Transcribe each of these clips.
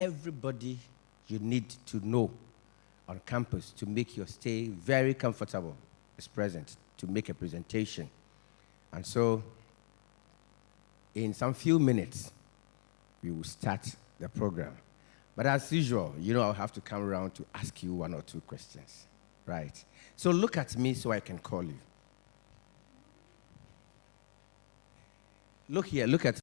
everybody you need to know on campus to make your stay very comfortable is present to make a presentation. And so, in some few minutes, we will start the program. But as usual, I'll have to come around to ask you one or two questions, right? So look at me so I can call you. Look here, look at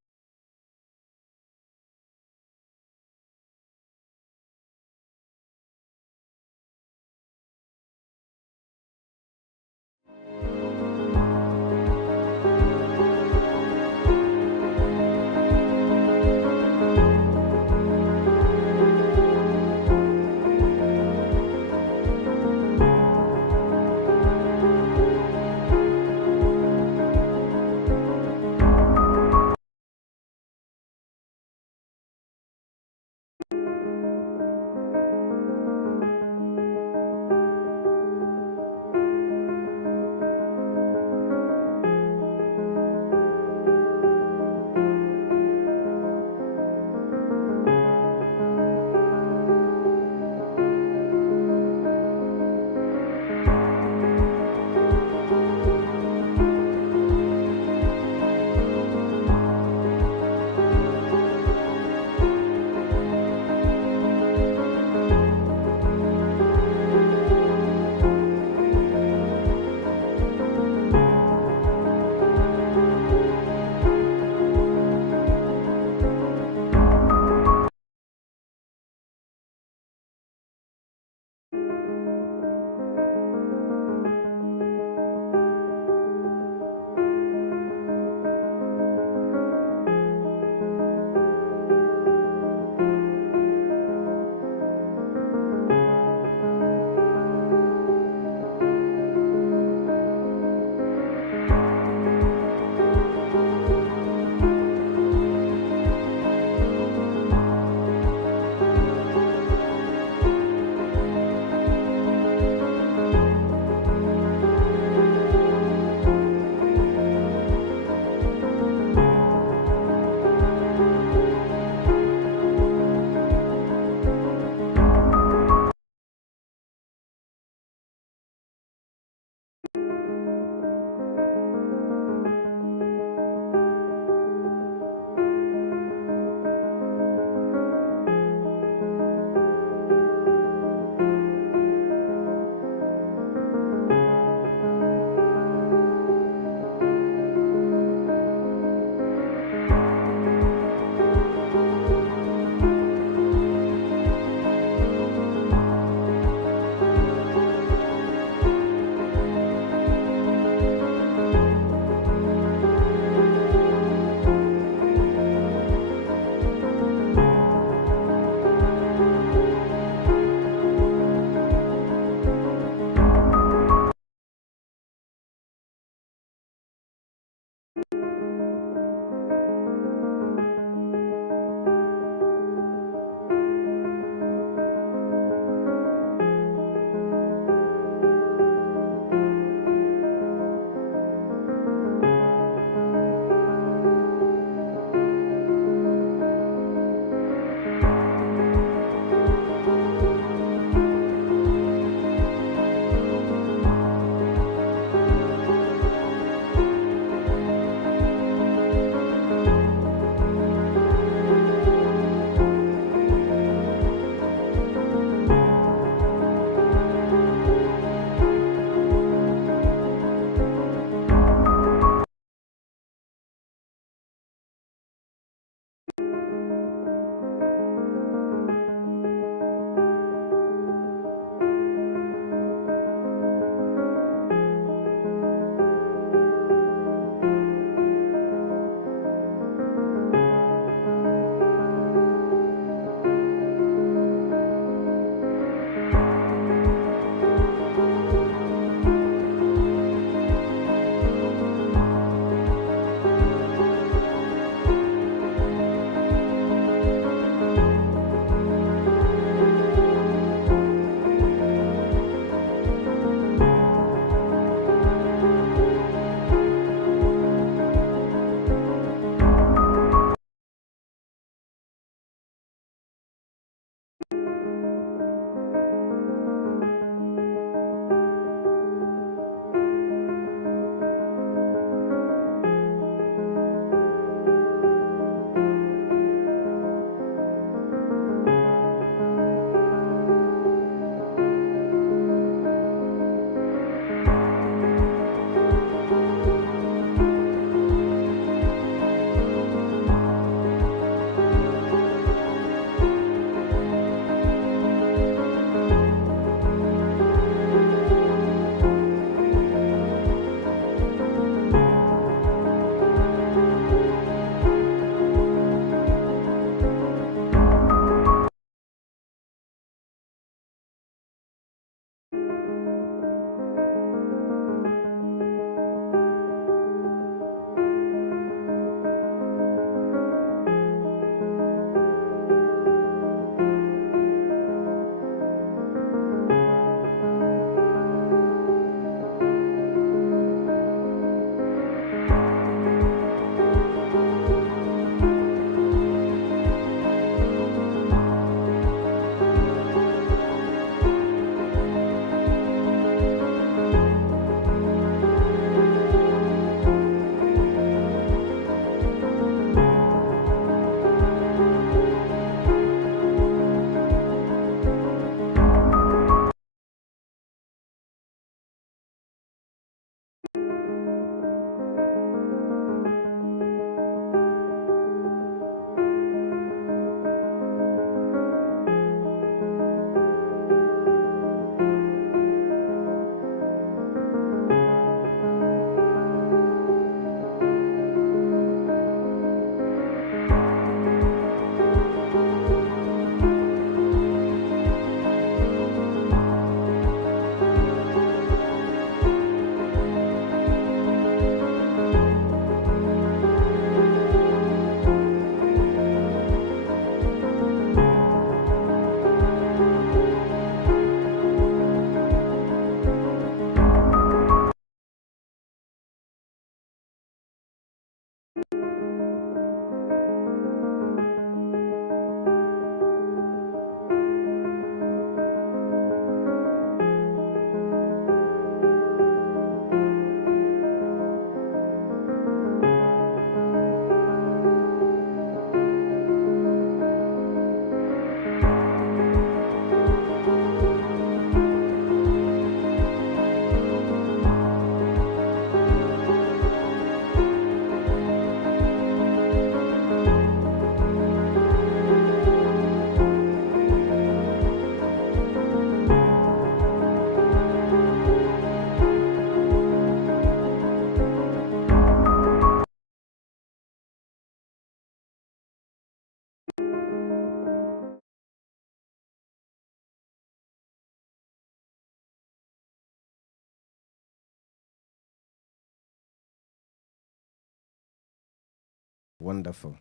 Wonderful.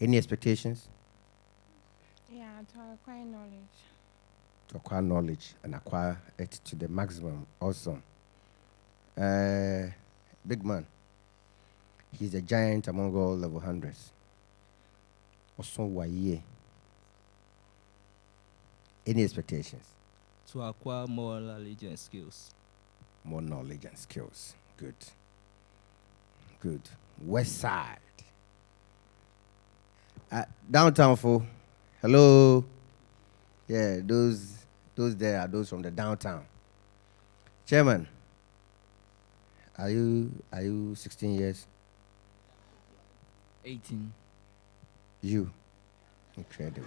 Any expectations? Yeah, to acquire knowledge. To acquire knowledge and acquire it to the maximum. Awesome. Big man. He's a giant among all level hundreds. Awesome. Any expectations? To acquire more knowledge and skills. More knowledge and skills. Good. Good. West side. Downtown for. Hello. Yeah, those there are those from the downtown. Chairman, are you 16 years? 18. You. Incredible.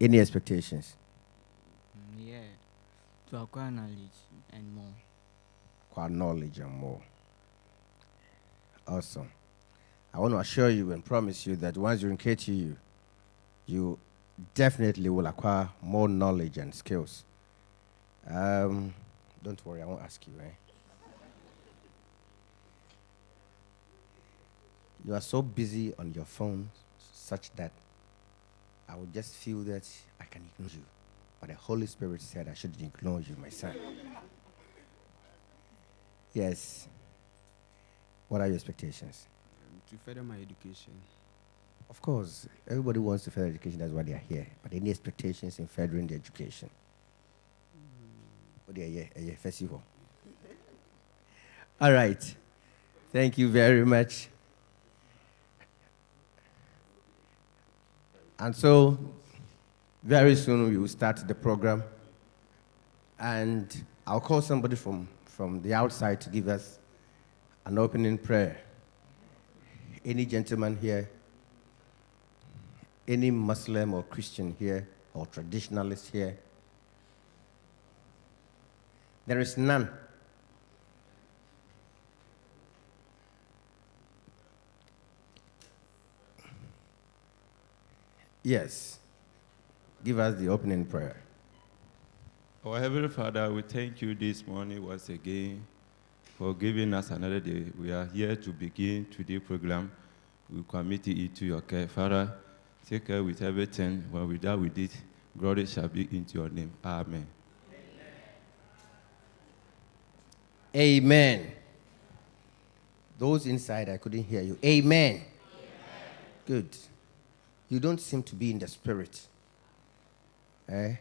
Any expectations? Yeah. To acquire knowledge and more. Acquire knowledge and more. Awesome. I want to assure you and promise you that once you're in KTU, you definitely will acquire more knowledge and skills. Don't worry, I won't ask you, eh? You are so busy on your phone such that I would just feel that I can ignore you. But the Holy Spirit said I shouldn't ignore you, my son. Yes. What are your expectations? To further my education. Of course, everybody wants to further education, that's why they are here. But any expectations in furthering the education? Festival. All right. Thank you very much. And so, very soon we will start the program. And I'll call somebody from the outside to give us an opening prayer. Any gentleman here? Any Muslim or Christian here or traditionalist here? There is none. Yes. Give us the opening prayer. Our Heavenly Father, we thank you this morning once again for giving us another day. We are here to begin today's program. We commit it to your care. Father, take care with everything. When we die with it, glory shall be into your name. Amen. Amen. Those inside, I couldn't hear you. Amen. Amen. Good. You don't seem to be in the spirit. Eh?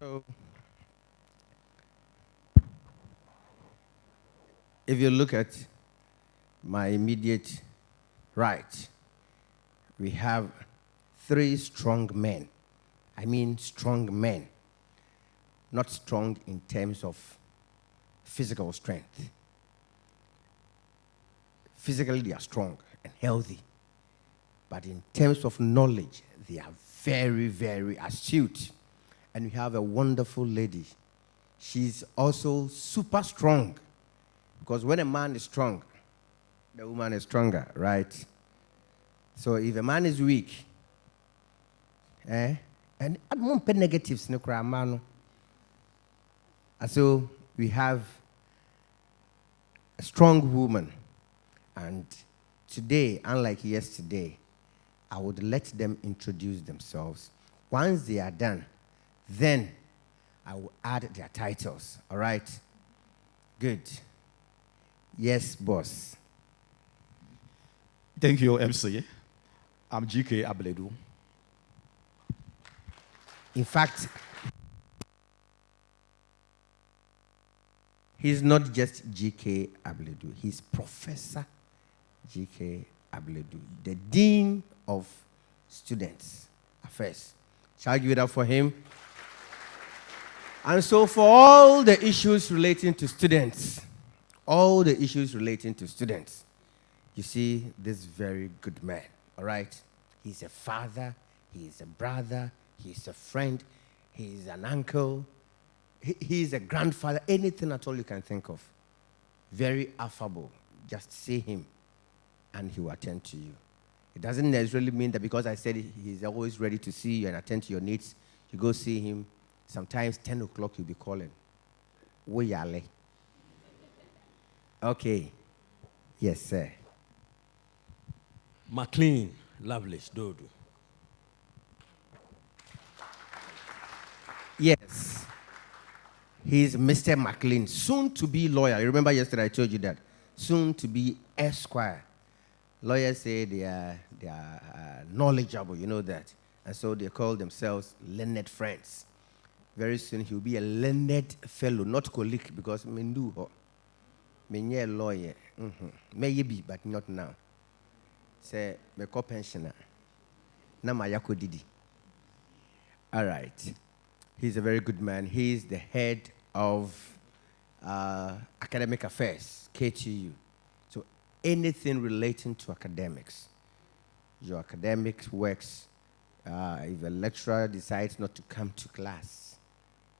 So, if you look at my immediate right, we have 3 strong men. I mean strong men. Not strong in terms of physical strength. Physically, they are strong and healthy. But in terms of knowledge, they are very, very astute. And we have a wonderful lady. She's also super strong. Because when a man is strong, the woman is stronger, right? So if a man is weak, and I don't put negatives in the man. And so we have a strong woman. And today, unlike yesterday, I would let them introduce themselves. Once they are done, then I will add their titles. All right? Good. Yes, boss. Thank you, MC. I'm GK Abledu. In fact, he's not just GK Abledu, he's Professor GK Abledu, the Dean of Students Affairs. Shall I give it up for him? And so for all the issues relating to students, you see this very good man, all right? He's a father, he's a brother, he's a friend, he's an uncle, he's a grandfather, anything at all you can think of. Very affable. Just see him and he will attend to you. It doesn't necessarily mean that because I said he's always ready to see you and attend to your needs, you go see him Sometimes 10 o'clock you'll be calling. Woyale. Okay. Yes, sir. McLean Lovelace Dodo. Yes. He's Mr. McLean, soon to be lawyer. You remember yesterday I told you that. Soon to be Esquire. Lawyers say they are knowledgeable, you know that. And so they call themselves learned friends. Very soon he'll be a learned fellow, not colleague, because me do me a lawyer. Maybe, but not now. Say me co pensioner. Na mayako didi. All right. He's a very good man. He's the head of academic affairs, KTU. So anything relating to academics, your academic works, if a lecturer decides not to come to class,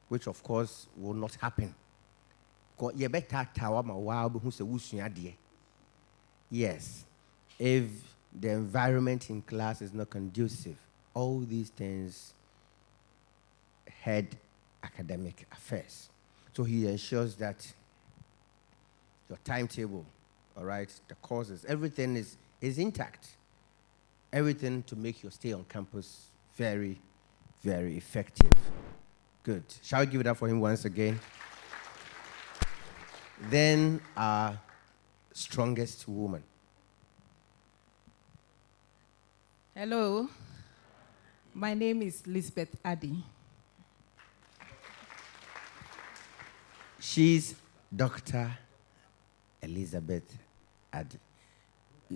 which of course will not happen. Yes, if the environment in class is not conducive, all these things head academic affairs. So he ensures that your timetable, all right, the courses, everything is intact. Everything to make your stay on campus very, very effective. Good. Shall we give it up for him once again? Then our strongest woman. Hello, my name is Lisbeth Addy. She's Dr. Elizabeth Addy.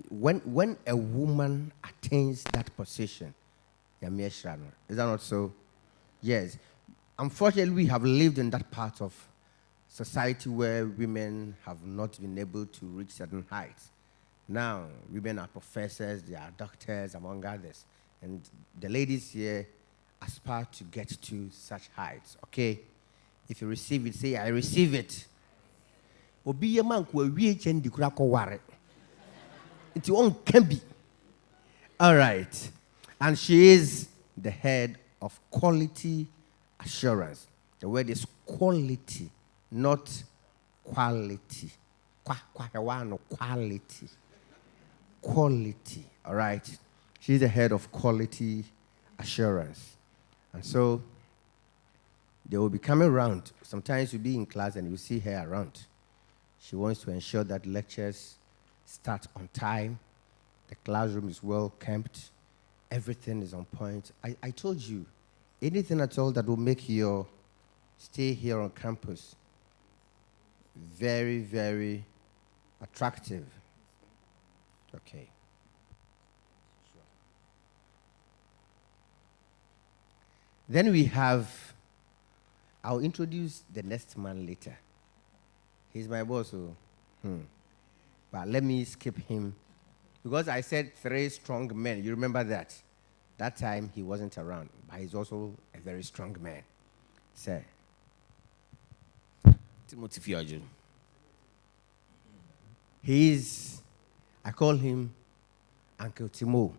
When a woman attains that position, is that not so? Yes. Unfortunately, we have lived in that part of society where women have not been able to reach certain heights. Now, women are professors, they are doctors, among others. And the ladies here aspire to get to such heights, okay? If you receive it, say, I receive it. Obi ye man ko awie chen di kura ko ware. It won't can be. All right. And she is the head of quality assurance. The word is quality, not quality. Quality. Quality. All right. She's the head of quality assurance. And so they will be coming around. Sometimes you'll be in class and you see her around. She wants to ensure that lectures start on time, the classroom is well kept, everything is on point. I told you, anything at all that will make your stay here on campus very, very attractive. Okay. Then we have, I'll introduce the next man later. He's my boss, so, but let me skip him. Because I said 3 strong men. You remember that? That time he wasn't around, but he's also a very strong man. Sir. Timothy Fiajin. I call him Uncle Timo.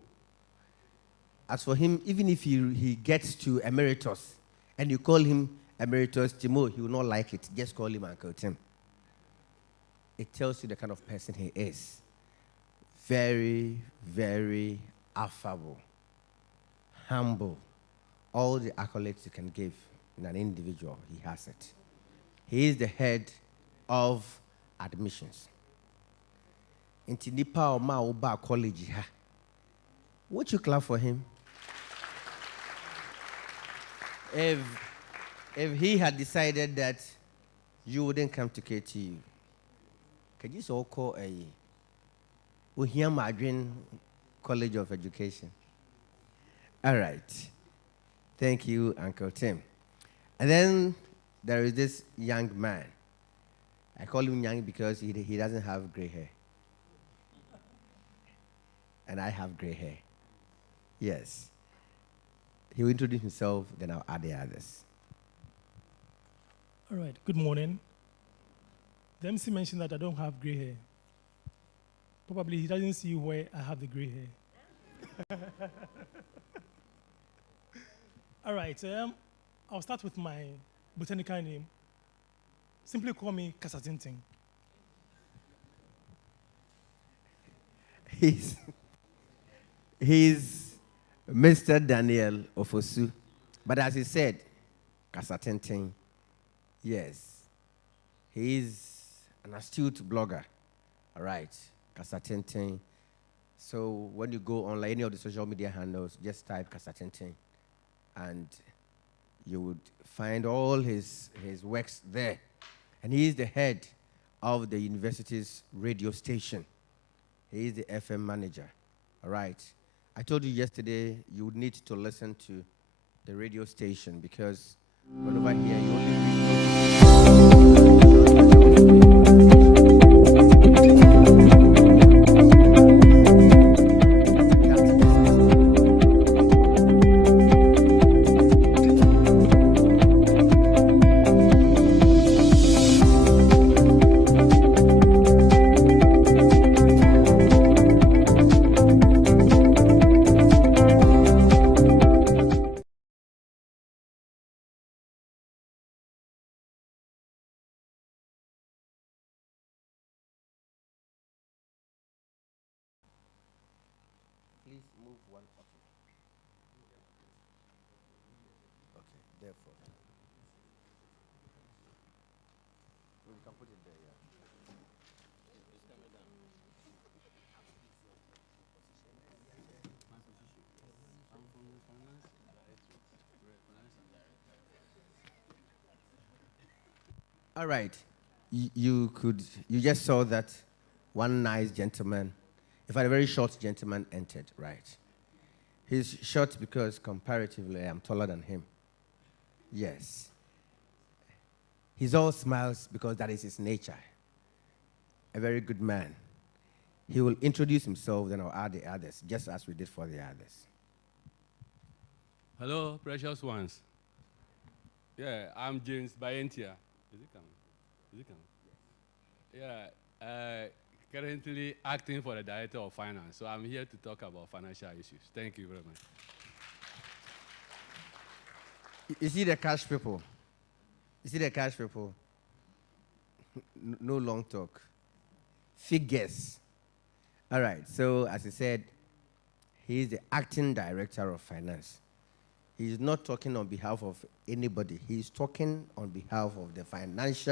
As for him, even if he gets to emeritus and you call him Emeritus Timo, he will not like it. Just call him Uncle Tim. It tells you the kind of person he is. Very, very affable, humble. All the accolades you can give in an individual, he has it. He is the head of admissions. Inti nipa o ma oba college ha. Would you clap for him? If he had decided that you wouldn't come to KTU, could you so call a Uhia Madrin College of Education? All right. Thank you, Uncle Tim. And then there is this young man. I call him young because he doesn't have gray hair. And I have gray hair. Yes. He will introduce himself, then I'll add the others. All right, good morning. The MC mentioned that I don't have gray hair. Probably he doesn't see where I have the gray hair. All right, I'll start with my botanical name. Simply call me Kasatinting. He's, he's Mr. Daniel Ofosu. But as he said, Kasatinting, yes, he's an astute blogger. All right, Kasatinting. So when you go on like any of the social media handles, just type Kasatinting, and you would find all his works there. And he is the head of the university's radio station. He is the FM manager. All right. I told you yesterday you would need to listen to the radio station because right over here you only please move one up. Okay, therefore. So you can put it there, yeah. All right. You just saw that one nice gentleman, in fact, a very short gentleman entered, right? He's short because comparatively I'm taller than him. Yes. He's all smiles because that is his nature. A very good man. He will introduce himself, then I'll add the others, just as we did for the others. Hello, precious ones. Yeah, I'm James Bayentia. Is it coming? Is it coming? Yeah, currently acting for the Director of Finance. So I'm here to talk about financial issues. Thank you very much. You see the cash people? You see the cash people? No long talk. Figures. All right, so as I said, he is the acting director of finance. He's not talking on behalf of anybody. He's talking on behalf of the finance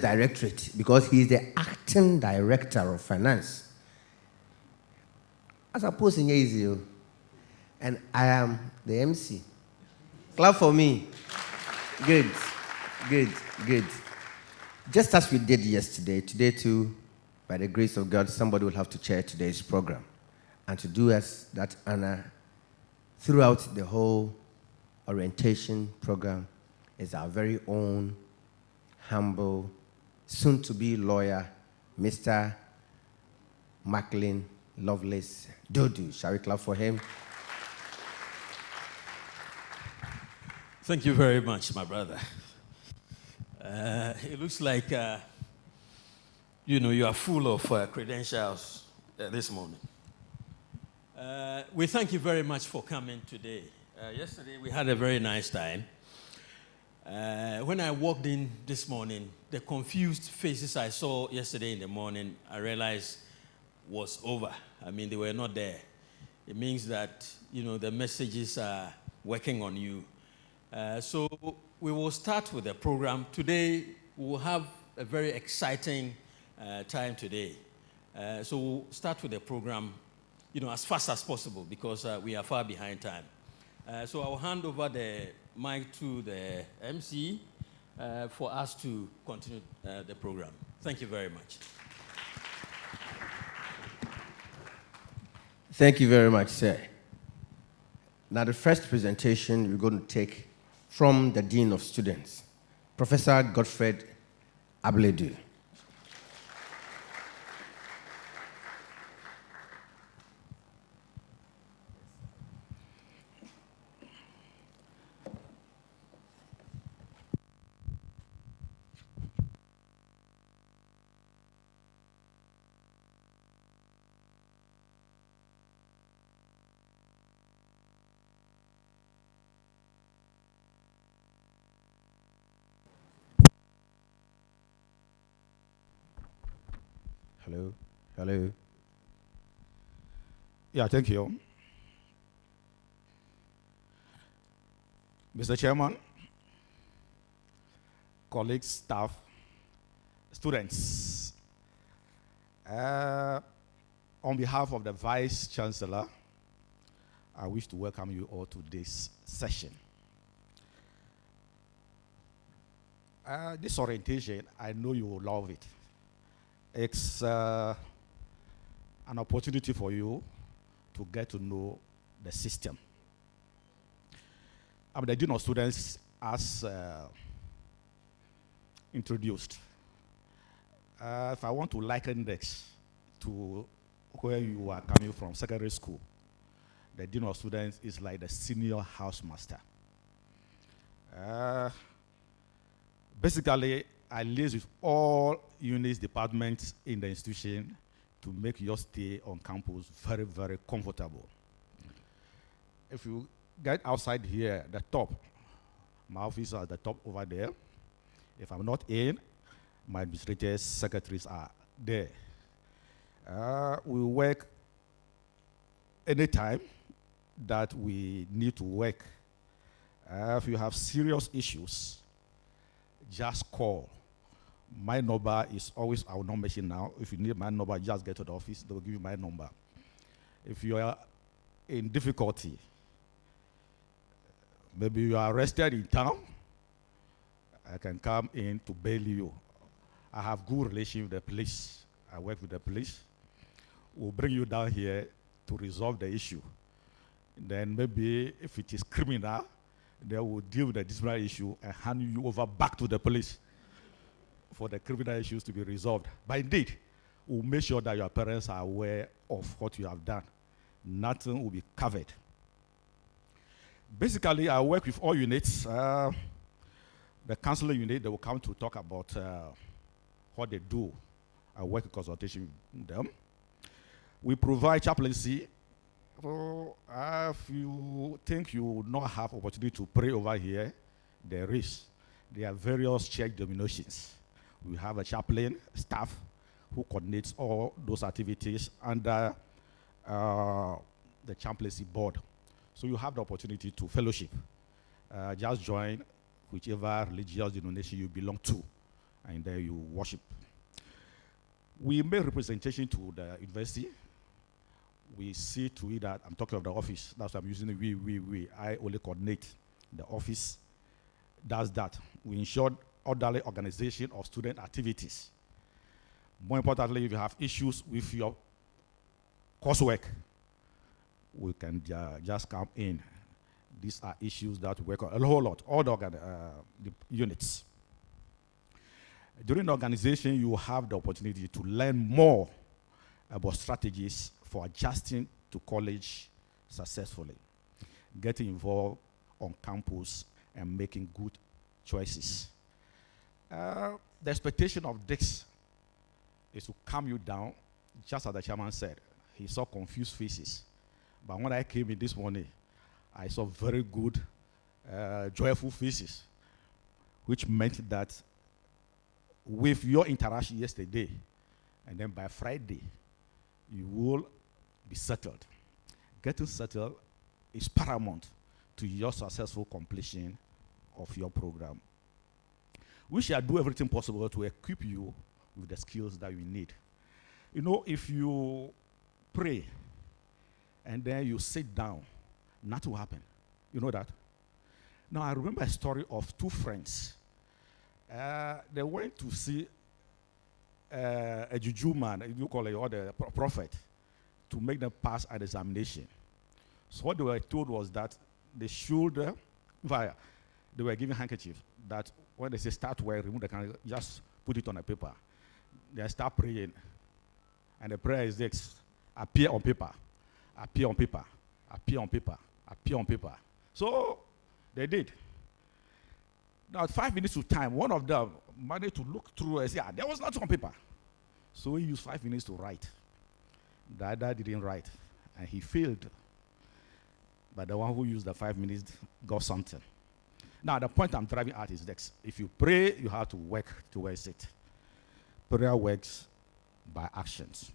directorate because he's the acting director of finance. I suppose in easy, and I am the MC. Clap for me. Good, good, good. Just as we did yesterday, today too, by the grace of God, somebody will have to chair today's program. And to do us that honor throughout the whole orientation program is our very own, humble, soon-to-be lawyer, Mr. Macklin Lovelace Dodu. Shall we clap for him? Thank you very much, my brother. It looks like, you are full of credentials this morning. We thank you very much for coming today. Yesterday, we had a very nice time. When I walked in this morning, the confused faces I saw yesterday in the morning, I realized was over. I mean, they were not there. It means that, the messages are working on you. So we will start with the program. Today, we will have a very exciting time today. So we'll start with the program, as fast as possible because we are far behind time. So I'll hand over the mic to the MC for us to continue the program. Thank you very much. Thank you very much, sir. Now, the first presentation we're going to take from the Dean of Students, Professor Godfred Abledu. Hello? Hello? Yeah, thank you. Mr. Chairman, colleagues, staff, students, on behalf of the Vice Chancellor, I wish to welcome you all to this session. This orientation, I know you will love it. It's an opportunity for you to get to know the system. I'm the Dean of Students as introduced. If I want to liken this to where you are coming from, secondary school, the Dean of Students is like the senior housemaster. Basically, I liaise with all units, departments in the institution to make your stay on campus very, very comfortable. If you get outside here, the top, my office is at the top over there. If I'm not in, my administrators, secretaries are there. We work anytime that we need to work. If you have serious issues, just call. My number is always, I will not mention now. If you need my number, just get to the office, they will give you my number. If you are in difficulty, maybe you are arrested in town, I can come in to bail you. I have good relation with the police. I work with the police. We'll bring you down here to resolve the issue. Then maybe if it is criminal, they will deal with the disciplinary issue and hand you over back to the police for the criminal issues to be resolved. But indeed, we'll make sure that your parents are aware of what you have done. Nothing will be covered. Basically, I work with all units. The counseling unit, they will come to talk about what they do. I work in consultation with them. We provide chaplaincy. So if you think you will not have opportunity to pray over here, there is. There are various church denominations. We have a chaplain staff who coordinates all those activities under the chaplaincy board. So you have the opportunity to fellowship. Just join whichever religious denomination you belong to, and there you worship. We make representation to the university. We see to it that, I'm talking of the office, that's why I'm using we. I only coordinate. The office does that. We ensure orderly organization of student activities. More importantly, if you have issues with your coursework, we can just come in. These are issues that we work on a whole lot, all the units. During the organization, you have the opportunity to learn more about strategies for adjusting to college successfully, getting involved on campus and making good choices. The expectation of this is to calm you down, just as the chairman said. He saw confused faces. But when I came in this morning, I saw very good, joyful faces, which meant that with your interaction yesterday, and then by Friday, you will be settled. Getting settled is paramount to your successful completion of your program. We shall do everything possible to equip you with the skills that you need. You know, if you pray and then you sit down, nothing will happen. You know that? Now, I remember a story of two friends. They went to see a juju man, you call it, or the prophet, to make them pass an examination. So what they were told was that they should, they were given handkerchief, that when they say start wearing, remove the handkerchief, just put it on a paper. They start praying. And the prayer is this: appear on paper, appear on paper, appear on paper, appear on paper. So they did. Now, 5 minutes of time, one of them managed to look through and say, there was nothing on paper. So he used 5 minutes to write. The other didn't write, and he failed. But the one who used the 5 minutes got something. Now, the point I'm driving at is this: if you pray, you have to work towards it. Prayer works by actions.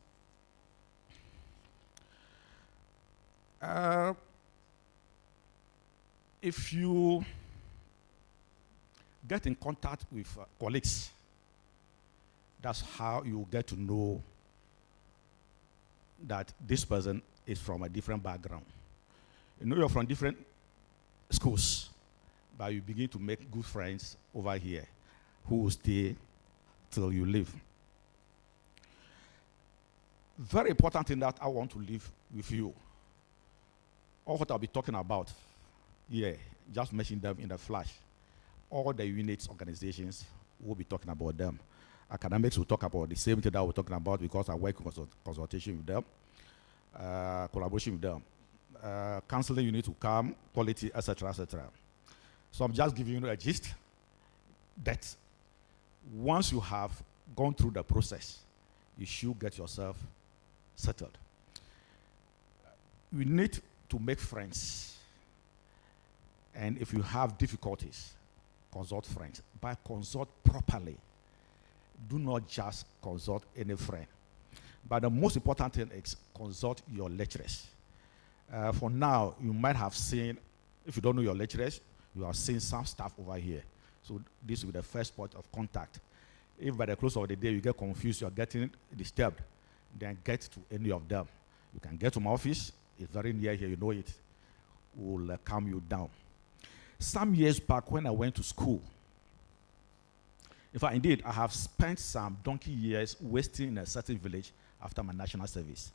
If you get in contact with colleagues, that's how you get to know that this person is from a different background. You know you're from different schools, but you begin to make good friends over here who will stay till you leave. Very important thing that I want to leave with you. All what I'll be talking about, just mention them in the flash. All the units, organizations, we'll be talking about them. Academics will talk about the same thing that we're talking about because I work in consultation with them, collaboration with them. Counseling unit will come, quality, etc., etc. So I'm just giving you a gist that once you have gone through the process, you should get yourself settled. You need to make friends. And if you have difficulties, consult friends. But consult properly. Do not just consult any friend. But the most important thing is consult your lecturers. For now, you might have seen, if you don't know your lecturers, you have seen some stuff over here. So this will be the first point of contact. If by the close of the day you get confused, you're getting disturbed, then get to any of them. You can get to my office. It's very near here, you know it. Will calm you down. Some years back when I went to school, in fact, indeed, I have spent some donkey years wasting in a certain village after my national service.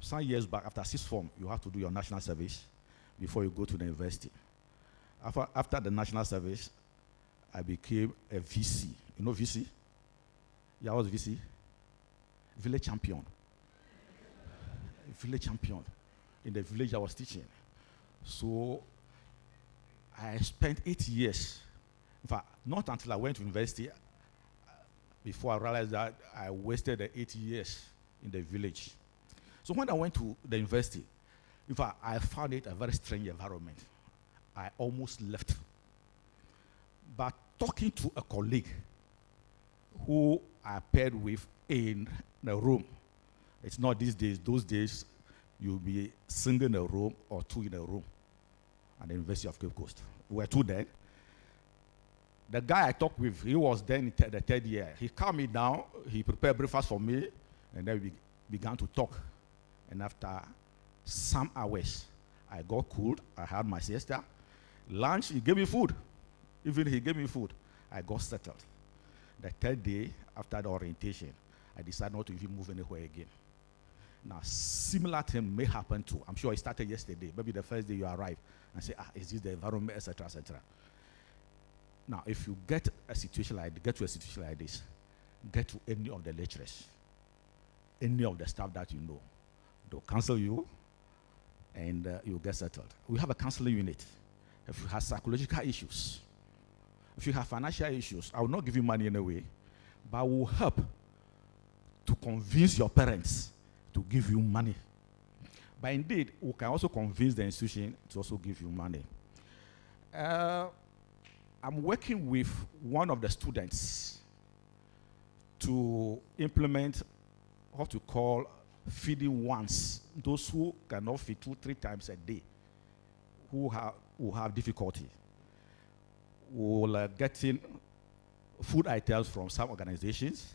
Some years back, after sixth form, you have to do your national service before you go to the university. After the national service, I became a VC. You know VC? Yeah, I was VC. Village champion. Village champion in the village I was teaching. So I spent 8 years. In fact, not until I went to university before I realized that I wasted the 8 years in the village. So when I went to the university, in fact, I found it a very strange environment. I almost left. But talking to a colleague who I paired with in the room, it's not these days. Those days, you'll be single in a room or two in a room at the University of Cape Coast. We were two then. The guy I talked with, he was then in the third year. He calmed me down. He prepared breakfast for me, and then we began to talk. And after some hours, I got cooled. I had my siesta. Lunch, he gave me food. Even he gave me food. I got settled. The third day, after the orientation, I decided not to even move anywhere again. Now, similar thing may happen too. I'm sure it started yesterday. Maybe the first day you arrive and say, is this the environment, etc., etc. Now, if you get to a situation like this, get to any of the lecturers, any of the staff that you know. They'll counsel you, and you'll get settled. We have a counseling unit. If you have psychological issues, if you have financial issues, I will not give you money anyway, but I will help to convince your parents to give you money. But indeed, we can also convince the institution to also give you money. I'm working with one of the students to implement what we call feeding once. Those who cannot feed 2-3 times a day, who have difficulty, will get in food items from some organizations,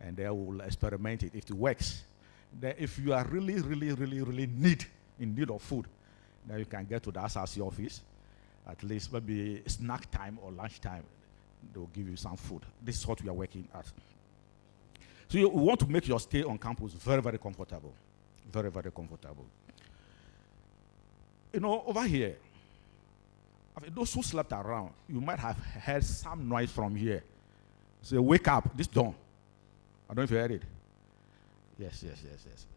and they will experiment it. If it works, then if you are really in need of food, then you can get to the SRC office. At least maybe snack time or lunch time, they'll give you some food. This is what we are working at. So we want to make your stay on campus very, very comfortable. Very, very comfortable. You know, over here, those who slept around, you might have heard some noise from here. Say, wake up, this dawn. I don't know if you heard it. Yes.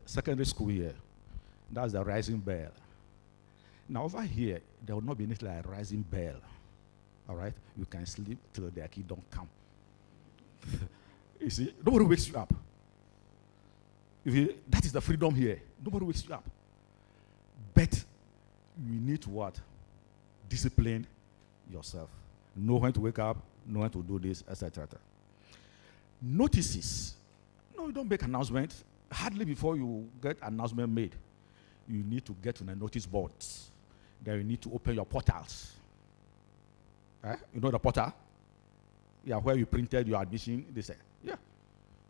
Secondary school here. That's the rising bell. Now over here, there will not be anything like a rising bell. All right? You can sleep till the kid don't come. You see, nobody wakes you up. That is the freedom here. Nobody wakes you up. But you need to what? Discipline yourself. Know when to wake up, know when to do this, etc. Notices No, you don't make announcement. Hardly before you get announcement made, you need to get on the notice boards. Then you need to open your portals. You know the portal? Yeah, where you printed your admission. They say, yeah.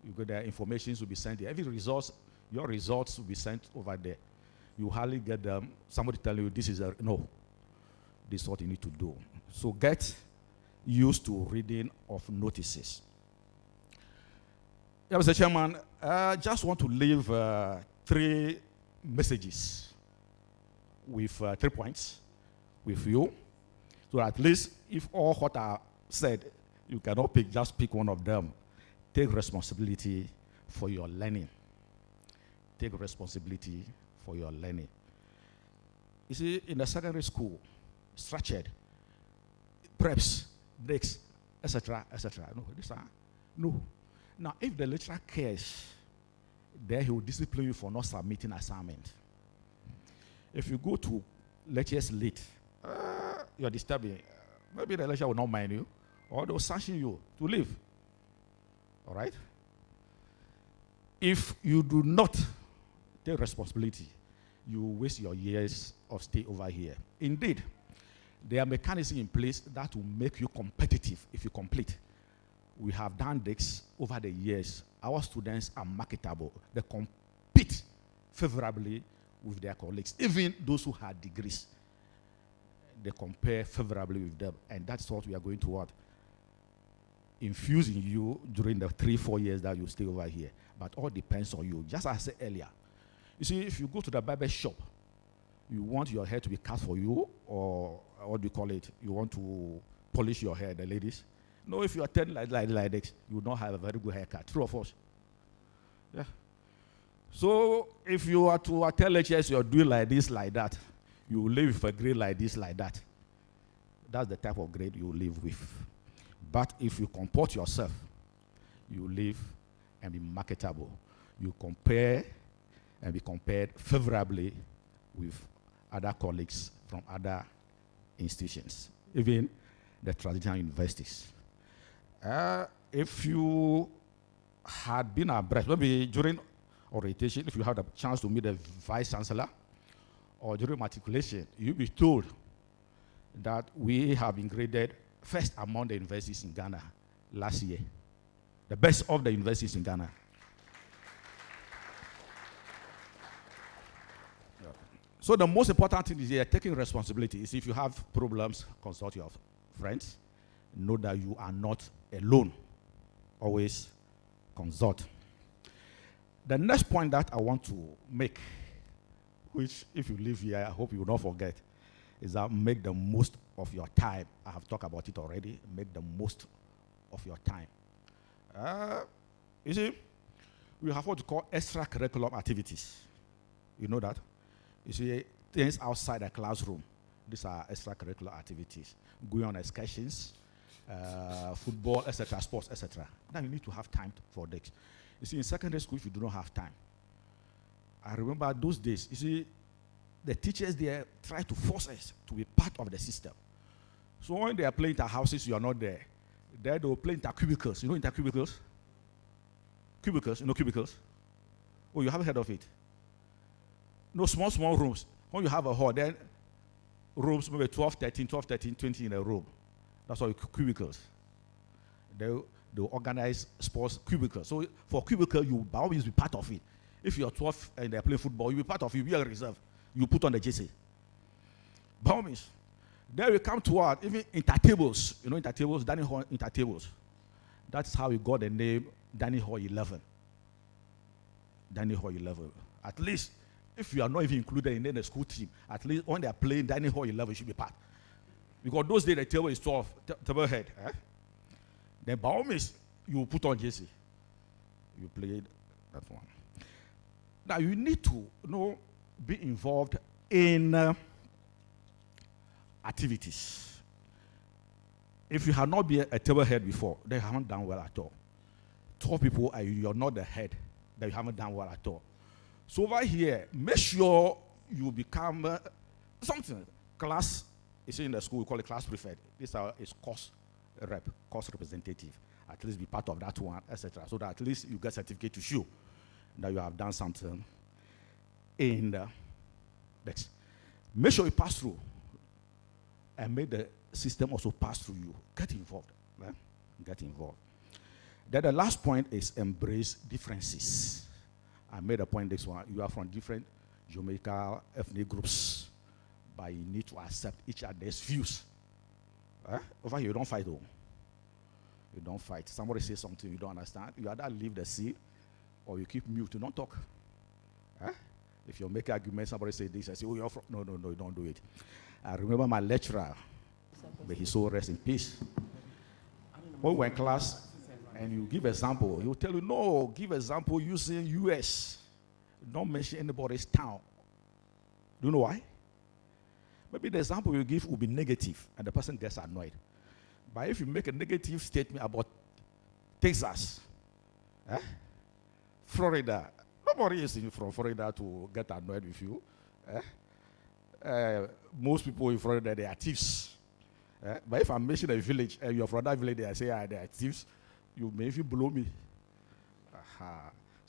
You go there, information will be sent there. Your results will be sent over there. You hardly get somebody tell you this is no. This is what you need to do. So get used to reading of notices. Yeah, Mr. Chairman, I just want to leave 3 messages with 3 points with you. So at least if all what I said, you cannot just pick one of them. Take responsibility for your learning. Take responsibility for your learning. You see, in the secondary school, structured, preps, breaks, etc., etc. No. Now, if the lecturer cares, then he will discipline you for not submitting assignment. If you go to lectures late, you're disturbing. Maybe the lecturer will not mind you, or they will sanction you to leave. All right? If you do not take responsibility, you waste your years of stay over here. Indeed, there are mechanisms in place that will make you competitive if you complete. We have done this over the years. Our students are marketable. They compete favorably with their colleagues, even those who had degrees. They compare favorably with them, and that's what we are going to infuse in you during the 3-4 years that you stay over here. But all depends on you. Just as I said earlier, you see, if you go to the barber shop, you want your hair to be cut for you, or what do you call it? You want to polish your hair, the ladies. No, if you attend like this, you will not have a very good haircut. True or false? Yeah. So if you are to attend lectures, you're doing like this, like that, you will live with a grade like this, like that. That's the type of grade you live with. But if you comport yourself, you live and be marketable. You compare and be compared favorably with other colleagues from other institutions, even the traditional universities. If you had been abreast, maybe during orientation, if you had a chance to meet the vice chancellor, or during matriculation, you'll be told that we have been graded first among the universities in Ghana last year. The best of the universities in Ghana. So the most important thing is here, taking responsibility. Is if you have problems, consult your friends. Know that you are not alone. Always consult. The next point that I want to make, which if you live here, I hope you will not forget, is that make the most of your time. I have talked about it already. Make the most of your time. You see, we have what we call extracurricular activities. You know that? You see, things outside the classroom. These are extracurricular activities. Going on excursions, football, etc., sports, etc. Now you need to have time for this. You see, in secondary school, if you do not have time, I remember those days, you see, the teachers there try to force us to be part of the system. So when they are playing interhouses, you are not there. There they will play intercubicles. You know intercubicles? Cubicles, you know cubicles? Oh, you haven't heard of it? No, small rooms. When you have a hall, then rooms, maybe 12, 13, 20 in a room. That's why cubicles. They'll organize sports cubicles. So for cubicle, you will always be part of it. If you're 12 and they're playing football, you'll be part of it. You'll be a reserve. You put on the JC. By all means. Then we come to what? Even intertables. You know intertables? Dining hall intertables. That's how we got the name Dining Hall 11. Dining Hall 11. At least, if you are not even included in the school team, at least when they are playing Dining Hall 11, you should be part. Because those days the table is 12, table head. Then by all means, you put on JC. You played that one. Now you need to be involved in activities. If you have not been a table head before, then you haven't done well at all. 12 people, you're not the head, then you haven't done well at all. So over here, make sure you become something. Class, you see in the school, we call it class prefect. This is course rep, course representative. at least be part of that one, etc. So that at least you get certificate to show that you have done something. And next, make sure you pass through and make the system also pass through you. Get involved. Right? Get involved. Then the last point is embrace differences. I made a point this one. You are from different Jamaica ethnic groups, but you need to accept each other's views. Over here, you don't fight, though. You don't fight. Somebody says something you don't understand. You either leave the seat or you keep mute. You don't talk. If you make arguments, somebody say this, I say, oh, you're from. No, you don't do it. I remember my lecturer, may his soul rest in peace. When we were in class and you give example, he will tell you, no, give example using US. Don't mention anybody's town. Do you know why? Maybe the example you give will be negative and the person gets annoyed. But if you make a negative statement about Texas, Florida, nobody is from Florida to get annoyed with you. Most people in Florida, they are thieves. But if I mention a village, you're from that village, they say, they are thieves, you may even blow me.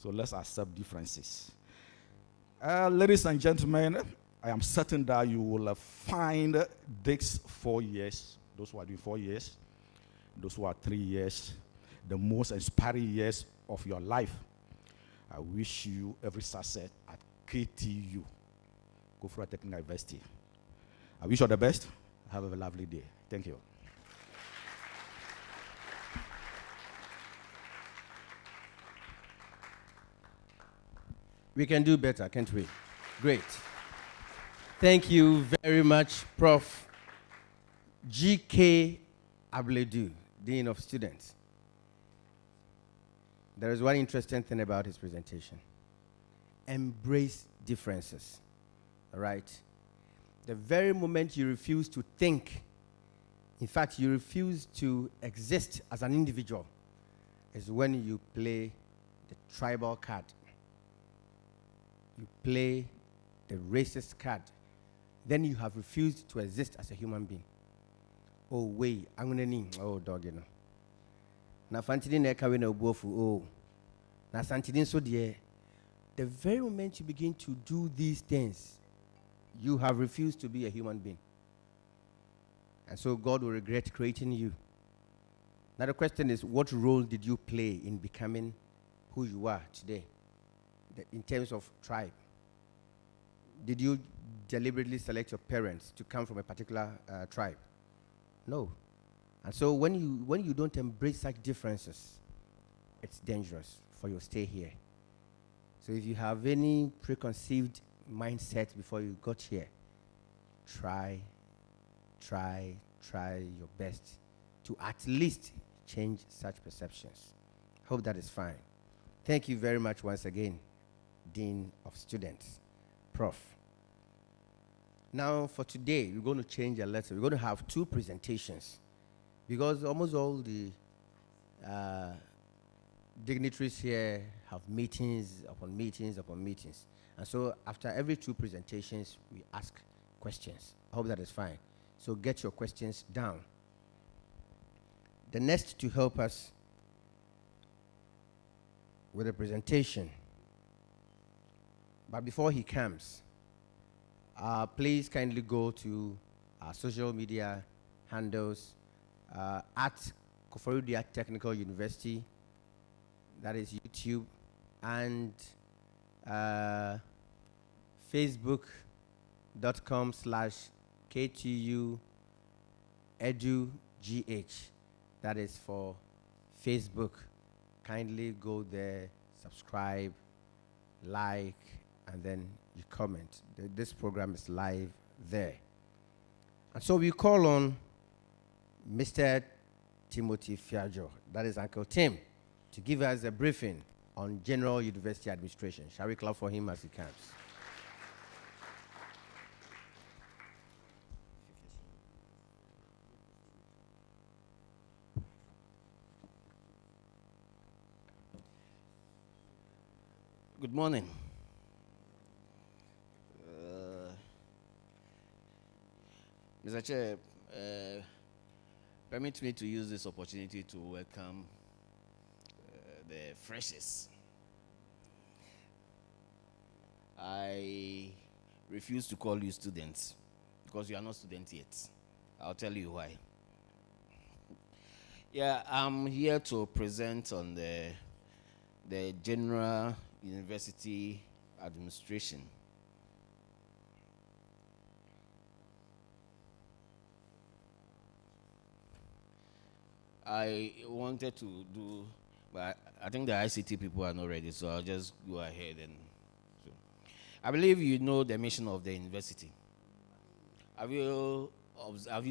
So let's accept differences. Ladies and gentlemen, I am certain that you will find these 4 years, those who are doing 4 years, those who are 3 years, the most inspiring years of your life. I wish you every success at KTU, Kufra Technical University. I wish you all the best. Have a lovely day. Thank you. We can do better, can't we? Great. Thank you very much, Prof. G.K. Abledu, Dean of Students. There is one interesting thing about his presentation. Embrace differences, all right? The very moment you refuse to think, in fact, you refuse to exist as an individual, is when you play the tribal card. You play the racist card. Then you have refused to exist as a human being. Oh, wait, I'm going to need, oh, dog, you know. Na fantini na kawe na ubofu, oh. Na santini so die. The very moment you begin to do these things, you have refused to be a human being. And so God will regret creating you. Now the question is, what role did you play in becoming who you are today, in terms of tribe? Did you deliberately select your parents to come from a particular tribe? No. And so when you don't embrace such differences, it's dangerous for your stay here. So if you have any preconceived mindset before you got here, try your best to at least change such perceptions. Hope that is fine. Thank you very much once again, Dean of Students, Prof. Now for today, we're going to change a little. We're going to have 2 presentations because almost all the dignitaries here have meetings upon meetings upon meetings. And so after every 2 presentations, we ask questions. I hope that is fine. So get your questions down. The next to help us with the presentation, but before he comes, please kindly go to our social media handles at Koforidua Technical University, that is YouTube, and facebook.com/KTU EduGH. That is for Facebook. Kindly go there, subscribe, like, and then you comment. This program is live there. And so we call on Mr. Timothy Fiajo, that is Uncle Tim, to give us a briefing on general university administration. Shall we clap for him as he comes? Good morning. Mr. Chair, permit me to use this opportunity to welcome the freshers. I refuse to call you students because you are not students yet. I'll tell you why. Yeah, I'm here to present on the general university administration. I wanted to do, but I think the ICT people are not ready, so I'll just go ahead and. So. I believe you know the mission of the university. Have you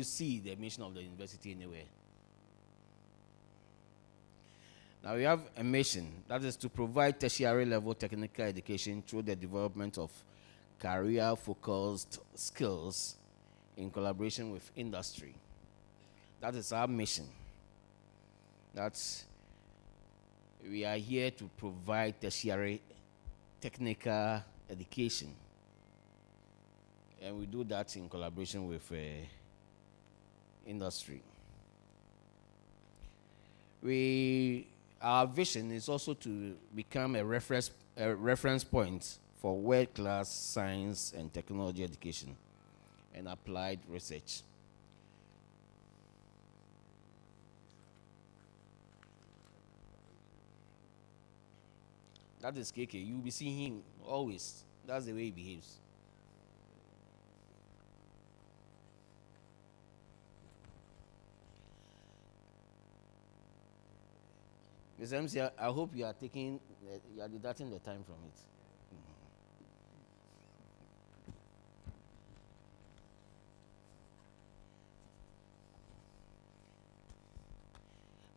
seen the mission of the university anywhere? Now we have a mission that is to provide tertiary level technical education through the development of career-focused skills in collaboration with industry. That is our mission. That's we are here to provide tertiary technical education, and we do that in collaboration with industry. Our vision is also to become a reference point for world-class science and technology education and applied research. That is KK. You'll be seeing him always. That's the way he behaves. Ms. MC, I hope you are taking, you are deducting the time from it.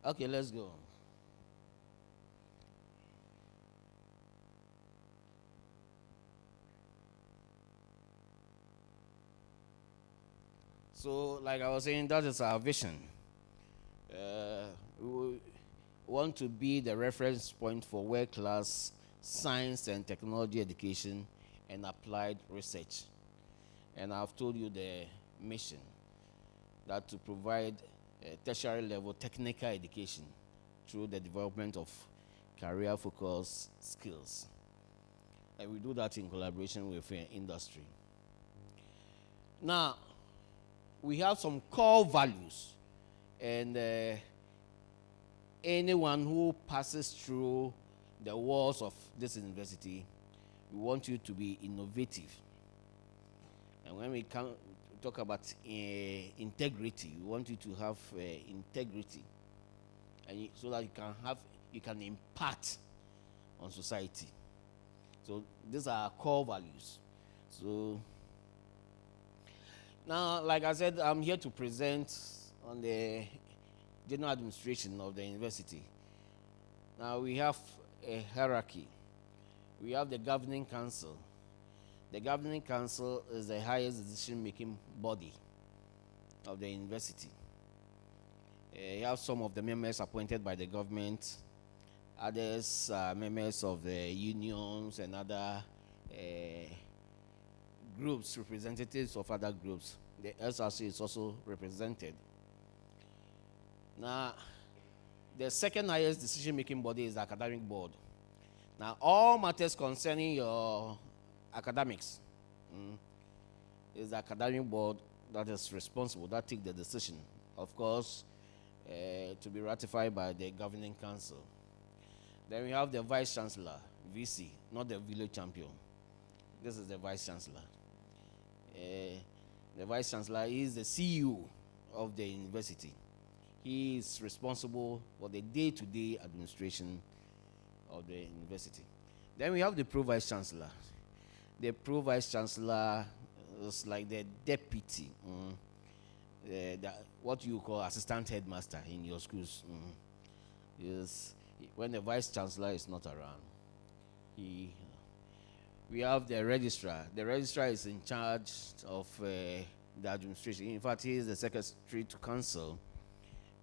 Okay, let's go. So, like I was saying, that is our vision. We want to be the reference point for world-class science and technology education and applied research. And I've told you the mission, that to provide tertiary level technical education through the development of career-focused skills. And we do that in collaboration with industry. Now, we have some core values, and anyone who passes through the walls of this university, we want you to be innovative. And when we talk about integrity, we want you to have integrity, and so that you can impart on society. So these are our core values. So now, like I said, I'm here to present on the general administration of the university. Now we have a hierarchy. We have the governing council. The governing council is the highest decision-making body of the university. You have some of the members appointed by the government. Others are members of the unions and other groups, representatives of other groups. The SRC is also represented. Now, the second highest decision-making body is the academic board. Now, all matters concerning your academics is the academic board that is responsible, that takes the decision, of course, to be ratified by the governing council. Then we have the vice chancellor, VC, not the village champion. This is the vice chancellor. The vice chancellor is the CEO of the university. He is responsible for the day-to-day administration of the university. Then we have the pro-vice chancellor. The pro-vice chancellor is like the deputy, what you call assistant headmaster in your schools. Is when the vice chancellor is not around. We have the registrar. The registrar is in charge of the administration. In fact, he is the secretary to council,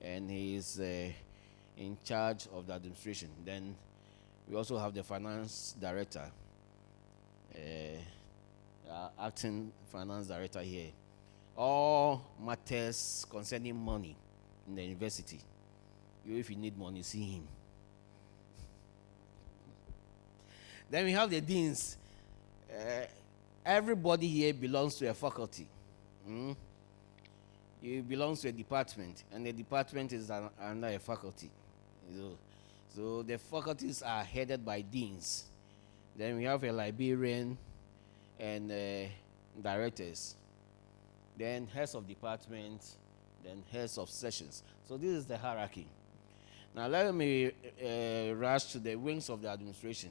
and he is in charge of the administration. Then we also have the finance director, acting finance director here. All matters concerning money in the university. If you need money, see him. Then we have the deans. Everybody here belongs to a faculty. Mm? You belong to a department, and the department is under a faculty. So the faculties are headed by deans. Then we have a librarian and directors. Then heads of departments, then heads of sessions. So this is the hierarchy. Now let me rush to the wings of the administration.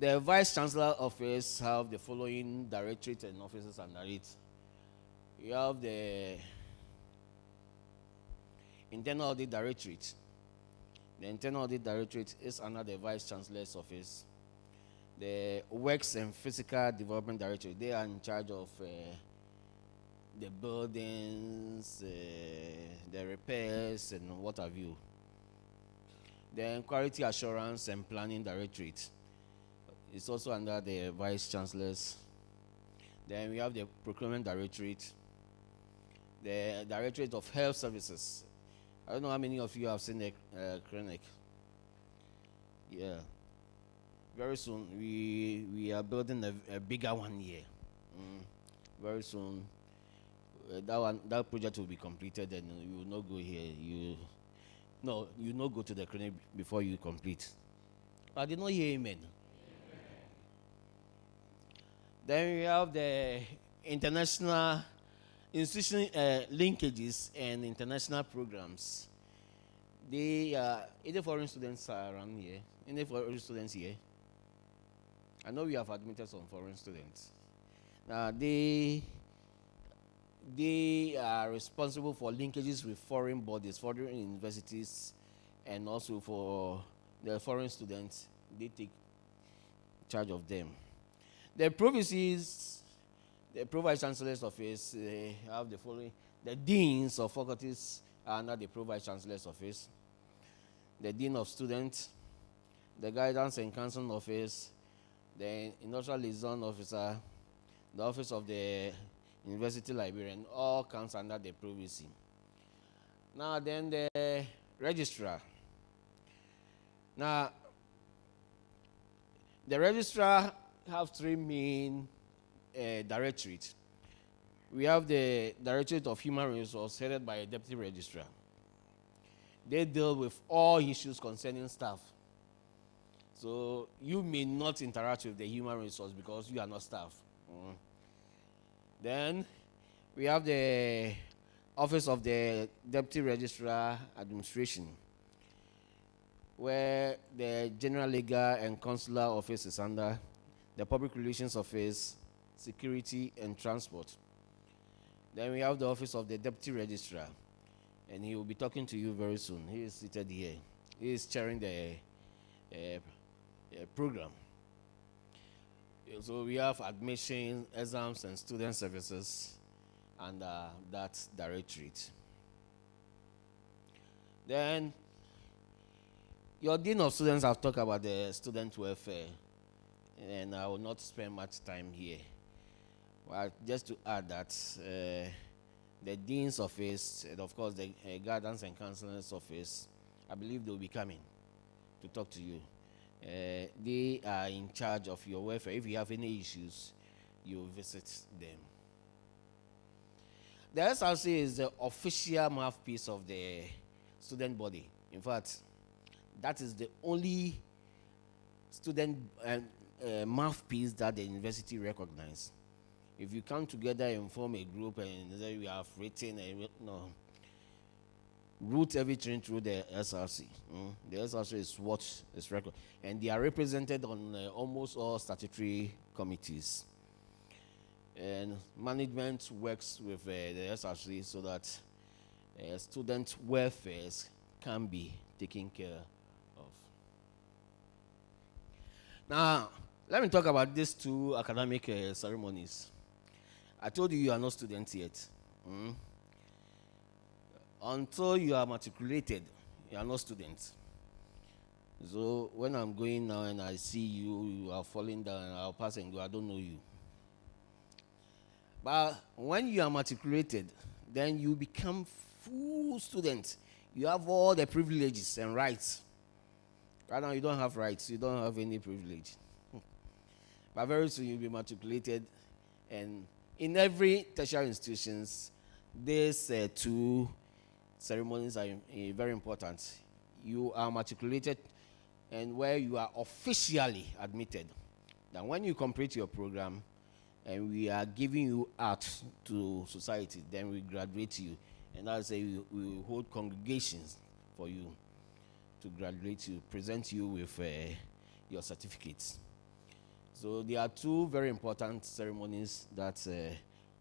The Vice Chancellor Office have the following directorate and offices under it. You have the Internal Audit Directorate. The Internal Audit Directorate is under the Vice Chancellor's Office. The Works and Physical Development Directorate, they are in charge of the buildings, the repairs, and what have you. The Quality Assurance and Planning Directorate is also under the Vice Chancellors. Then we have the Procurement Directorate, the Directorate of Health Services. I don't know how many of you have seen the clinic. Yeah. Very soon, we are building a bigger one here. Very soon, that project will be completed, and you will not go here. You not go to the clinic before you complete. I did not hear amen. Then we have the international institution linkages and international programs. They either foreign students are around here, any foreign students here. I know we have admitted some foreign students. Now they are responsible for linkages with foreign bodies, foreign universities, and also for the foreign students. They take charge of them. The provinces, the Pro-Vice Chancellor's Office, have the following. The deans of faculties are under the Pro-Vice Chancellor's Office. The Dean of Students, the Guidance and Counseling Office, the Industrial Liaison Officer, the Office of the University Librarian, all comes under the province. Now then the registrar. Now, the registrar have three main directorates. We have the Directorate of Human Resources headed by a deputy registrar. They deal with all issues concerning staff. So you may not interact with the human resource because you are not staff. Then we have the Office of the Deputy Registrar Administration, where the General Legal and Consular Office is under, the Public Relations Office, Security and Transport. Then we have the Office of the Deputy Registrar, and he will be talking to you very soon. He is seated here. He is chairing the program. So we have admission, exams, and student services under that directorate. Then your Dean of Students have talked about the student welfare, and I will not spend much time here. Well, just to add that the Dean's Office, and of course the Guidance and Counselor's Office, I believe they will be coming to talk to you. They are in charge of your welfare. If you have any issues, you visit them. The SRC is the official mouthpiece of the student body. In fact, that is the only student mouthpiece that the university recognizes. If you come together and form a group and say we have written route everything through the SRC. The SRC is what is record, and they are represented on almost all statutory committees. And management works with the SRC so that student welfare can be taken care of. Now, let me talk about these two academic ceremonies. I told you are not students yet. Until you are matriculated, you are not students. So when I'm going now and I see you, you are falling down, I'll pass and go, I don't know you. But when you are matriculated, then you become full student. You have all the privileges and rights. Right now, you don't have rights, you don't have any privilege. But very soon, you'll be matriculated. And in every tertiary institutions, these two ceremonies are very important. You are matriculated, and where you are officially admitted. Then when you complete your program, and we are giving you out to society, then we graduate you. And that's say we will hold congregations for you to graduate you, present you with your certificates. So there are two very important ceremonies that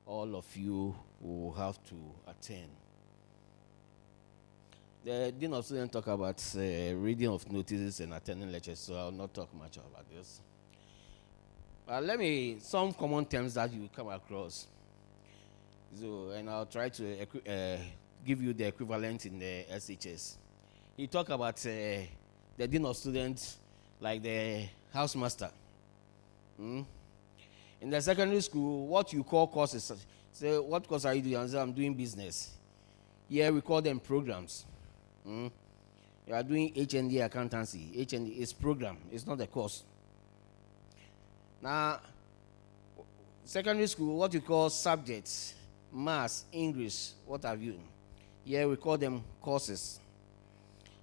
all of you will have to attend. The Dean of Students talk about reading of notices and attending lectures, so I'll not talk much about this. Let me, some common terms that you come across. So, and I'll try to give you the equivalent in the SHS. He talk about the Dean of Students, like the housemaster. In the secondary school, what you call courses, say, what course are you doing? I say, I'm doing business. Here we call them programs. You are doing HND accountancy. HND is program, it's not a course. Now, secondary school, what you call subjects, maths, English, what have you. Here we call them courses.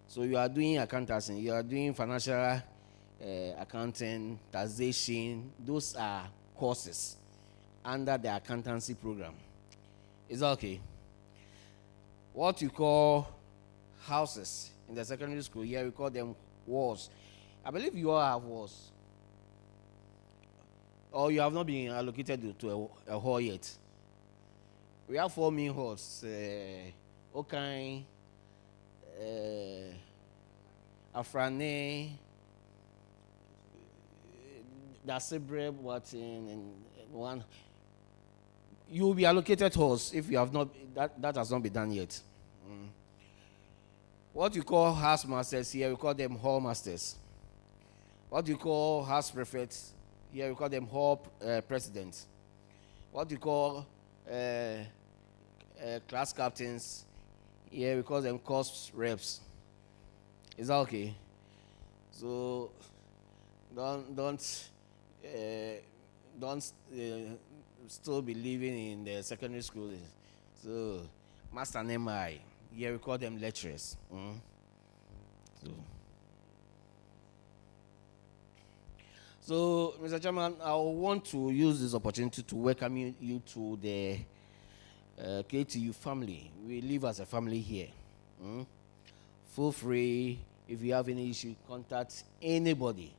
So you are doing accountancy, you are doing financial accounting, taxation. Those are courses under the accountancy program. Is that okay? What you call houses in the secondary school, here we call them walls. I believe you all have walls. Or you have not been allocated to a hall yet. We have 4 main halls. Okai, Afrane, Dasebre, Watin, and one. You will be allocated halls if you have not, that has not been done yet. What you call house masters here, we call them hall masters. What you call house prefects, here we call them hall presidents. What you call class captains, here we call them course reps. Is that okay? So don't still be living in the secondary school. So master and MI, here we call them lecturers. So, Mr. Chairman, I want to use this opportunity to welcome you to the KTU family. We live as a family here. Feel free, if you have any issue, contact anybody.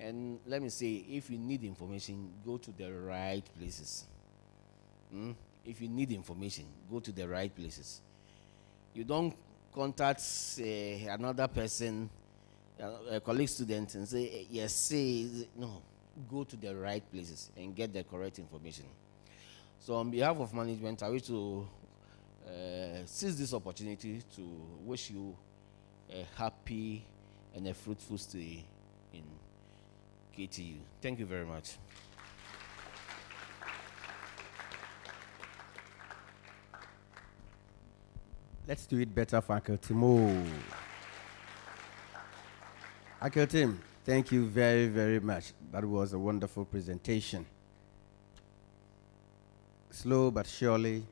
And let me say, if you need information, go to the right places. If you need information, go to the right places. You don't contact another person, a colleague student, and say, yes, say, no. Go to the right places and get the correct information. So on behalf of management, I wish to seize this opportunity to wish you a happy and a fruitful stay in KTU. Thank you very much. Let's do it better for Uncle Timo. Uncle Tim, thank you very, very much. That was a wonderful presentation. Slow but surely,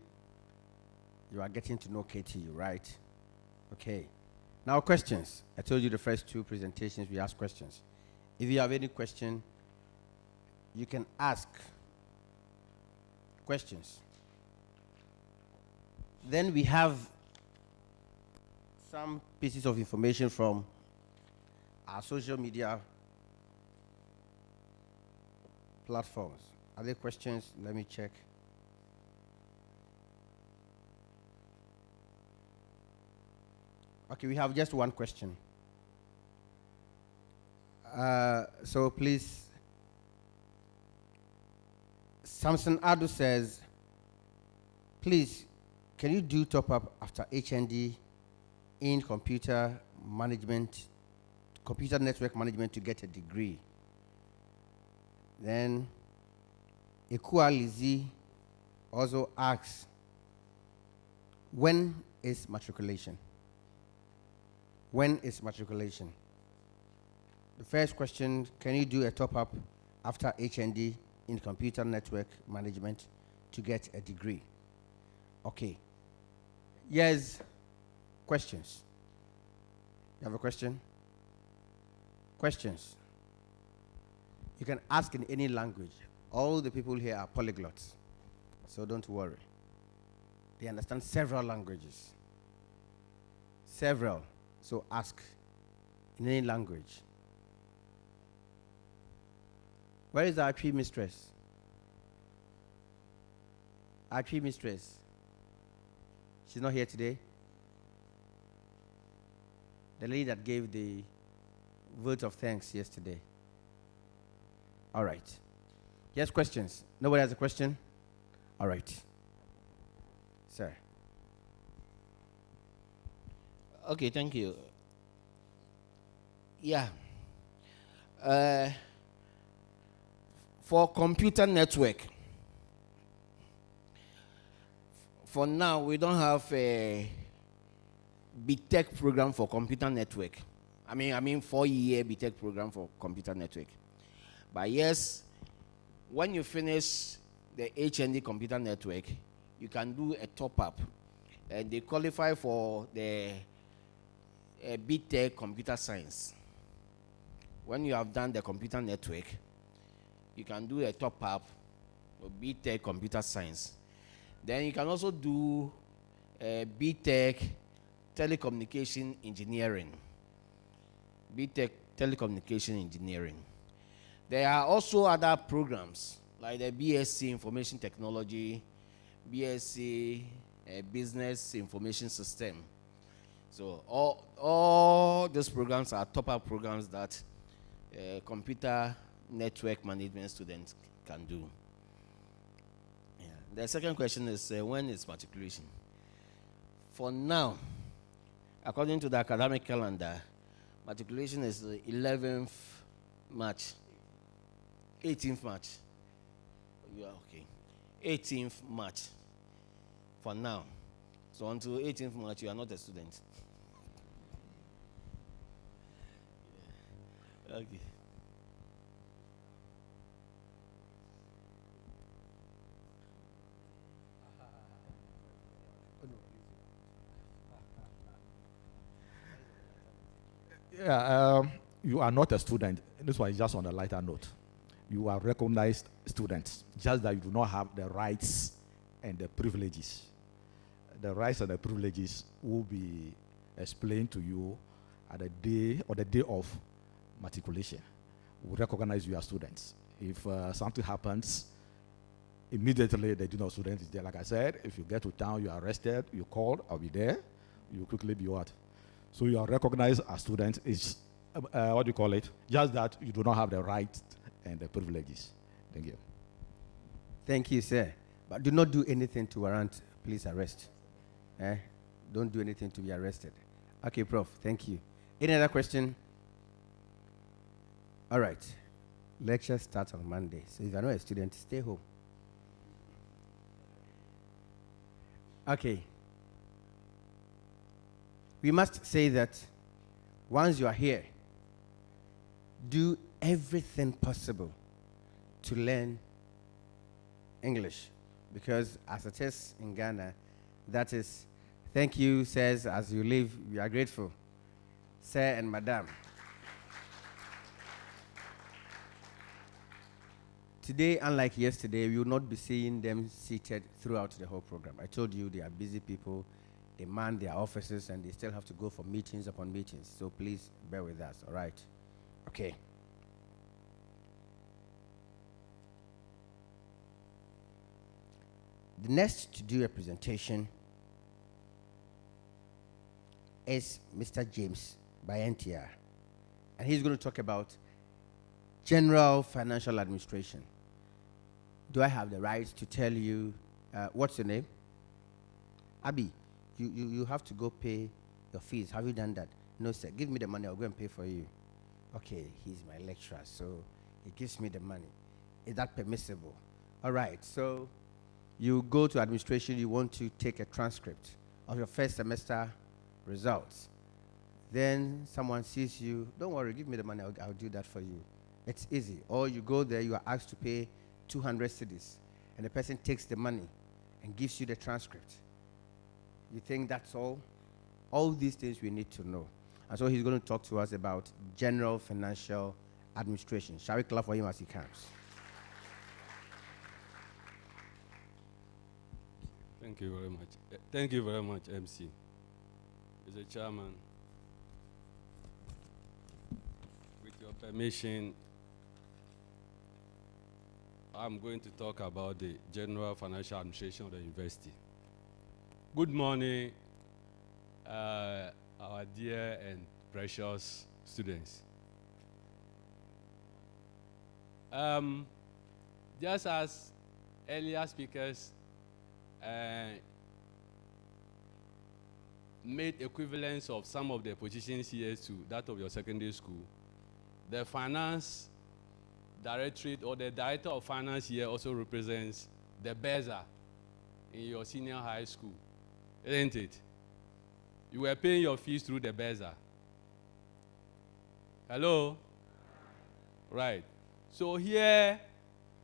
you are getting to know KTU, right? Okay. Now, questions. I told you the first 2 presentations, we ask questions. If you have any question, you can ask questions. Then we have some pieces of information from our social media platforms. Are there questions? Let me check. Okay, we have just one question. So please, Samson Adu says, please, can you do top up after HND in computer management, computer network management to get a degree? Then Ekua Lizzie also asks, when is matriculation? When is matriculation? The first question, can you do a top-up after HND in computer network management to get a degree? Okay. Yes. Questions? You have a question? Questions? You can ask in any language. All the people here are polyglots, so don't worry. They understand several languages. Several. So ask in any language. Where is our IP mistress? IP mistress. She's not here today. The lady that gave the vote of thanks yesterday. All right. Yes, questions? Nobody has a question? All right. Sir. Okay, thank you. Yeah. For computer network, for now, we don't have a BTech program for computer network. I mean 4-year BTech program for computer network. But yes, when you finish the HND computer network, you can do a top-up. And they qualify for the BTech computer science. When you have done the computer network, you can do a top-up for BTech computer science. Then you can also do BTech telecommunication engineering. BTech telecommunication engineering. There are also other programs like the BSc Information Technology, BSc Business Information System. So all these programs are top-up programs that computer network management students can do. Yeah. The second question is when is matriculation? For now, according to the academic calendar, matriculation is the 11th March. 18th March. You are okay. 18th March. For now. So until 18th March, you are not a student. Yeah. Okay. Yeah, you are not a student. This one is just on a lighter note. You are recognized students, just that you do not have the rights and the privileges. The rights and the privileges will be explained to you at the day of matriculation. We recognize you as students. If something happens, immediately the junior student is there. Like I said, if you get to town, you are arrested, you call, I'll be there. You quickly be what? So you are recognized as students. It's, what do you call it? Just that you do not have the rights and the privileges. Thank you. Thank you, sir. But do not do anything to warrant police arrest. Don't do anything to be arrested. Okay, Prof. Thank you. Any other question? All right. Lecture starts on Monday. So if you're not a student, stay home. Okay. We must say that once you are here, do everything possible to learn English. Because as it is in Ghana, that is, thank you, says, as you leave, we are grateful. Sir and Madam. Today, unlike yesterday, we will not be seeing them seated throughout the whole program. I told you they are busy people. They man their offices, and they still have to go for meetings upon meetings. So please bear with us, all right? Okay. The next to do a presentation is Mr. James Bayentia, and he's going to talk about general financial administration. Do I have the right to tell you, what's your name? Abby, you have to go pay your fees. Have you done that? No, sir. Give me the money. I'll go and pay for you. Okay, he's my lecturer, so he gives me the money. Is that permissible? All right, so you go to administration. You want to take a transcript of your first semester results. Then someone sees you, don't worry, give me the money, I'll do that for you. It's easy. Or you go there, you are asked to pay 200 cedis, and the person takes the money and gives you the transcript. You think that's all? All these things we need to know. And so he's going to talk to us about general financial administration. Shall we clap for him as he comes? Thank you very much. Thank you very much, MC. Mr. Chairman, with your permission, I'm going to talk about the general financial administration of the university. Good morning, our dear and precious students. Just as earlier speakers made equivalence of some of the positions here to that of your secondary school, the finance directorate or the director of finance here also represents the BESA in your senior high school, isn't it? You were paying your fees through the BESA. Hello? Right. So here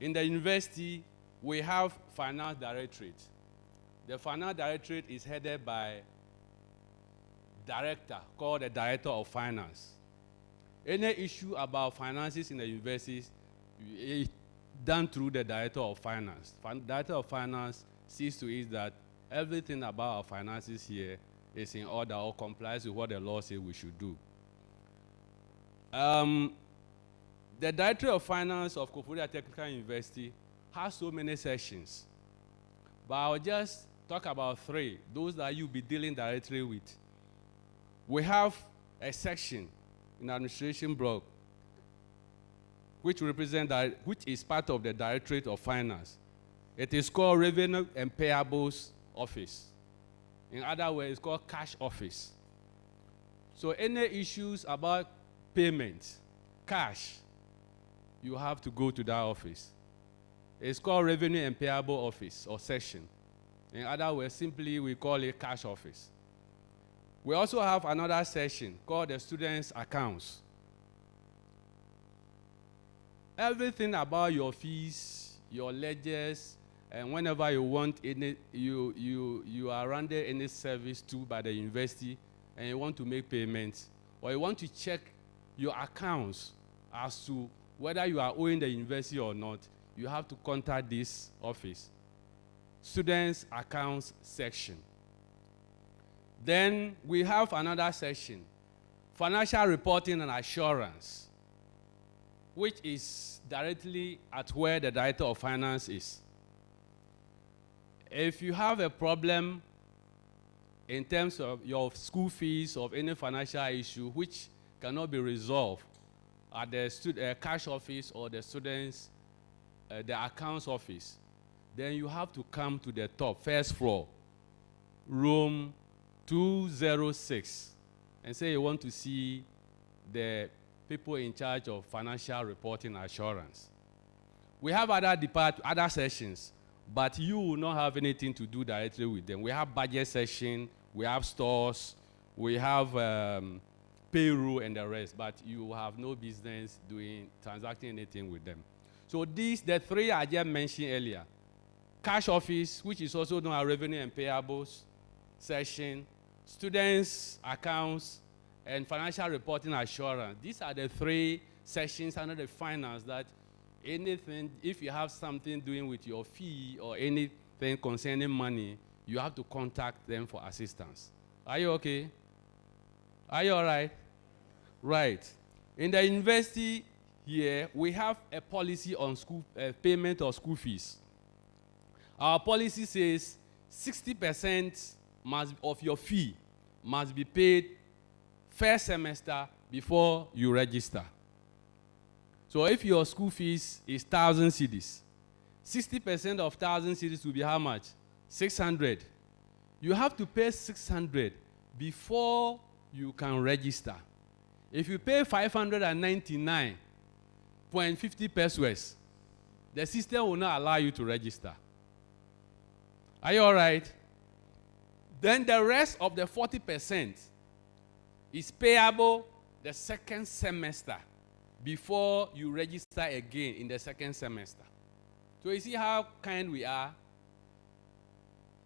in the university, we have finance directorate. The finance directorate is headed by director called the director of finance. Any issue about finances in the universities is done through the director of finance. Director of finance sees to it that everything about our finances here is in order or complies with what the law says we should do. The Director of Finance of Koforidua Technical University has so many sections, but I'll just talk about three, those that you'll be dealing directly with. We have a section in administration block which is part of the Directorate of Finance. It is called Revenue and Payables Office. In other words, it's called Cash Office. So any issues about payments, cash, you have to go to that office. It's called Revenue and Payable Office or section. In other words, simply we call it Cash Office. We also have another section called the Students' Accounts. Everything about your fees, your ledgers, and whenever you want any, you are rendered any service to by the university, and you want to make payments, or you want to check your accounts as to whether you are owing the university or not, you have to contact this office, Students' Accounts section. Then we have another section, Financial Reporting and Assurance, which is directly at where the Director of Finance is. If you have a problem in terms of your school fees or any financial issue which cannot be resolved at the cash office or the students, the accounts office, then you have to come to the top, first floor, room 206, and say you want to see the people in charge of financial reporting assurance. We have other sessions, but you will not have anything to do directly with them. We have budget session, we have stores, we have payroll and the rest, but you have no business transacting anything with them. So the three I just mentioned earlier, cash office, which is also known as revenue and payables section, students' accounts, and financial reporting assurance. These are the three sections under the finance that anything, if you have something doing with your fee or anything concerning money, you have to contact them for assistance. Are you okay? Are you all right? Right. In the university here, we have a policy on school payment of school fees. Our policy says 60% of your fee must be paid first semester before you register. So if your school fees is 1,000 cedis, 60% of 1,000 cedis will be how much? 600. You have to pay 600 before you can register. If you pay 599.50 pesos, the system will not allow you to register. Are you all right? Then the rest of the 40%, is payable the second semester before you register again in the second semester. So you see how kind we are.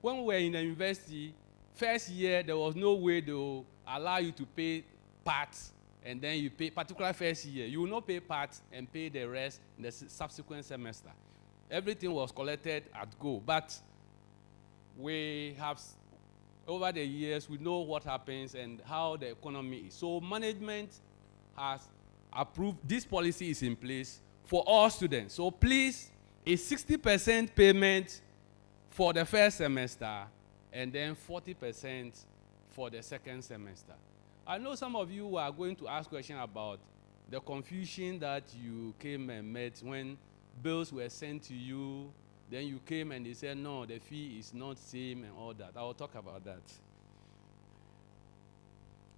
When we were in the university, first year, there was no way they will allow you to pay parts and then you pay, particular first year. You will not pay parts and pay the rest in the subsequent semester. Everything was collected at go. But we have, over the years, we know what happens and how the economy is. So management has approved, this policy is in place for all students. So please, a 60% payment for the first semester and then 40% for the second semester. I know some of you are going to ask questions about the confusion that you came and met when bills were sent to you. Then you came and they said, no, the fee is not same and all that. I will talk about that.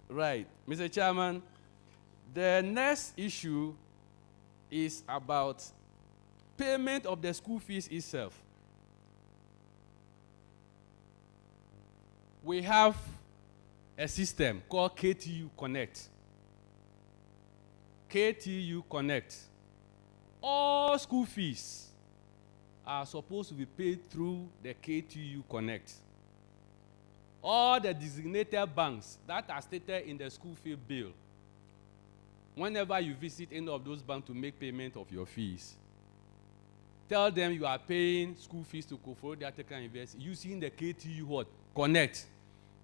Right. Mr. Chairman, the next issue is about payment of the school fees itself. We have a system called KTU Connect. KTU Connect. All school fees are supposed to be paid through the KTU Connect. All the designated banks that are stated in the school fee bill, whenever you visit any of those banks to make payment of your fees, tell them you are paying school fees to Koforo Diateca University using the KTU what? Connect.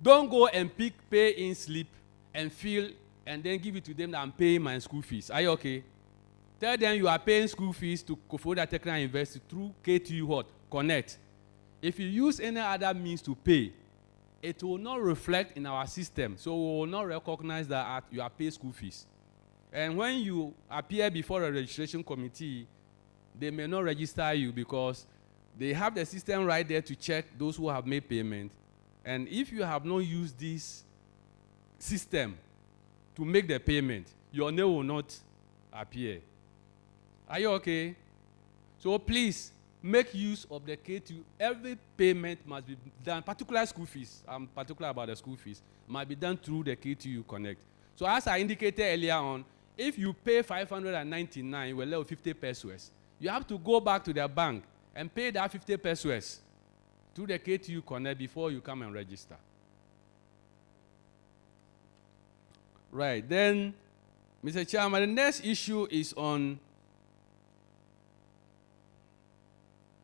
Don't go and pick pay-in slip and fill and then give it to them that I'm paying my school fees. Are you okay? Tell them you are paying school fees to Koforo Diateca University through KTU what? Connect. If you use any other means to pay, it will not reflect in our system. So we will not recognize that you are paying school fees. And when you appear before a registration committee, they may not register you because they have the system right there to check those who have made payment. And if you have not used this system to make the payment, your name will not appear. Are you okay? So please, make use of the K2. Every payment must be done, particular school fees, I'm particular about the school fees, must be done through the K2 Connect. So as I indicated earlier on, if you pay 599, you will left with 50 pesos. You have to go back to the bank and pay that 50 pesos through the KTU Connect before you come and register. Right, then, Mr. Chairman, the next issue is on,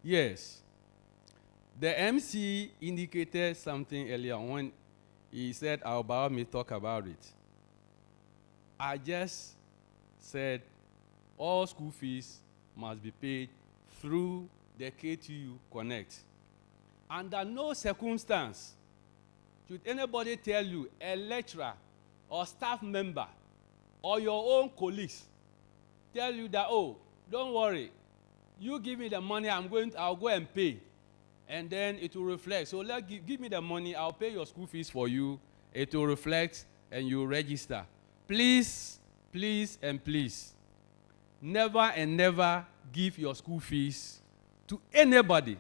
yes, the MC indicated something earlier on when he said I'll allow me talk about it. I just said all school fees must be paid through the KTU Connect. Under no circumstance should anybody tell you, a lecturer or staff member or your own colleagues, tell you that, oh, don't worry, you give me the money, I'll go and pay. And then it will reflect. So give me the money, I'll pay your school fees for you. It will reflect and you register. Please, please, and please, never and never give your school fees to anybody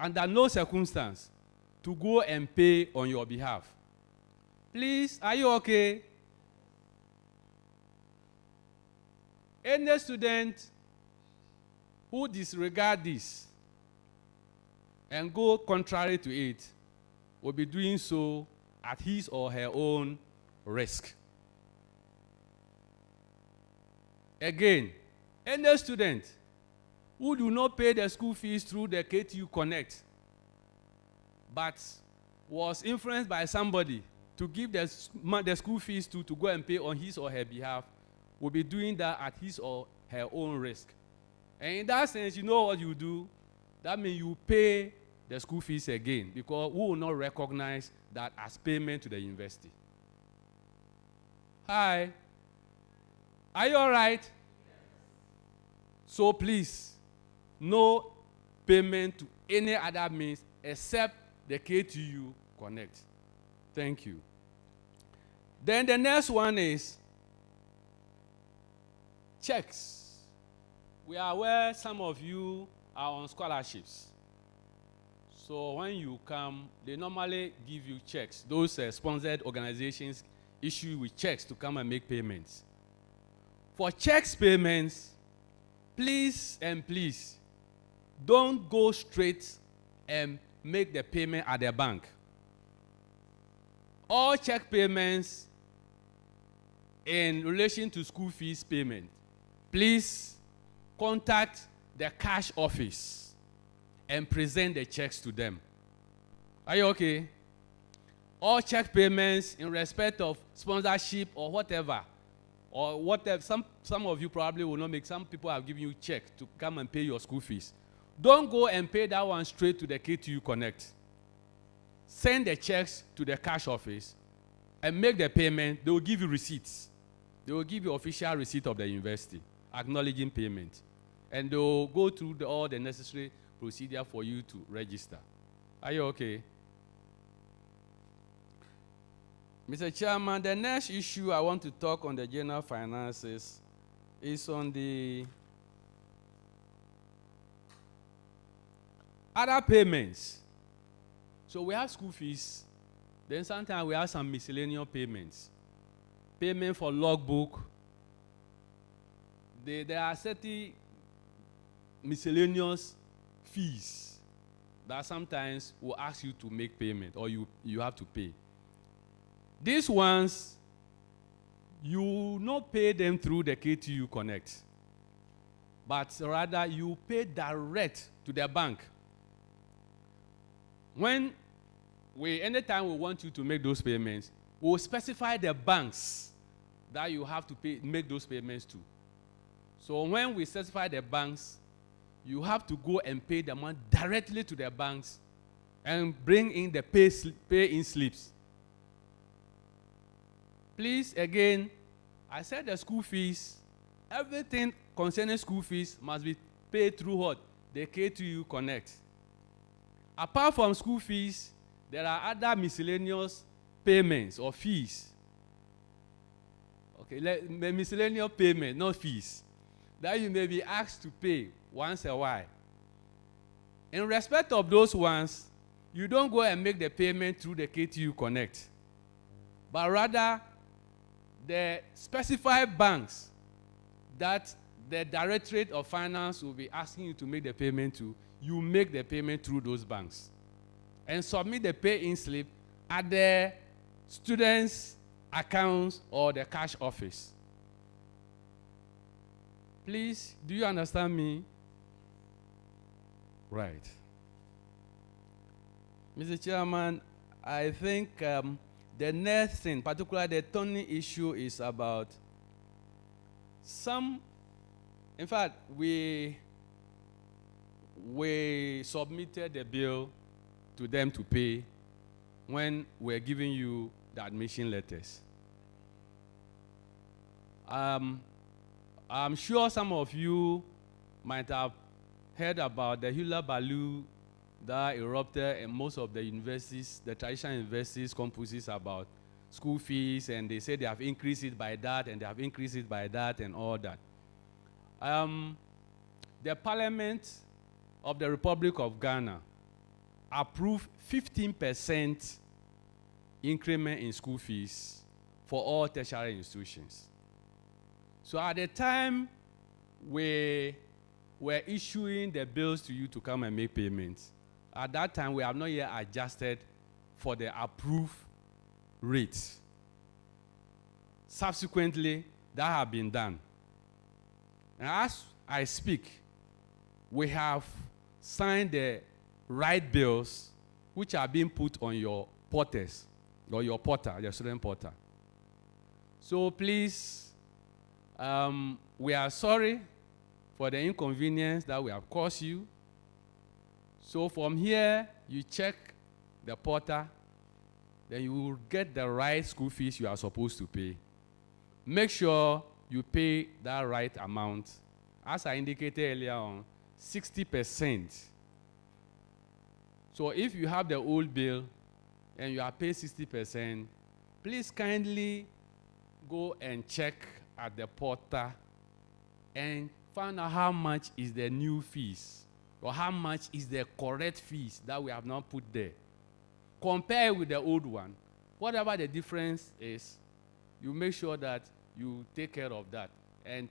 under no circumstance to go and pay on your behalf. Please, are you okay? Any student who disregard this and go contrary to it will be doing so at his or her own risk. Again, any student who do not pay the school fees through the KTU Connect, but was influenced by somebody to give the school fees to go and pay on his or her behalf, will be doing that at his or her own risk. And in that sense, you know what you do? That means you pay the school fees again, because we will not recognize that as payment to the university. Hi. Are you all right? So please, no payment to any other means except the KTU Connect. Thank you. Then the next one is checks. We are aware some of you are on scholarships. So when you come, they normally give you checks. Those sponsored organizations issue with checks to come and make payments. For checks payments, please and please, don't go straight and make the payment at the bank. All check payments in relation to school fees payment, please contact the cash office and present the checks to them. Are you okay? All check payments in respect of sponsorship or whatever, some of you probably will not make, some people have given you check to come and pay your school fees. Don't go and pay that one straight to the KTU Connect. Send the checks to the cash office and make the payment. They will give you receipts. They will give you official receipt of the university acknowledging payment. And they will go through all the necessary procedure for you to register. Are you okay? Mr. Chairman, the next issue I want to talk on the general finances is on the other payments. So we have school fees, then sometimes we have some miscellaneous payments. Payment for logbook. There are certain miscellaneous fees that sometimes will ask you to make payment or you have to pay. These ones, you will not pay them through the KTU Connect, but rather you pay direct to the bank. Anytime we want you to make those payments, we'll specify the banks that you have to make those payments to. So when we specify the banks, you have to go and pay the money directly to the banks and bring in the pay-in slips. Please, again, I said the school fees, everything concerning school fees must be paid through what? The K2U Connect. Apart from school fees, there are other miscellaneous payments or fees. Okay, miscellaneous payment, not fees, that you may be asked to pay once a while. In respect of those ones, you don't go and make the payment through the KTU Connect, but rather the specified banks that the Directorate of Finance will be asking you to make the payment to, you make the payment through those banks and submit the pay-in slip at the student's accounts or the cash office. Please, do you understand me? Right. Mr. Chairman, I think the next thing, particularly the Tony issue, is about in fact, we submitted the bill to them to pay when we're giving you the admission letters. I'm sure some of you might have heard about the Hula Baloo that erupted in most of the universities, the traditional universities, campuses about school fees, and they say they have increased it by that, and they have increased it by that, and all that. The Parliament of the Republic of Ghana approved 15% increment in school fees for all tertiary institutions. So at the time we were issuing the bills to you to come and make payments, at that time we have not yet adjusted for the approved rates. Subsequently, that has been done. And as I speak, we have signed the right bills which are being put on your porters, or your porter, your student porter. So please, we are sorry for the inconvenience that we have caused you. So from here, you check the porter, then you will get the right school fees you are supposed to pay. Make sure you pay that right amount. As I indicated earlier on, 60%. So if you have the old bill and you are paid 60%, please kindly go and check at the porter and find out how much is the new fees or how much is the correct fees that we have not put there. Compare with the old one. Whatever the difference is, you make sure that you take care of that. And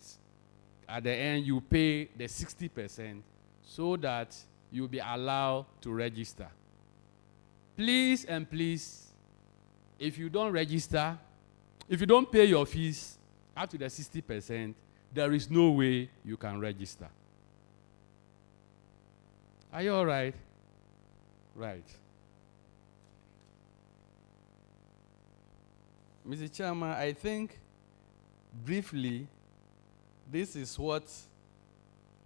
at the end, you pay the 60% so that you'll be allowed to register. Please and please, if you don't register, if you don't pay your fees up to the 60%, there is no way you can register. Are you all right? Right. Mr. Chairman, I think briefly, this is what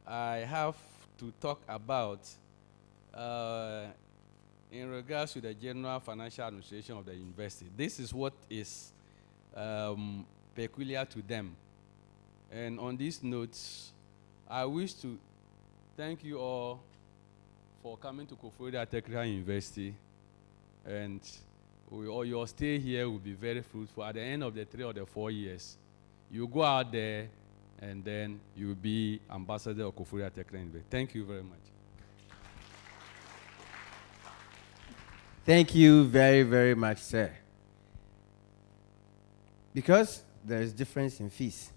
I have to talk about in regards to the general financial administration of the university. This is what is peculiar to them. And on these notes, I wish to thank you all for coming to Koforidua Technical University. And your stay here will be very fruitful. At the end of the 3 or the 4 years, you go out there and then you'll be ambassador of Koforidua Technical University. Thank you very much. Thank you very, very much, sir. Because there is difference in fees.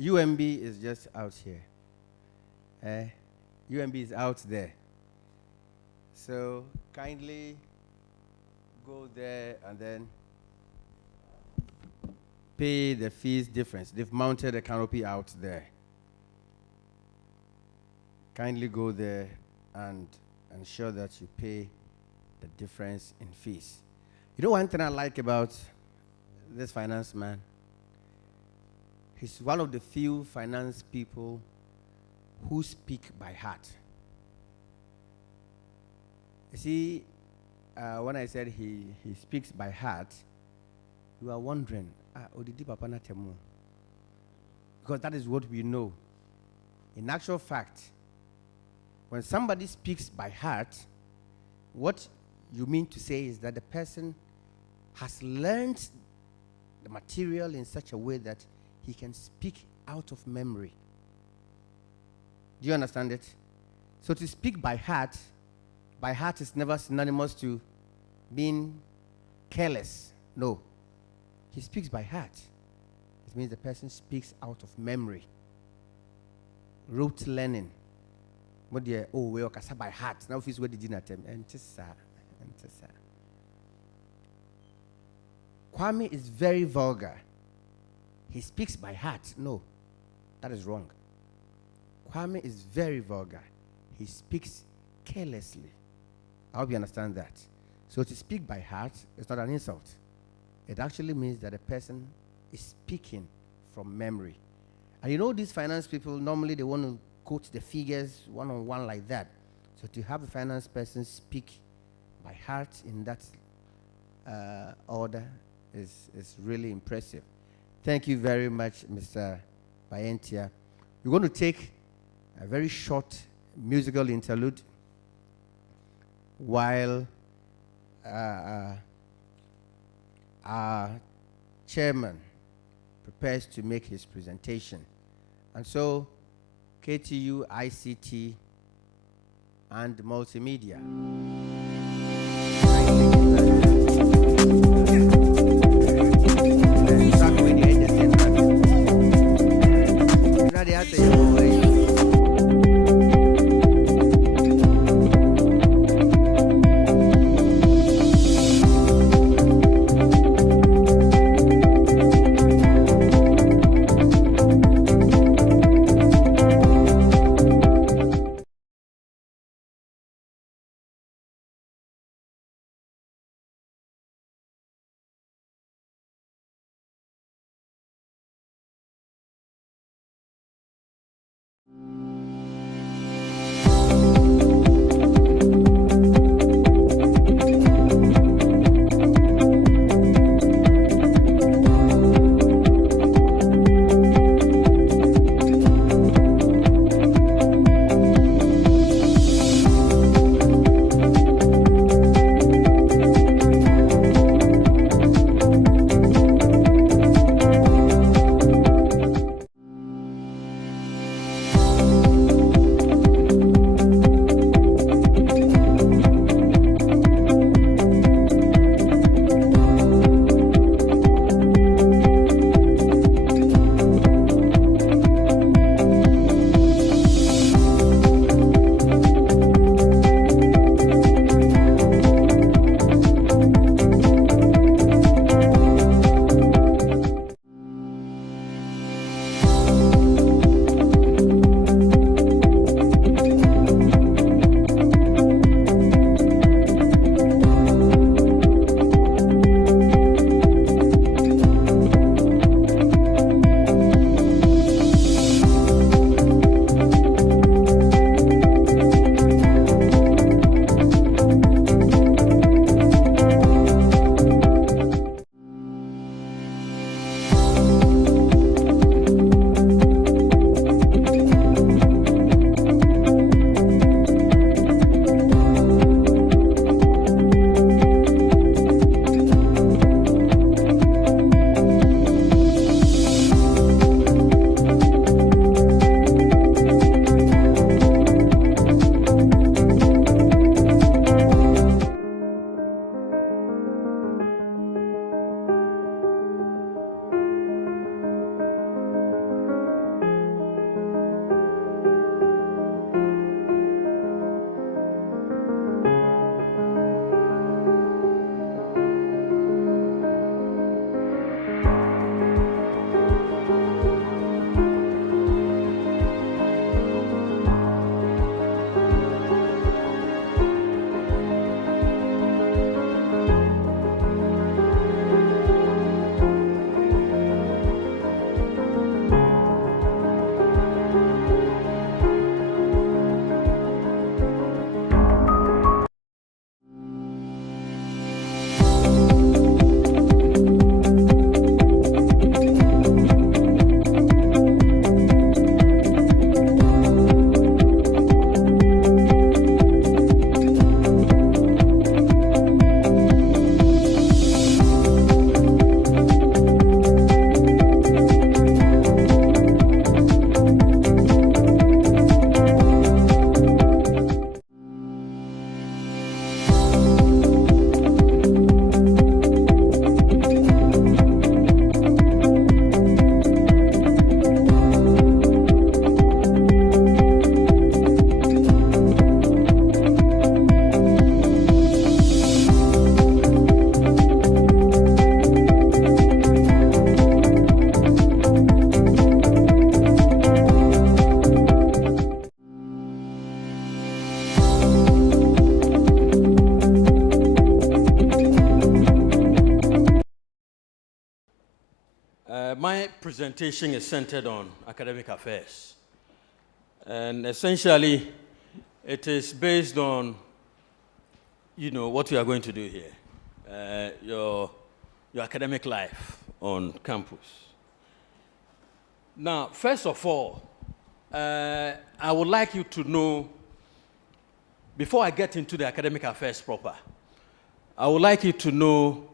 UMB is just out here. UMB is out there. So kindly go there and then pay the fees difference. They've mounted a canopy out there. Kindly go there and ensure that you pay the difference in fees. You know one thing I like about this finance man? He's one of the few finance people who speak by heart. You see, when I said he speaks by heart, you are wondering, because that is what we know. In actual fact, when somebody speaks by heart, what you mean to say is that the person has learned the material in such a way that he can speak out of memory. Do you understand it? So to speak by heart is never synonymous to being careless. No. He speaks by heart. It means the person speaks out of memory. Rote learning. What do you, we are by heart. Now if it's what the dinner time. Kwame is very vulgar. He speaks by heart. No, that is wrong. Kwame is very vulgar. He speaks carelessly. I hope you understand that. So to speak by heart is not an insult. It actually means that a person is speaking from memory. And you know these finance people, normally they want to quote the figures one-on-one like that. So to have a finance person speak by heart in that order is really impressive. Thank you very much, Mr. Bayentia. We're going to take a very short musical interlude while our chairman prepares to make his presentation. And so, KTU, ICT, and multimedia. presentation is centered on academic affairs. And essentially, it is based on, what we are going to do here, your academic life on campus. Now, first of all, I would like you to know, before I get into the academic affairs proper, I would like you to know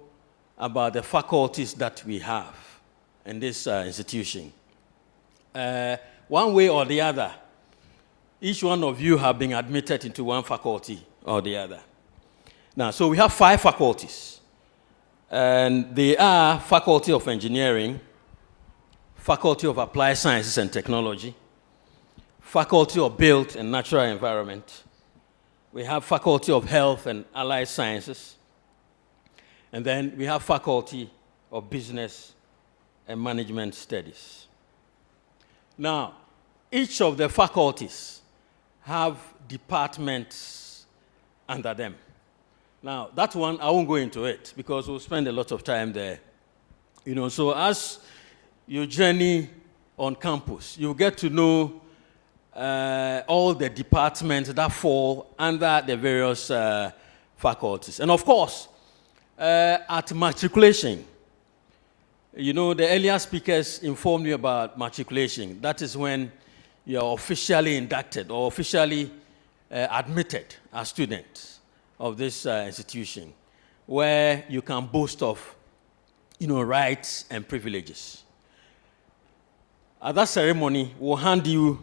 about the faculties that we have in this institution. One way or the other, each one of you have been admitted into one faculty or the other. Now, so we have 5 faculties, and they are Faculty of Engineering, Faculty of Applied Sciences and Technology, Faculty of Built and Natural Environment. We have Faculty of Health and Allied Sciences, and then we have Faculty of Business and Management Studies. Now, each of the faculties have departments under them. Now, that one, I won't go into it because we'll spend a lot of time there. So as you journey on campus, you get to know all the departments that fall under the various faculties. And of course, at matriculation, the earlier speakers informed you about matriculation. That is when you're officially inducted or officially admitted as student of this institution, where you can boast of, rights and privileges. At that ceremony, we'll hand you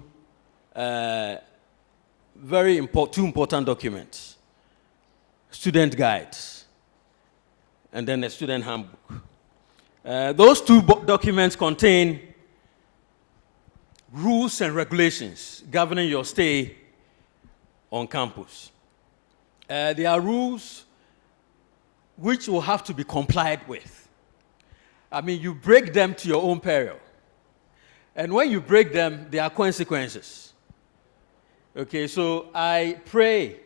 two important documents: student guides, and then a student handbook. Those 2 documents contain rules and regulations governing your stay on campus. There are rules which will have to be complied with. You break them to your own peril. And when you break them, there are consequences. Okay, so I pray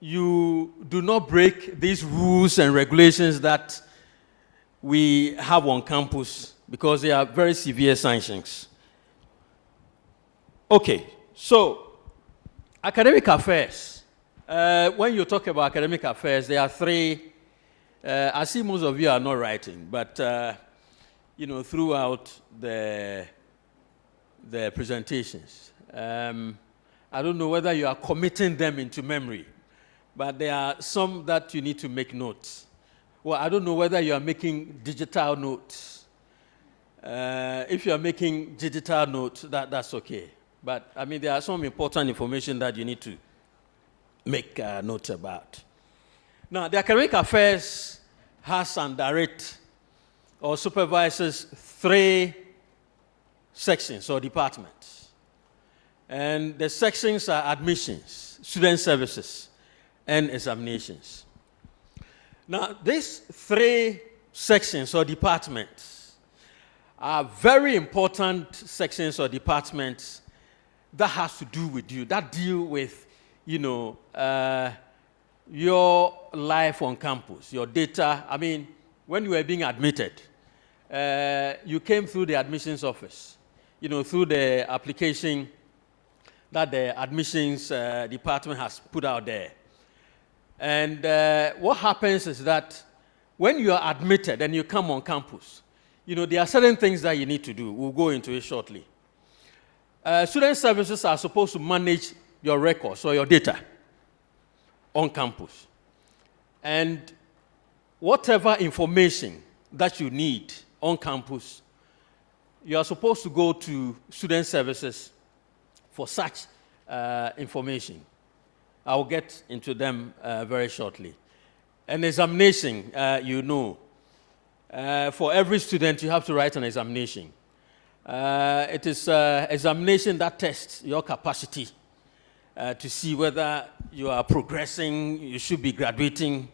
you do not break these rules and regulations that we have on campus, because they are very severe sanctions. Okay, so academic affairs. When you talk about academic affairs, there are 3. I see most of you are not writing, but throughout the presentations, I don't know whether you are committing them into memory, but there are some that you need to make notes. Well, I don't know whether you are making digital notes. If you are making digital notes, that's okay. But, there are some important information that you need to make notes about. Now, the academic affairs has and directs or supervises 3 sections or departments. And the sections are admissions, student services, and examinations. Now, these 3 sections or departments are very important sections or departments that has to do with you, that deal with, your life on campus, your data. When you were being admitted, you came through the admissions office, through the application that the admissions department has put out there. And what happens is that when you are admitted and you come on campus, there are certain things that you need to do. We'll go into it shortly. Student services are supposed to manage your records or your data on campus. And whatever information that you need on campus, you are supposed to go to student services for such information. I will get into them very shortly. An examination, for every student, you have to write an examination. It is an examination that tests your capacity to see whether you are progressing, you should be graduating,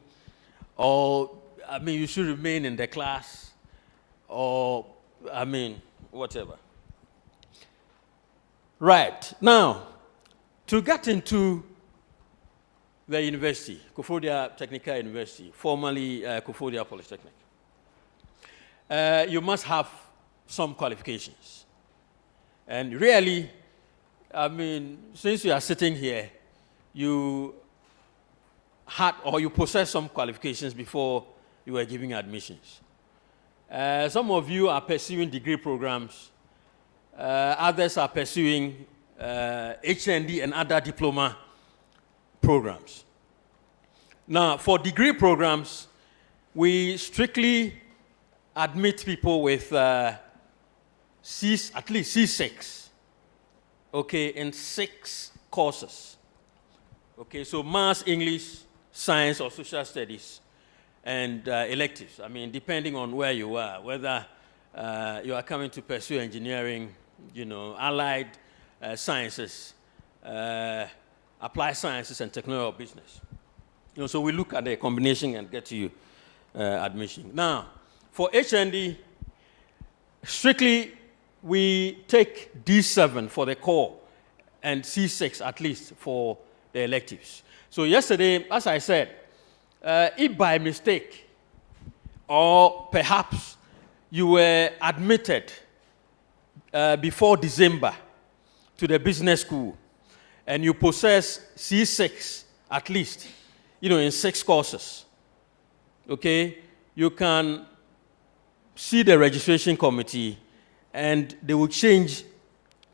or, you should remain in the class, or, whatever. Right. Now, to get into the university, Kofodia Technical University, formerly Kofodia Polytechnic, you must have some qualifications. And really, I mean, since you are sitting here, you had or you possess some qualifications before you were giving admissions. Some of you are pursuing degree programs. Others are pursuing HND and other diploma programs. Now, for degree programs, we strictly admit people with at least C6, okay, in 6 courses. Okay, so Maths, English, Science, or Social Studies, and electives. I mean, depending on where you are, whether you are coming to pursue engineering, you know, allied sciences, applied sciences, and technology or business. You know, so we look at the combination and get you admission. Now, for HND, strictly we take D7 for the core and C6 at least for the electives. So yesterday, as I said, if by mistake or perhaps you were admitted before December to the business school and you possess C6 at least, you know, in 6 courses, okay, you can see the registration committee and they will change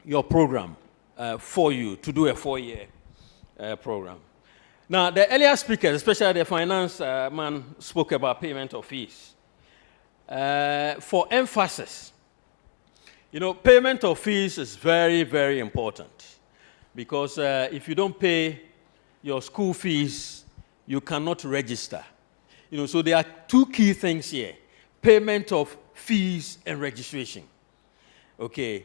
your program for you to do a 4-year program. Now, the earlier speakers, especially the finance man, spoke about payment of fees. For emphasis, you know, payment of fees is very, very important because if you don't pay your school fees, you cannot register. You know, so there are 2 key things here: payment of fees and registration. Okay,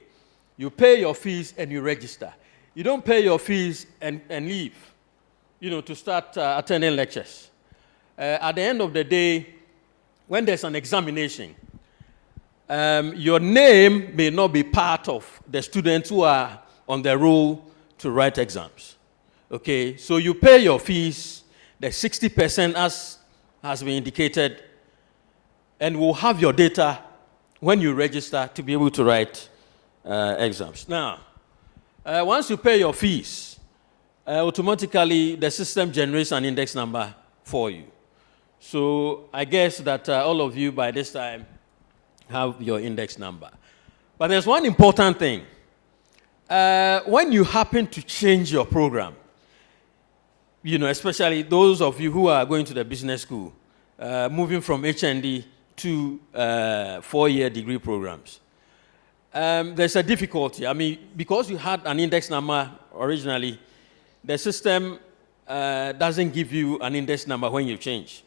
you pay your fees and you register. You don't pay your fees and leave, you know, to start attending lectures. At the end of the day, when there's an examination, your name may not be part of the students who are on the roll to write exams. Okay, so you pay your fees, the 60% as has been indicated, and we'll have your data when you register to be able to write exams. Now, once you pay your fees, automatically the system generates an index number for you. So I guess that all of you by this time have your index number. But there's one important thing. When you happen to change your program, you know, especially those of you who are going to the business school, moving from HND to 4-year degree programs, there's a difficulty. I mean, because you had an index number originally, the system doesn't give you an index number when you change.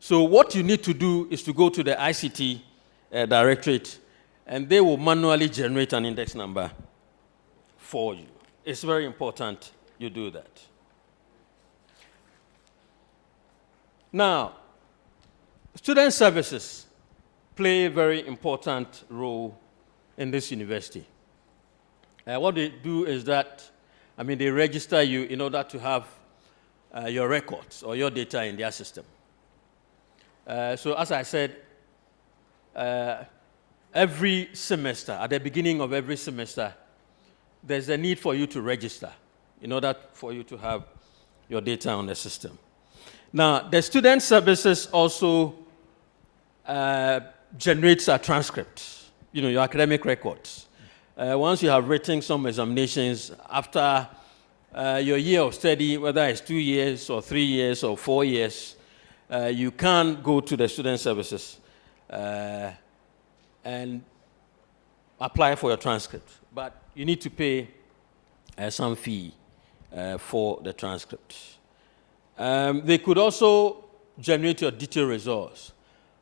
So what you need to do is to go to the ICT directorate, and they will manually generate an index number for you. It's very important you do that. Now, student services play a very important role in this university. What they do is that, I mean, they register you in order to have your records or your data in their system. So as I said, every semester, at the beginning of every semester, there's a need for you to register in order for you to have your data on the system. Now, the student services also generates a transcript, you know, your academic records. Once you have written some examinations, after your year of study, whether it's 2 years or 3 years or 4 years, you can go to the student services and apply for your transcript. But you need to pay some fee for the transcript. They could also generate your detailed results.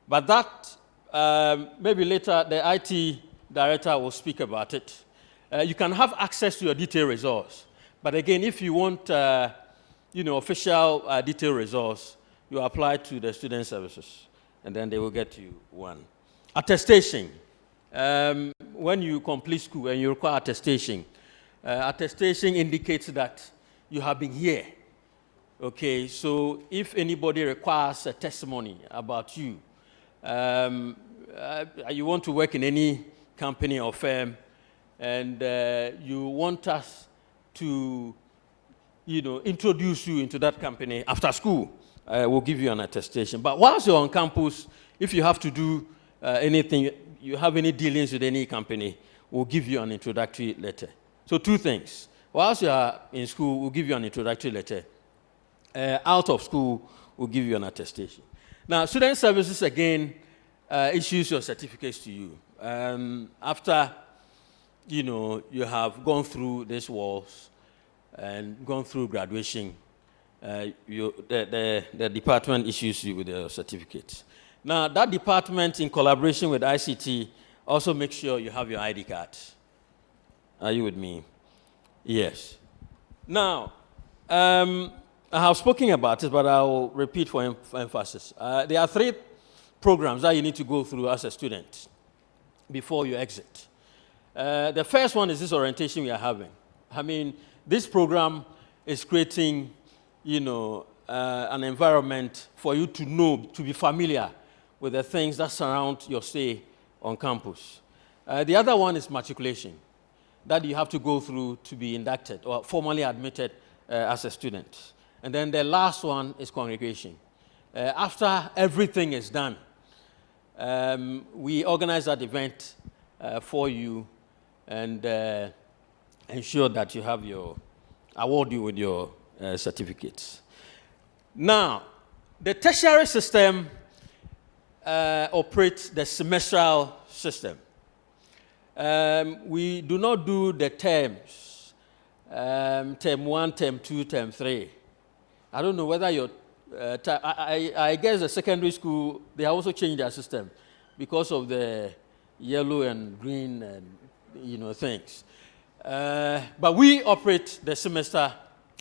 But that, maybe later, the IT director will speak about it. You can have access to your detailed results. But again, if you want you know, official detailed results, you apply to the student services, and then they will get you one. Attestation. When you complete school and you require attestation, attestation indicates that you have been here. Okay, so if anybody requires a testimony about you, you want to work in any company or firm, and you want us to, introduce you into that company after school, we'll give you an attestation. But whilst you're on campus, if you have to do anything, you have any dealings with any company, we'll give you an introductory letter. So 2 things. Whilst you are in school, we'll give you an introductory letter. Out of school, we'll give you an attestation. Now, student services, again, issues your certificates to you. After, you have gone through these walls and gone through graduation, the department issues you with your certificates. Now, that department, in collaboration with ICT, also makes sure you have your ID card. Are you with me? Yes. Now, I have spoken about it, but I will repeat for emphasis. There are 3 programs that you need to go through as a student before you exit. The first one is this orientation we are having. I mean, this program is creating, an environment for you to know, to be familiar with the things that surround your stay on campus. The other one is matriculation, that you have to go through to be inducted or formally admitted as a student. And then the last one is congregation. After everything is done, we organize that event for you and ensure that you have award you with your certificates. Now, the tertiary system operates the semestral system. We do not do the terms, term 1, term 2, term 3. I don't know whether your I guess the secondary school, they also changed their system because of the yellow and green and, things. But we operate the semester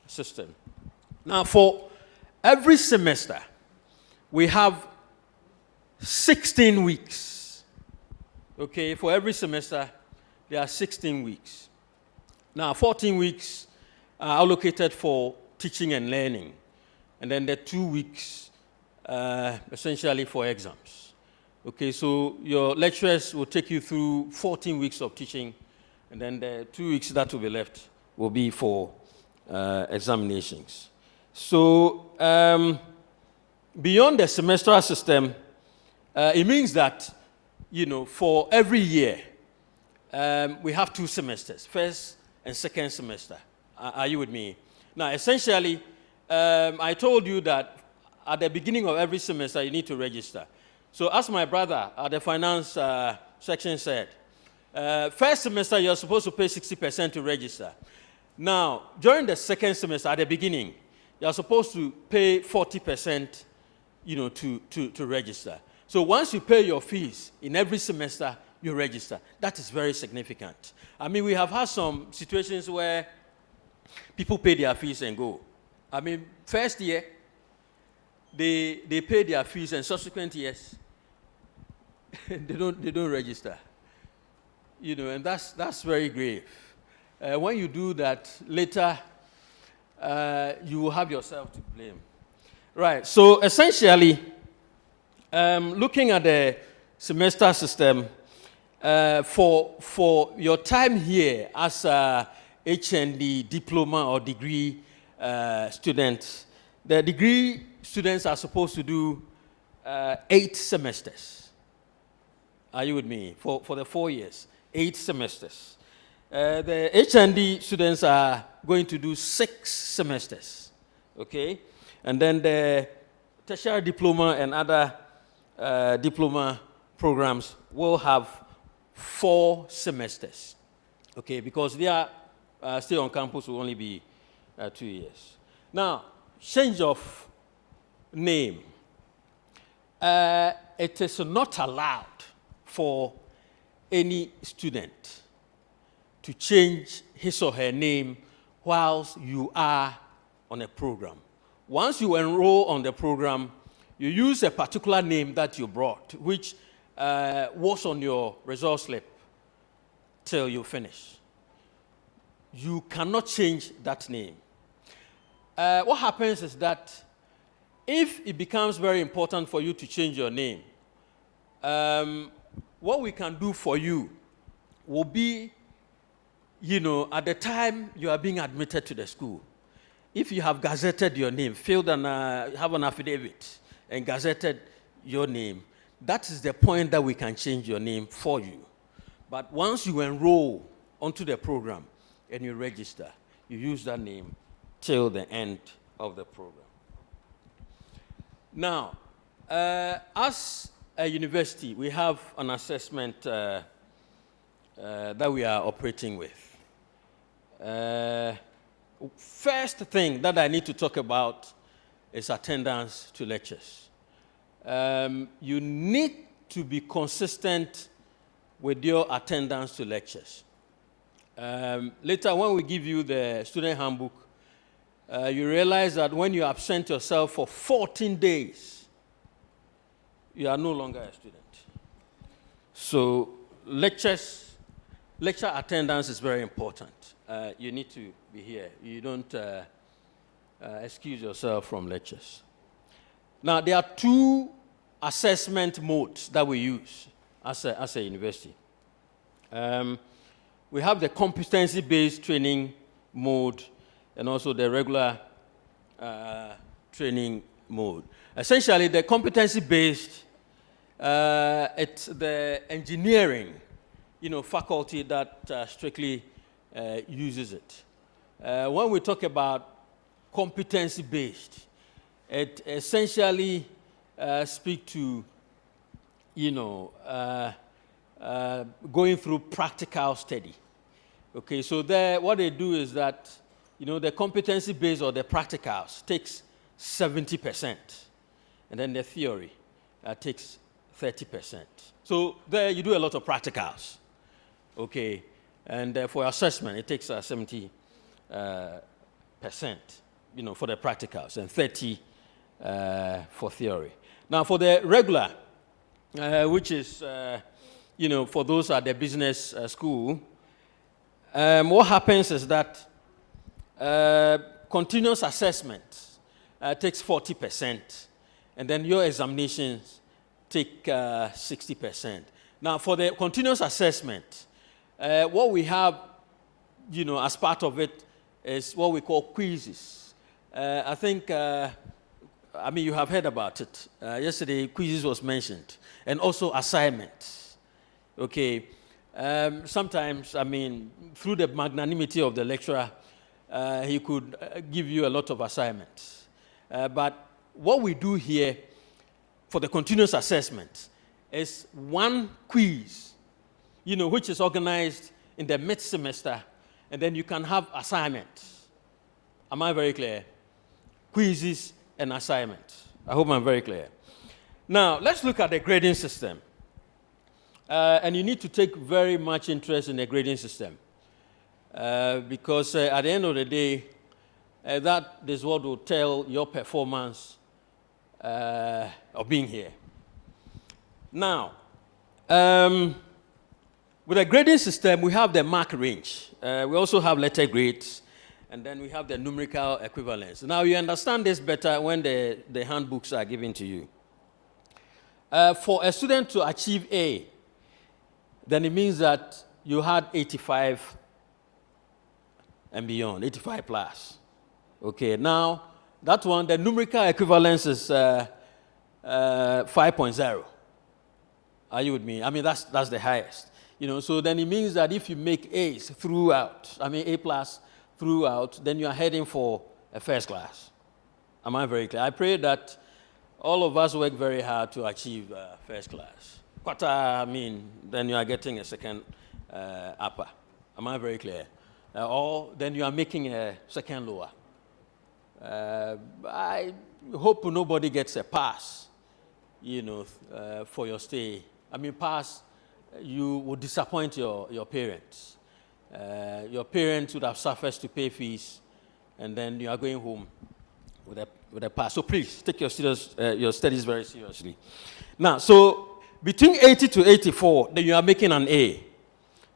system. Now, for every semester, we have 16 weeks. Okay, for every semester, there are 16 weeks. Now, 14 weeks are allocated for teaching and learning, and then the 2 weeks essentially for exams. Okay, so your lecturers will take you through 14 weeks of teaching, and then the 2 weeks that will be left will be for examinations. So beyond the semestral system, it means that, for every year, we have 2 semesters, first and second semester. Are you with me? Now, essentially, I told you that at the beginning of every semester, you need to register. So as my brother at the finance section said, first semester, you're supposed to pay 60% to register. Now, during the second semester, at the beginning, you're supposed to pay 40%, to register. So once you pay your fees in every semester, you register. That is very significant. I mean, we have had some situations where people pay their fees and go. I mean, first year, they pay their fees, and subsequent years, they don't register. And that's very grave. When you do that, later, you will have yourself to blame. Right, so essentially, looking at the semester system, for your time here as a HND diploma or degree student, the degree students are supposed to do 8 semesters. Are you with me? For the 4 years, 8 semesters. The HND students are going to do 6 semesters, okay? And then the tertiary diploma and other diploma programs will have 4 semesters, okay? Because they are still on campus will only be 2 years. Now, change of name. It is not allowed for any student to change his or her name whilst you are on a program. Once you enroll on the program, you use a particular name that you brought, which was on your result slip till you finish. You cannot change that name. What happens is that if it becomes very important for you to change your name, what we can do for you will be, at the time you are being admitted to the school. If you have gazetted your name, filled and have an affidavit and gazetted your name, that is the point that we can change your name for you. But once you enroll onto the program and you register, you use that name till the end of the program. Now, as a university, we have an assessment that we are operating with. First thing that I need to talk about is attendance to lectures. You need to be consistent with your attendance to lectures. Later, when we give you the student handbook, you realize that when you absent yourself for 14 days, you are no longer a student. So lecture attendance is very important. You need to be here. You don't excuse yourself from lectures. Now, there are two assessment modes that we use as a university. We have the competency-based training mode and also the regular training mode. Essentially, the competency-based, it's the engineering, faculty that strictly uses it. When we talk about competency-based, it essentially speaks to, going through practical study. Okay, so what they do is that, the competency-based or the practicals takes 70%, and then the theory takes 30%. So there you do a lot of practicals, okay, and for assessment it takes 70%, for the practicals, and 30 for theory. Now for the regular, which is, for those at the business school, what happens is that continuous assessment takes 40%, and then your examinations take 60%. Now, for the continuous assessment, what we have, as part of it is what we call quizzes. I think, you have heard about it. Yesterday, quizzes was mentioned, and also assignments. Okay. Sometimes, through the magnanimity of the lecturer, he could give you a lot of assignments. But what we do here for the continuous assessment is one quiz, which is organized in the mid-semester, and then you can have assignments. Am I very clear? Quizzes and assignments. I hope I'm very clear. Now, let's look at the grading system. And you need to take very much interest in the grading system. Because at the end of the day, that is what will tell your performance of being here. Now, with the grading system, we have the mark range. We also have letter grades, and then we have the numerical equivalence. Now, you understand this better when the handbooks are given to you. For a student to achieve A, then it means that you had 85 and beyond, 85 plus. Okay, now that one, the numerical equivalence is 5.0. Are you with me? That's the highest. So then it means that if you make A's throughout, A plus throughout, then you are heading for a first class. Am I very clear? I pray that all of us work very hard to achieve first class. Then you are getting a second upper. Am I very clear? Or then you are making a second lower. I hope nobody gets a pass, for your stay. Pass, you would disappoint your parents. Your parents would have suffered to pay fees, and then you are going home with a pass. So please, take your studies very seriously. Now, so between 80 to 84, then you are making an A,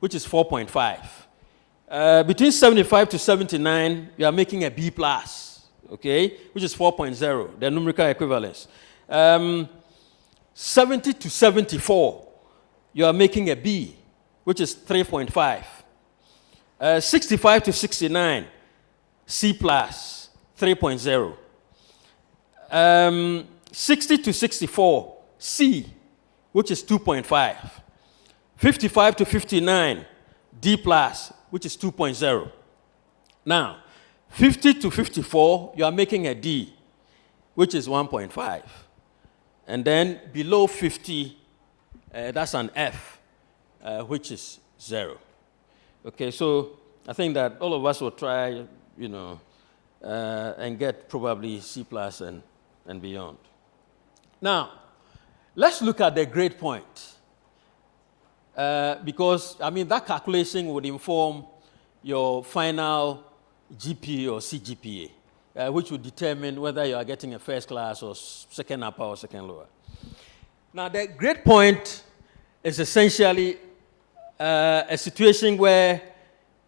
which is 4.5. Between 75 to 79, you are making a B plus, okay, which is 4.0, the numerical equivalence. 70 to 74, you are making a B, which is 3.5. 65 to 69, C plus, 3.0. 60 to 64, C, which is 2.5. 55 to 59, D plus, which is 2.0. Now, 50 to 54, you are making a D, which is 1.5. And then below 50, that's an F, which is 0. Okay, so I think that all of us will try, and get probably C plus and beyond. Now, let's look at the grade point. Because, that calculation would inform your final GPA or CGPA, which would determine whether you are getting a first class or second upper or second lower. Now, the grade point is essentially a situation where,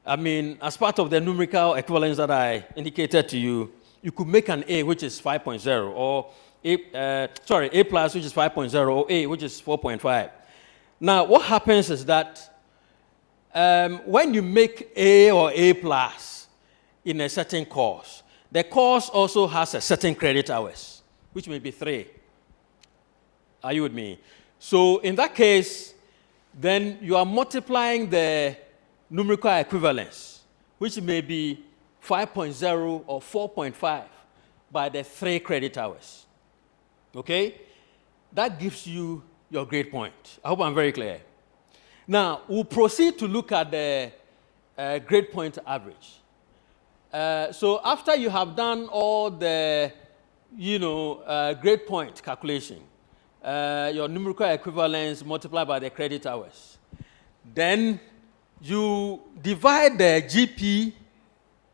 as part of the numerical equivalence that I indicated to you, you could make an A, which is 5.0, or A plus, which is 5.0, or A, which is 4.5. Now, what happens is that when you make A or A plus in a certain course, the course also has a certain credit hours, which may be 3. Are you with me? So in that case, then you are multiplying the numerical equivalence, which may be 5.0 or 4.5 by the 3 credit hours. Okay? That gives you your grade point. I hope I'm very clear. Now, we'll proceed to look at the grade point average. So after you have done all the, grade point calculation, your numerical equivalence multiplied by the credit hours, then you divide the GP,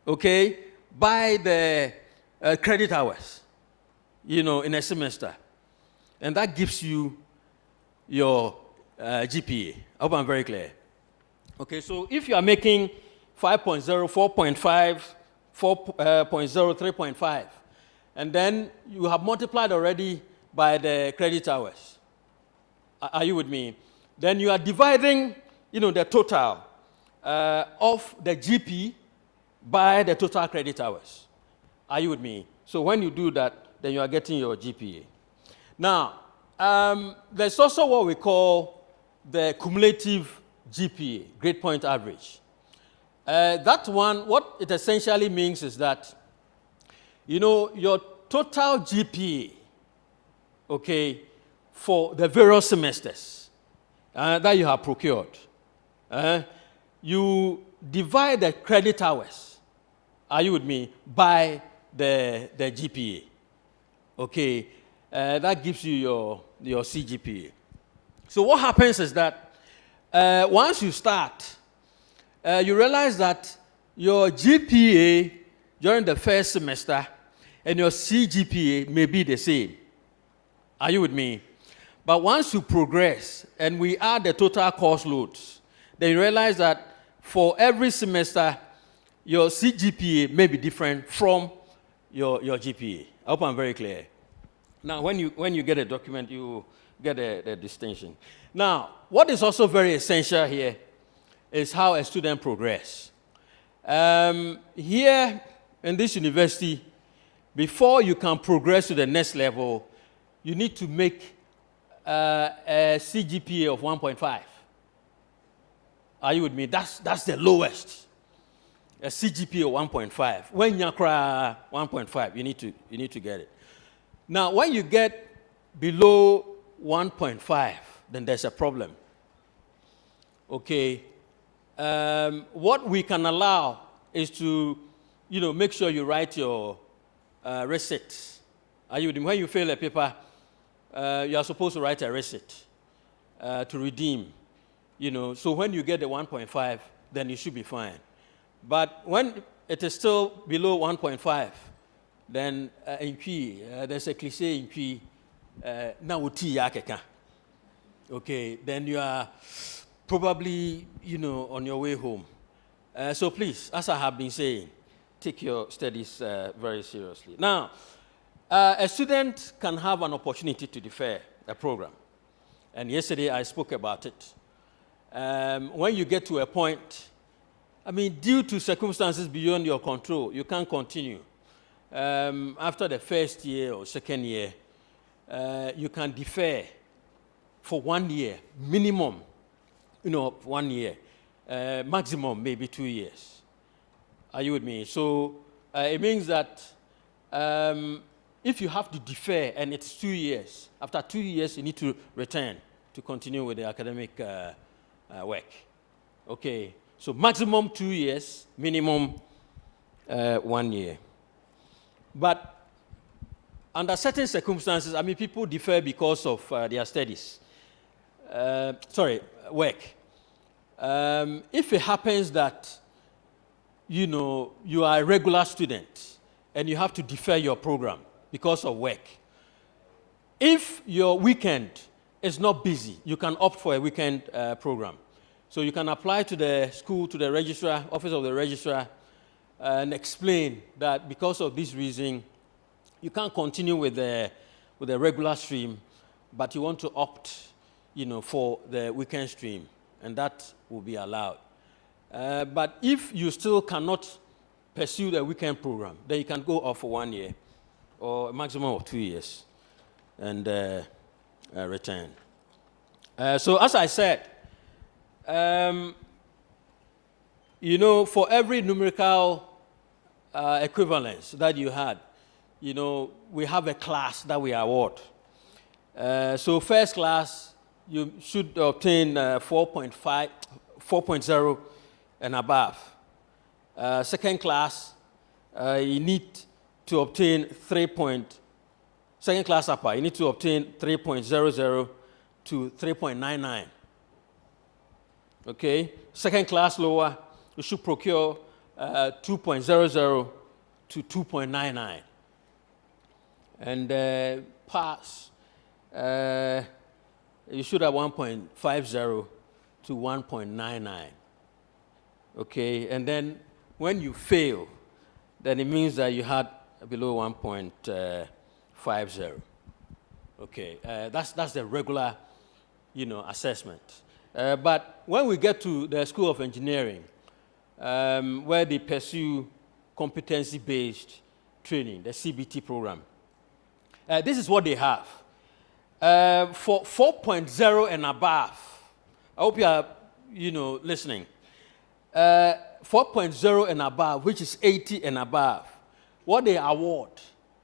okay, by the credit hours, in a semester. And that gives you your GPA. I hope I'm very clear. Okay, so if you are making 5.0, 4.5, 4.0, 3.5, and then you have multiplied already by the credit hours. Are you with me? Then you are dividing, the total of the GP by the total credit hours. Are you with me? So when you do that, then you are getting your GPA. Now, there's also what we call the cumulative GPA, grade point average. That one, what it essentially means is that, your total GPA, okay, for the various semesters that you have procured, you divide the credit hours, are you with me, by the GPA. Okay, that gives you your CGPA. So what happens is that once you start, you realize that your GPA during the first semester and your CGPA may be the same. Are you with me? But once you progress and we add the total course loads, then you realize that for every semester, your CGPA may be different from your GPA. I hope I'm very clear. Now, when you get a document, you get the distinction. Now, what is also very essential here is how a student progresses. Here in this university, before you can progress to the next level, you need to make a CGPA of 1.5. Are you with me? That's the lowest. A CGPA of 1.5. When you cry 1.5, you need to get it. Now, when you get below 1.5, then there's a problem. Okay. What we can allow is to, make sure you write your receipts. Are you with me? When you fail a paper, you are supposed to write a receipt to redeem. So when you get the 1.5, then you should be fine. But when it is still below 1.5, then there's a cliche in P, na uti yakeka. Okay, then you are probably, on your way home. So please, as I have been saying, take your studies very seriously. Now, a student can have an opportunity to defer a program. And yesterday I spoke about it. when you get to a point, I mean, due to circumstances beyond your control, you can't continue. After the first year or second year, you can defer for 1 year, minimum, 1 year, maximum maybe 2 years. Are you with me? So it means that if you have to defer and it's 2 years, after 2 years you need to return to continue with the academic work. Okay, so maximum 2 years, minimum 1 year. But under certain circumstances, I mean, people defer because of their studies. Work. If it happens that, you are a regular student and you have to defer your program because of work, if your weekend is not busy, you can opt for a weekend program. So you can apply to the school, to the registrar, office of the registrar, and explain that because of this reason, you can't continue with the regular stream, but you want to opt, for the weekend stream, and that will be allowed. But if you still cannot pursue the weekend program, then you can go off for 1 year or a maximum of 2 years and return. So as I said, for every numerical equivalence that you had, we have a class that we award. So first class, you should obtain 4.0 and above. Second class, you need to obtain second class upper, you need to obtain 3.00 to 3.99. Okay? Second class lower, you should procure 2.00 to 2.99. And pass, you should have 1.50 to 1.99. Okay? And then when you fail, then it means that you had below 1.50. Okay? That's the regular, assessment. But when we get to the School of Engineering, where they pursue competency-based training, the CBT program, this is what they have. For 4.0 and above, I hope you are, listening. 4.0 and above, which is 80 and above, what they award,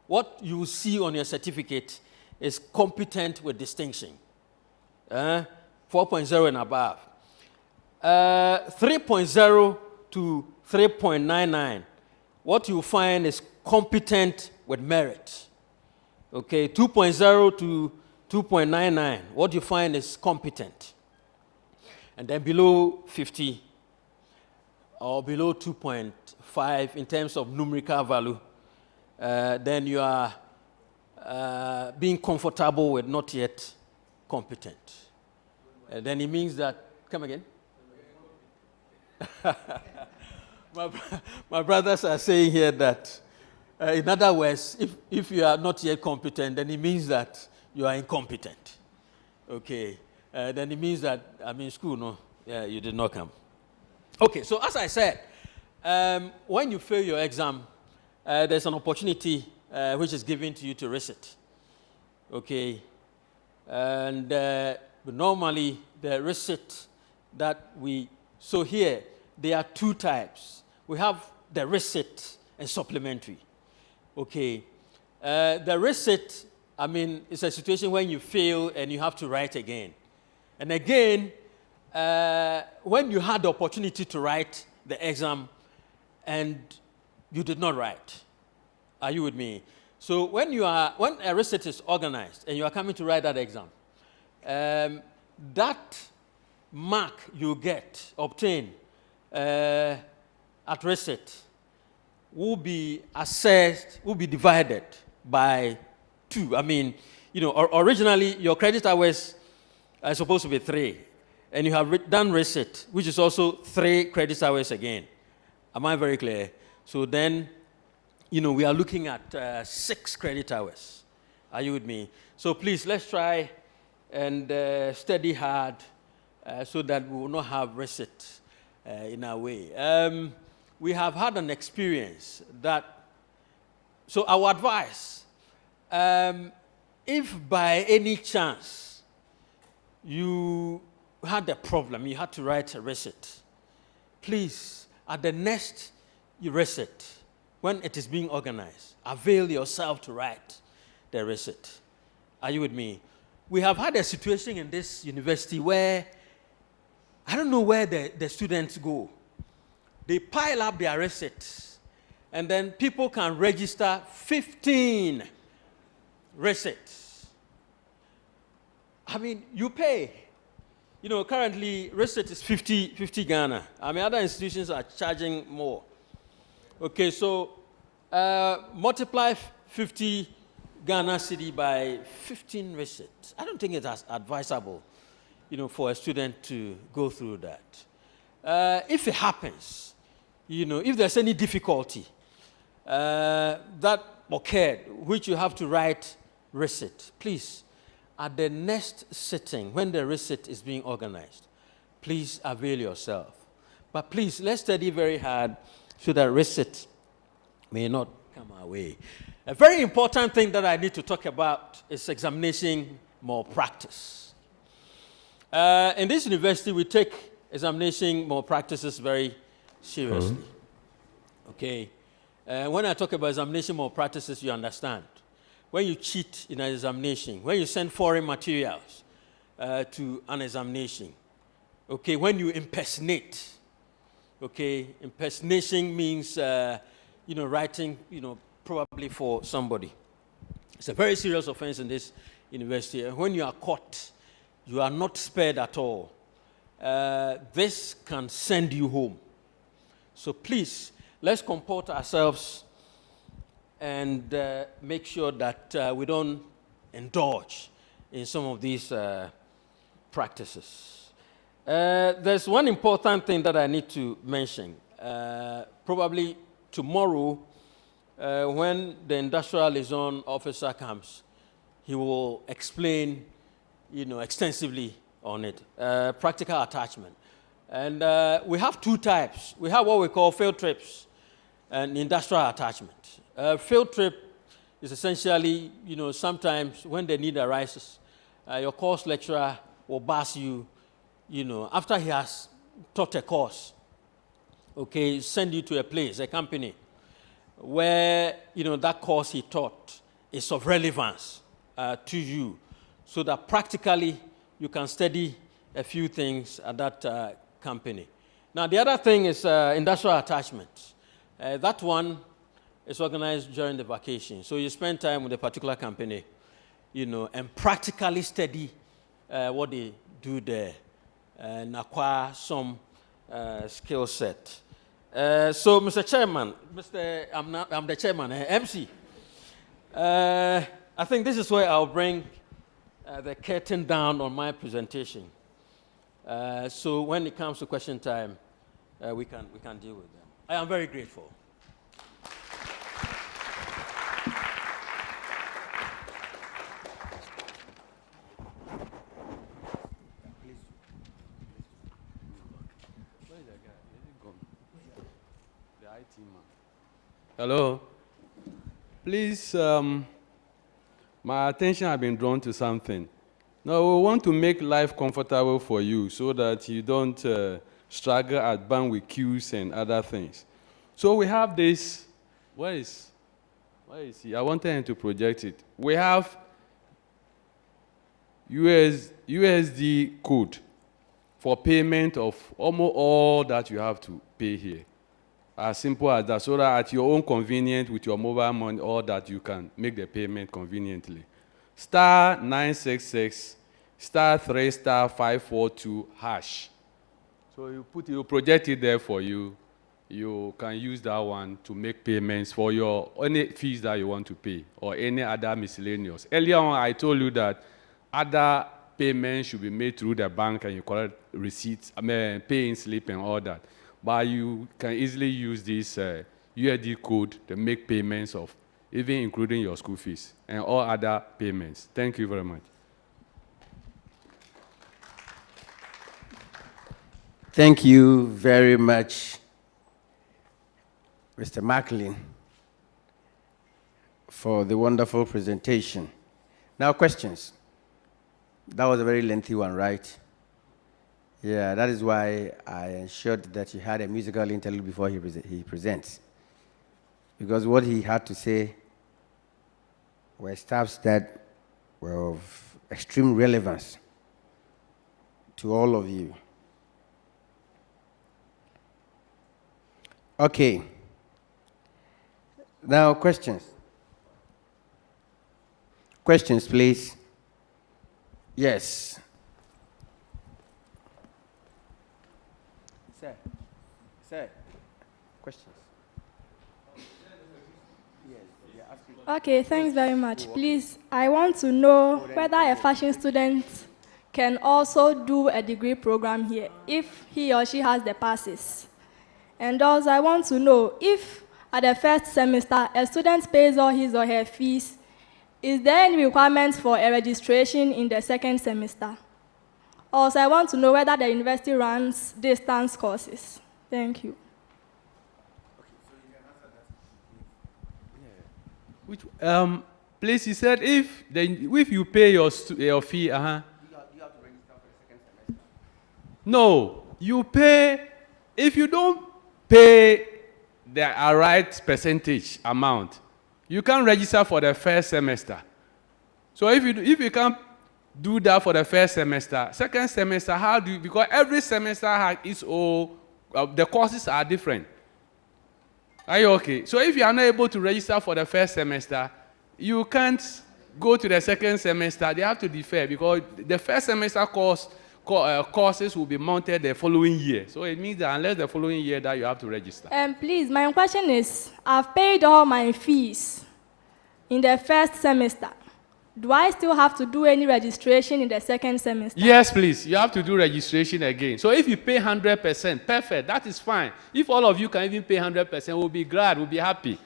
what you see on your certificate is competent with distinction. 4.0 and above. 3.0 to 3.99, what you find is competent with merit. Okay, 2.0 to 2.99, what you find is competent. And then below 50 or below 2.5 in terms of numerical value, then you are being comfortable with not yet competent. Then it means that, come again? My brothers are saying here that, in other words, if you are not yet competent, then it means that you are incompetent. Okay. Then it means that, school, no, you did not come. Okay, so as I said, when you fail your exam, there's an opportunity which is given to you to resit. Okay. And normally, the resit that so here, there are two types. We have the resit and supplementary. Okay. The resit, it's a situation when you fail and you have to write again. And again, when you had the opportunity to write the exam and you did not write. Are you with me? So when a resit is organized and you are coming to write that exam, that mark you obtain at resit will be assessed, will be divided by 2. Originally your credit hours are supposed to be 3, and you have done resit, which is also 3 credit hours again. Am I very clear? So then, we are looking at 6 credit hours. Are you with me? So please, let's try and study hard so that we will not have receipt in our way. We have had an experience that, so our advice, if by any chance you had a problem, you had to write a receipt, please, at the next receipt, when it is being organized, avail yourself to write the receipt. Are you with me? We have had a situation in this university where I don't know where the students go. They pile up their receipts, and then people can register 15 receipts. I mean, you pay. You know, currently, receipt is 50 Ghana. I mean, other institutions are charging more. Okay, so multiply 50 Ghana cedi by 15 receipts. I don't think it's as advisable, you know, for a student to go through that. If it happens, you know, if there's any difficulty that occurred, which you have to write receipt, please, at the next sitting, when the receipt is being organized, please avail yourself. But please, let's study very hard so that receipt may not come our way. A very important thing that I need to talk about is examination malpractice. In this university, we take examination malpractices very seriously. Okay? When I talk about examination malpractices, you understand. When you cheat in an examination, when you send foreign materials to an examination, okay, when you impersonate, okay, impersonation means, you know, writing, you know, probably for somebody. It's a very serious offense in this university. And when you are caught, you are not spared at all. This can send you home. So please, let's comport ourselves and make sure that we don't indulge in some of these practices. There's one important thing that I need to mention. Probably tomorrow, when the industrial liaison officer comes, he will explain, you know, extensively on it. Practical attachment. And we have two types. We have what we call field trips and industrial attachment. Field trip is essentially, you know, sometimes when the need arises, your course lecturer will bus you, you know, after he has taught a course, okay, send you to a place, a company, where, you know, that course he taught is of relevance to you, so that practically you can study a few things at that company. Now, the other thing is industrial attachment. That one is organized during the vacation. So you spend time with a particular company, you know, and practically study what they do there and acquire some skill set. So, Mr. Chairman, I'm the chairman, MC. I think this is where I'll bring the curtain down on my presentation. So when it comes to question time, we can deal with them. I am very grateful. Hello. Please, my attention has been drawn to something. Now, we want to make life comfortable for you so that you don't struggle at bank with queues and other things. So we have this, where is he? I wanted him to project it. We have USD code for payment of almost all that you have to pay here. As simple as that, so that at your own convenience with your mobile money, all that you can make the payment conveniently. Star 966, star 3, star 542 hash. So you project it there for you. You can use that one to make payments for your any fees that you want to pay or any other miscellaneous. Earlier on, I told you that other payments should be made through the bank and you collect receipts, paying slip and all that. But you can easily use this USD code to make payments of, even including your school fees and all other payments. Thank you very much. Thank you very much, Mr. Macklin, for the wonderful presentation. Now, questions. That was a very lengthy one, right? Yeah, that is why I ensured that you had a musical interlude before he presents. Because what he had to say were stuffs that were of extreme relevance to all of you. Okay. Now, questions. Questions, please. Yes. Sir, questions? Okay, thanks very much. Please, I want to know whether a fashion student can also do a degree program here if he or she has the passes. And also, I want to know if at the first semester a student pays all his or her fees, is there any requirements for a registration in the second semester? Also, I want to know whether the university runs distance courses. Thank you. Which, please, you said if you pay your fee, You have to register for the second semester. No, you pay. If you don't pay the right percentage amount, you can't register for the first semester. So if you can't do that for the first semester, second semester, how do you? Because every semester has its own. The courses are different. Are you okay? So if you are not able to register for the first semester, you can't go to the second semester. They have to defer because the first semester courses will be mounted the following year. So it means that unless the following year that you have to register. Please, my question is, I've paid all my fees in the first semester. Do I still have to do any registration in the second semester? Yes, please. You have to do registration again. So if you pay 100%, perfect. That is fine. If all of you can even pay 100%, we'll be glad. We'll be happy.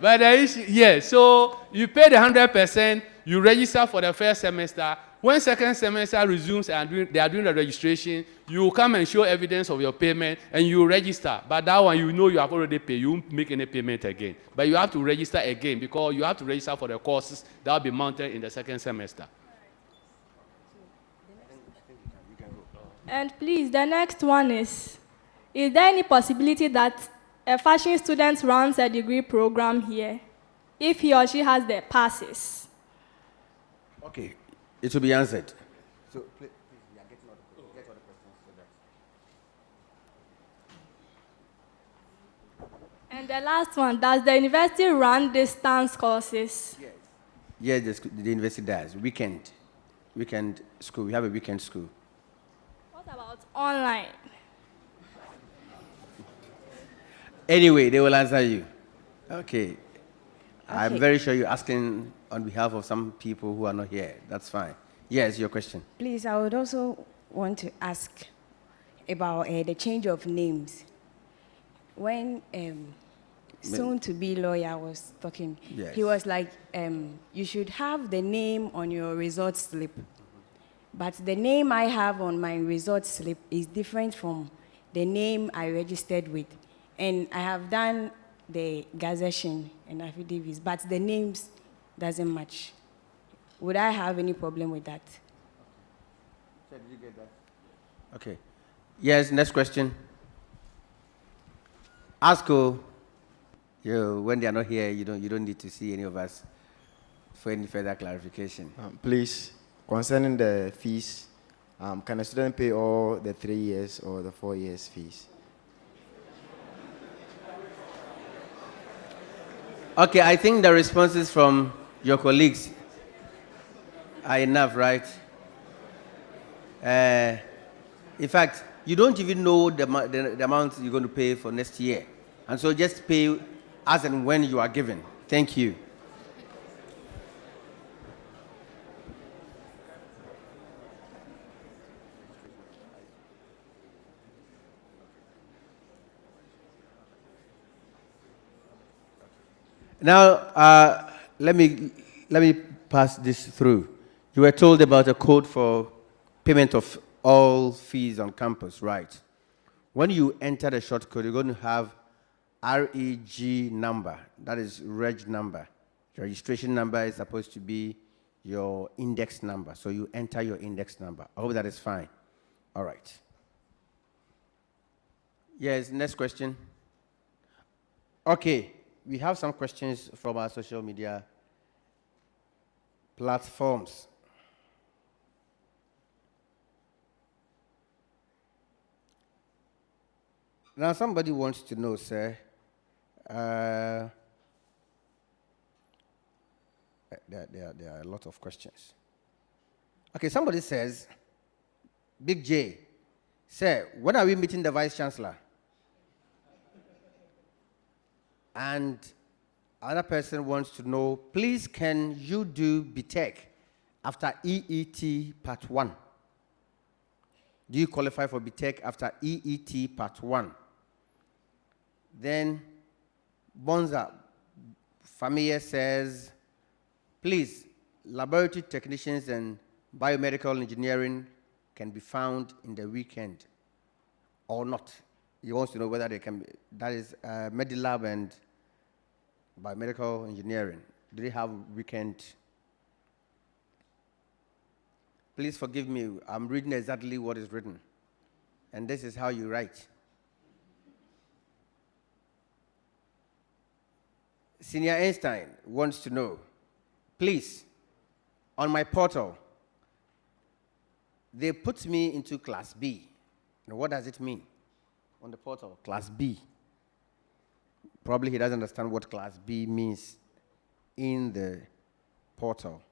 But there is, yes. So you pay the 100%. You register for the first semester. When second semester resumes and they are doing the registration, you will come and show evidence of your payment and you register. But that one, you know you have already paid. You won't make any payment again. But you have to register again because you have to register for the courses that will be mounted in the second semester. And please, the next one is there any possibility that a fashion student runs a degree program here if he or she has the passes? Okay, it will be answered. So, please, yeah, get all the questions so that. And the last one, does the university run distance courses? Yes, the university does. Weekend school. We have a weekend school. What about online? Anyway, they will answer you. Okay. I'm very sure you're asking on behalf of some people who are not here. That's fine. Yes, your question. Please, I would also want to ask about the change of names. When soon-to-be lawyer was talking, yes, he was like, you should have the name on your result slip. But the name I have on my result slip is different from the name I registered with. And I have done the gazetting and affidavits, but the names doesn't match. Would I have any problem with that? Did you get that? Okay. Yes, next question. ASCO, when they are not here, you don't need to see any of us for any further clarification. Please, concerning the fees, can a student pay all the 3 years or the 4 years fees? Okay, I think the responses from your colleagues are enough, right? In fact, you don't even know the amount you're going to pay for next year. And so just pay as and when you are given. Thank you. Now, let me pass this through. You were told about a code for payment of all fees on campus, right? When you enter the short code, you're going to have REG number. That is reg number. Your registration number is supposed to be your index number. So you enter your index number. I hope that is fine. All right. Yes, next question. Okay, we have some questions from our social media platforms. Now, somebody wants to know, sir, there are a lot of questions. Okay, somebody says, Big J, sir, when are we meeting the Vice Chancellor? And another person wants to know, please, can you do BTech after EET Part 1? Do you qualify for BTech after EET Part 1? Then Bonza Famia says, please, laboratory technicians and biomedical engineering can be found in the weekend or not. He wants to know whether they can be, that is Medilab and biomedical engineering. Do they have weekend? Please forgive me, I'm reading exactly what is written. And this is how you write. Senior Einstein wants to know, please, on my portal, they put me into Class B. Now, what does it mean on the portal? Class B. Probably he doesn't understand what Class B means in the portal.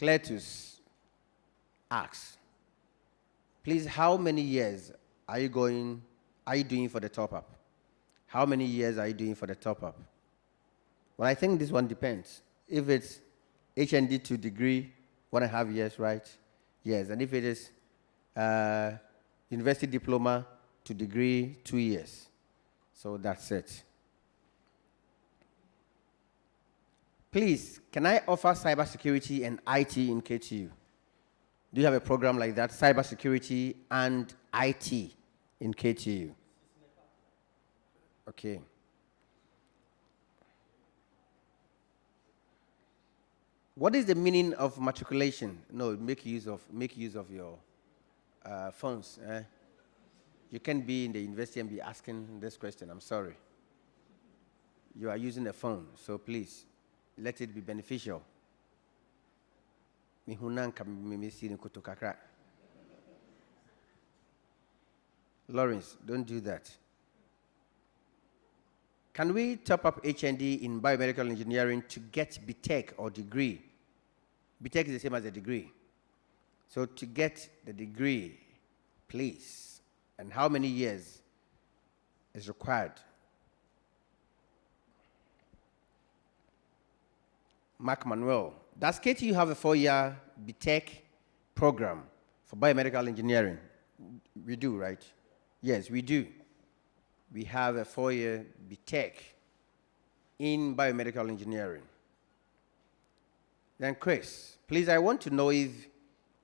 Cletus asks, please, how many years are you doing for the top-up? How many years are you doing for the top-up? Well, I think this one depends. If it's HND to degree, 1.5 years, right? Yes, and if it is university diploma to degree, 2 years. So that's it. Please, can I offer cybersecurity and IT in KTU? Do you have a program like that, cybersecurity and IT in KTU? Okay. What is the meaning of matriculation? No, make use of your phones. You can't be in the university and be asking this question. I'm sorry. You are using a phone, so please let it be beneficial. Lawrence, don't do that. Can we top up HND in biomedical engineering to get BTech or degree? BTech is the same as a degree. So to get the degree, please, and how many years is required? Mark Manuel, does KTU have a 4-year BTech program for biomedical engineering? We do, right? Yes, we do. We have a 4-year BTech in biomedical engineering. Then Chris, please, I want to know if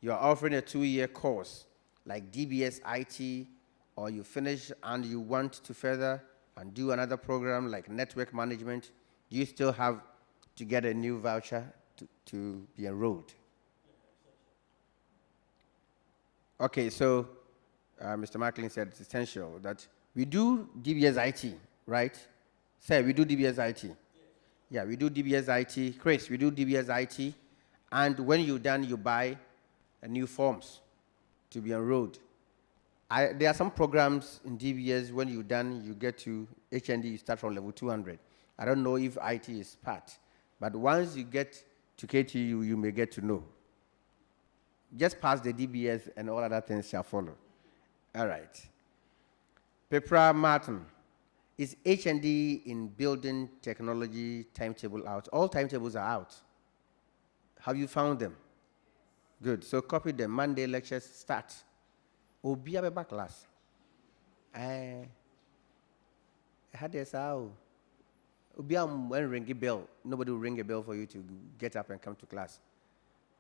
you are offering a 2-year course like DBS IT, or you finish and you want to further and do another program like network management. Do you still have to get a new voucher to be enrolled? Okay, so Mr. Macklin said it's essential that we do DBS IT, right? Sir, we do DBS IT. Yes. Yeah, we do DBS IT. Chris, we do DBS IT. And when you're done, you buy new forms to be enrolled. There are some programs in DBS, when you're done, you get to HND, you start from level 200. I don't know if IT is part. But once you get to KTU, you may get to know. Just pass the DBS and all other things shall follow. All right. Pepra Martin, is HND in building technology timetable out? All timetables are out. Have you found them? Good. So copy them. Monday lectures start. Obi abeba class. Had this out. Obi when ring a bell. Nobody will ring a bell for you to get up and come to class.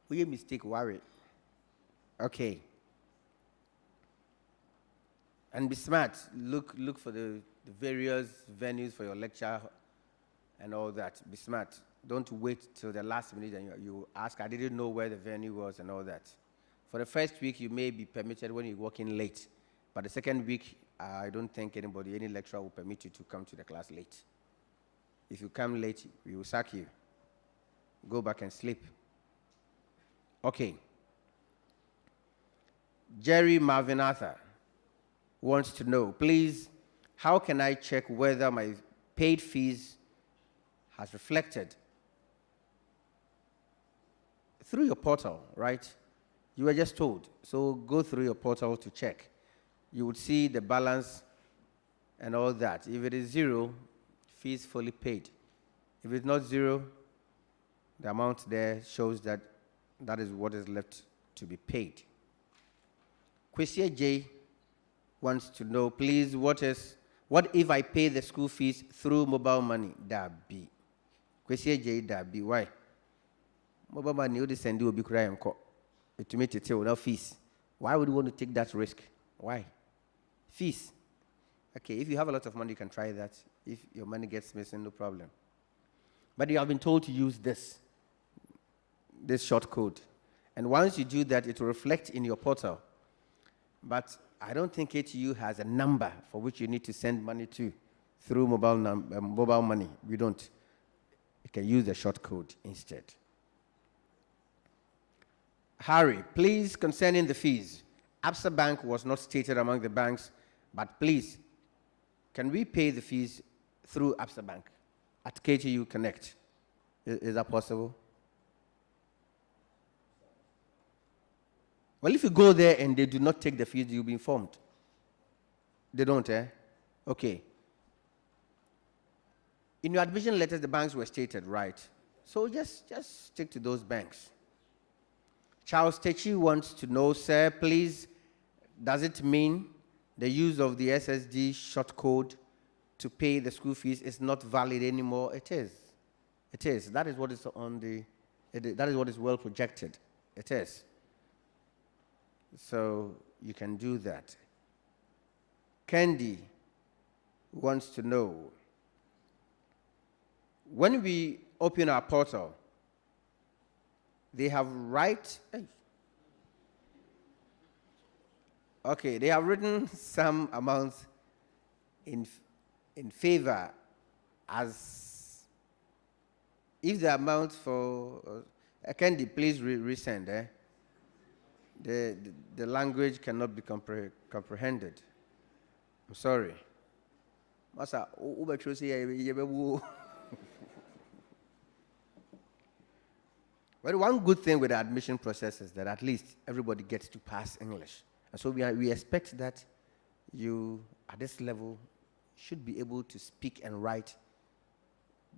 We mistake worry. Okay. And be smart. Look for the various venues for your lecture and all that. Be smart. Don't wait till the last minute and you ask, I didn't know where the venue was and all that. For the first week, you may be permitted when you walk in late. But the second week, I don't think any lecturer will permit you to come to the class late. If you come late, we will sack you. Go back and sleep. Okay. Jerry Marvin Arthur wants to know, please, how can I check whether my paid fees has reflected? Through your portal, right? You were just told. So go through your portal to check. You would see the balance and all that. If it is zero, fees fully paid. If it's not zero, the amount there shows that that is what is left to be paid. Quesia J wants to know, please, what if I pay the school fees through mobile money? Dabi. Quesia J, dabi. Why? Mobile money, you send you a big cry to make it without fees. Why would you want to take that risk? Why? Fees. Okay, if you have a lot of money, you can try that. If your money gets missing, no problem. But you have been told to use this short code. And once you do that, it will reflect in your portal. But I don't think ATU has a number for which you need to send money to through mobile money. We don't. You can use the short code instead. Harry, please, concerning the fees, Absa Bank was not stated among the banks, but please, can we pay the fees through Absa Bank at KTU Connect? Is that possible? Well, if you go there and they do not take the fees, you'll be informed. They don't, eh? Okay. In your admission letters, the banks were stated, right? So just stick to those banks. Charles Techi wants to know, sir, please, does it mean the use of the SSD short code to pay the school fees is not valid anymore? It is. It is. That is what is that is what is well projected. It is. So you can do that. Candy wants to know, when we open our portal, they have they have written some amounts in favor as if the amount for Candy, please resend. The language cannot be comprehended. I'm sorry. Masa Well, one good thing with the admission process is that at least everybody gets to pass English. And so we expect that you, at this level, should be able to speak and write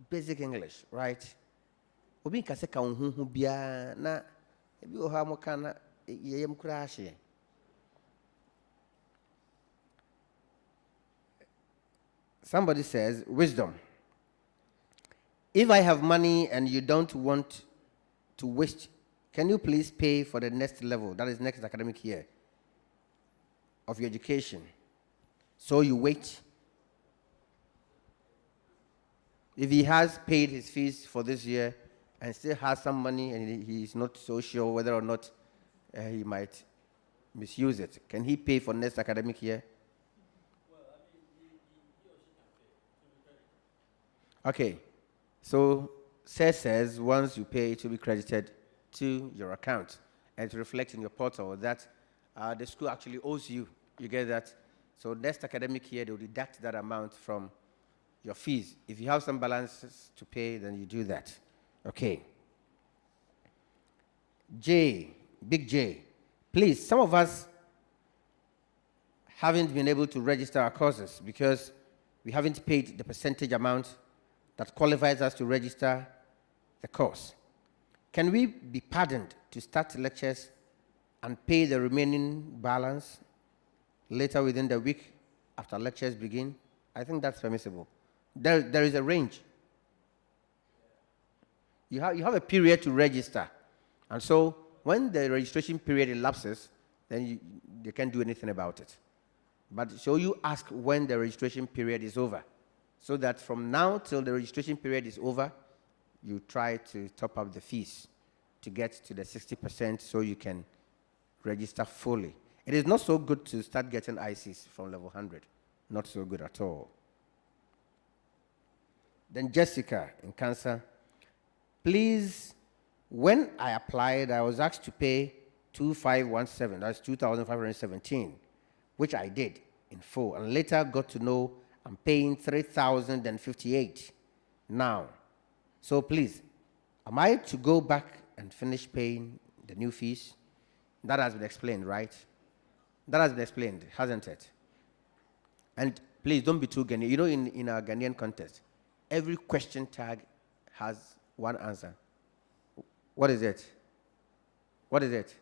basic English, right? Obi nkase ka unhu bia na ebi oha mo kana yeyem kura ahye. Somebody says, wisdom. If I have money and you don't want to waste, can you please pay for the next level, that is next academic year, of your education? So you wait. If he has paid his fees for this year and still has some money and he is not so sure whether or not he might misuse it, can he pay for next academic year? Okay, so says once you pay, it will be credited to your account and to reflect in your portal that the school actually owes you. You get that? So next academic year, they will deduct that amount from your fees. If you have some balances to pay, then you do that. Okay. Big J, please, some of us haven't been able to register our courses because we haven't paid the percentage amount that qualifies us to register the course. Can we be pardoned to start lectures and pay the remaining balance later within the week after lectures begin? I think that's permissible. There is a range. You have a period to register. And so when the registration period elapses, then they can't do anything about it. But so you ask when the registration period is over, so that from now till the registration period is over, you try to top up the fees to get to the 60% so you can register fully. It is not so good to start getting ICs from level 100. Not so good at all. Then Jessica in Cancer. Please, when I applied, I was asked to pay 2517, that's 2,517, which I did in full, and later got to know I'm paying 3,058 now. So please, am I to go back and finish paying the new fees? That has been explained, right? That has been explained, hasn't it? And please don't be too Ghanaian. You know, in our Ghanaian contest, every question tag has one answer. What is it? What is it?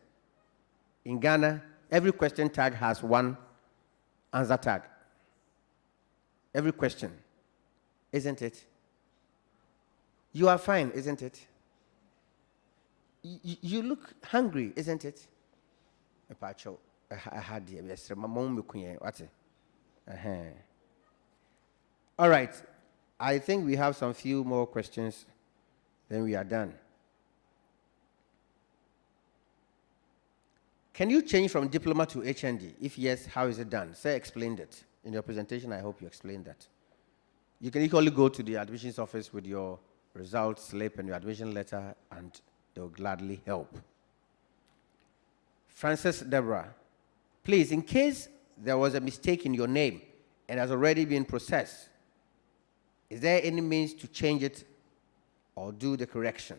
In Ghana, every question tag has one answer tag. Every question. Isn't it? You are fine, isn't it? You look hungry, isn't it? I had the my mom. All right. I think we have some few more questions, then we are done. Can you change from diploma to HND? If yes, how is it done? Say, explained it. In your presentation, I hope you explained that. You can equally go to the admissions office with your results slip and your admission letter, and they'll gladly help. Frances Deborah, please, in case there was a mistake in your name and has already been processed, is there any means to change it or do the correction?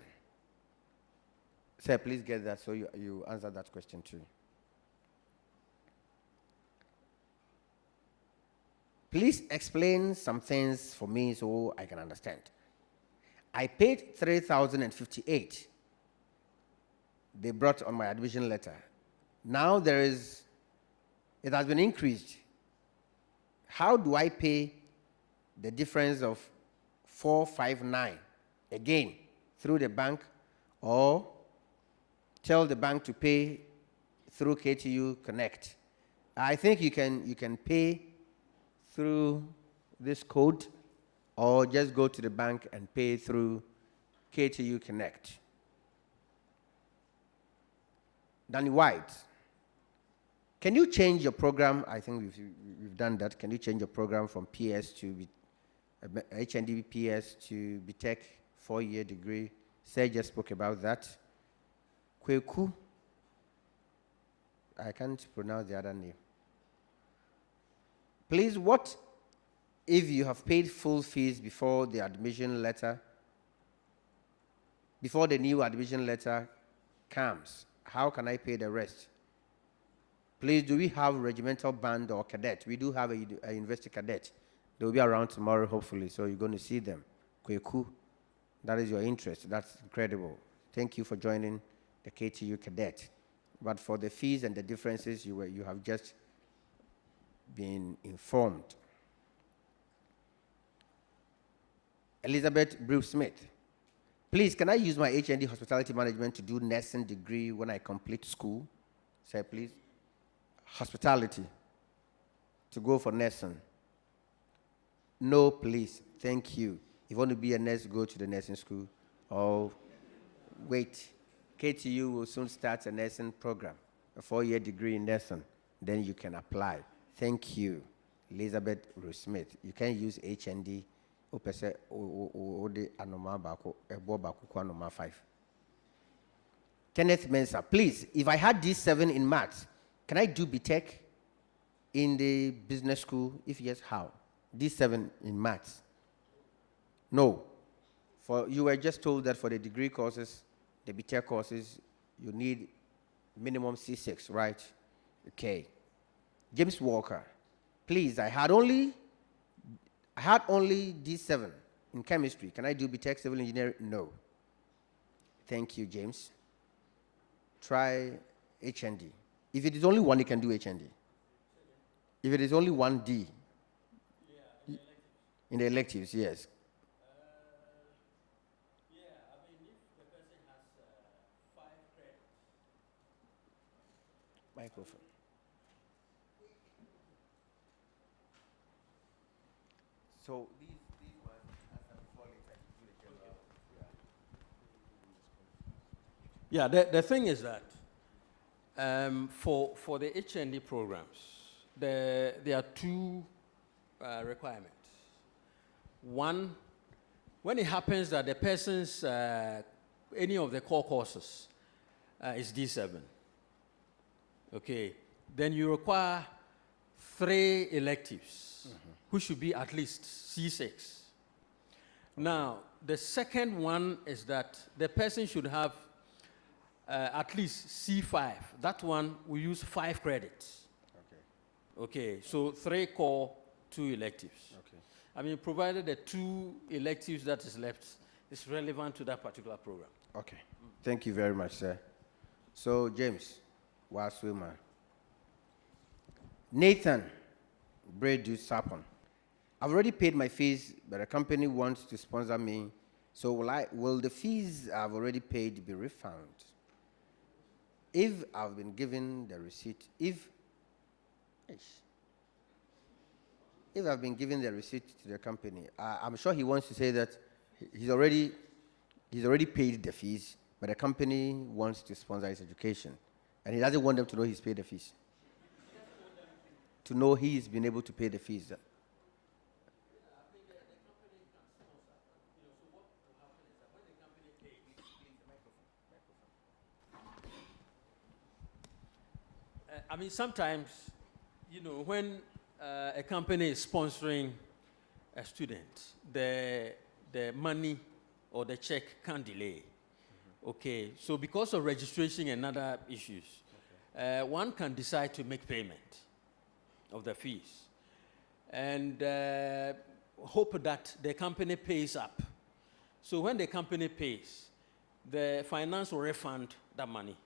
Sir, please get that so you answer that question too. Please explain some things for me so I can understand. I paid 3,058. They brought on my admission letter. Now it has been increased. How do I pay the difference of 459 again through the bank, or tell the bank to pay through KTU Connect? I think you can pay through this code, or just go to the bank and pay through KTU Connect. Danny White, can you change your program? I think we've done that. Can you change your program from PS to HND PS to BTech 4-year degree? Say just spoke about that. Kweku, I can't pronounce the other name. Please, what if you have paid full fees before the admission letter, before the new admission letter comes? How can I pay the rest? Please, do we have regimental band or cadet? We do have a university cadet. They will be around tomorrow, hopefully, so you're going to see them. Kweku, that is your interest. That's incredible. Thank you for joining the KTU cadet. But for the fees and the differences, you have just been informed. Elizabeth Bruce Smith, please, can I use my HND hospitality management to do nursing degree when I complete school? Say, please. Hospitality, to go for nursing. No, please. Thank you. If you want to be a nurse, go to the nursing school. Or wait. KTU will soon start a nursing program, a 4-year degree in nursing. Then you can apply. Thank you, Elizabeth Bruce Smith. You can use HND. Kenneth Mensah, please, if I had D7 in maths, can I do BTech in the business school? If yes, how? D7 in maths? No. You were just told that for the degree courses, the BTech courses, you need minimum C6, right? Okay. James Walker, please, I had only D7 in chemistry. Can I do BTech civil engineering? No. Thank you, James. Try HND. If it is only one, you can do HND. If it is only one D. In the electives, yes. Microphone. So these ones, answer before later, do the general. Yeah, the thing is that for the HND programs, there are two requirements. One, when it happens that the person's, any of the core courses is D7, okay, then you require 3 electives, which should be at least C6. Now, the second one is that the person should have at least C5. That one we use 5 credits. Okay. Okay, so 3 core, 2 electives. Okay. I mean, provided the 2 electives that is left is relevant to that particular program. Okay. Thank you very much, sir. So, James, Waswima. Nathan, Bredu Sapon. I've already paid my fees, but the company wants to sponsor me. So will the fees I've already paid be refunded? If I've been given the receipt, if I've been given the receipt to the company, I'm sure he wants to say that he's already paid the fees, but the company wants to sponsor his education, and he doesn't want them to know he's paid the fees. To know he's been able to pay the fees. I mean, sometimes, when a company is sponsoring a student, the money or the check can delay. Okay, so because of registration and other issues, one can decide to make payment of the fees and hope that the company pays up. So when the company pays, the finance will refund that money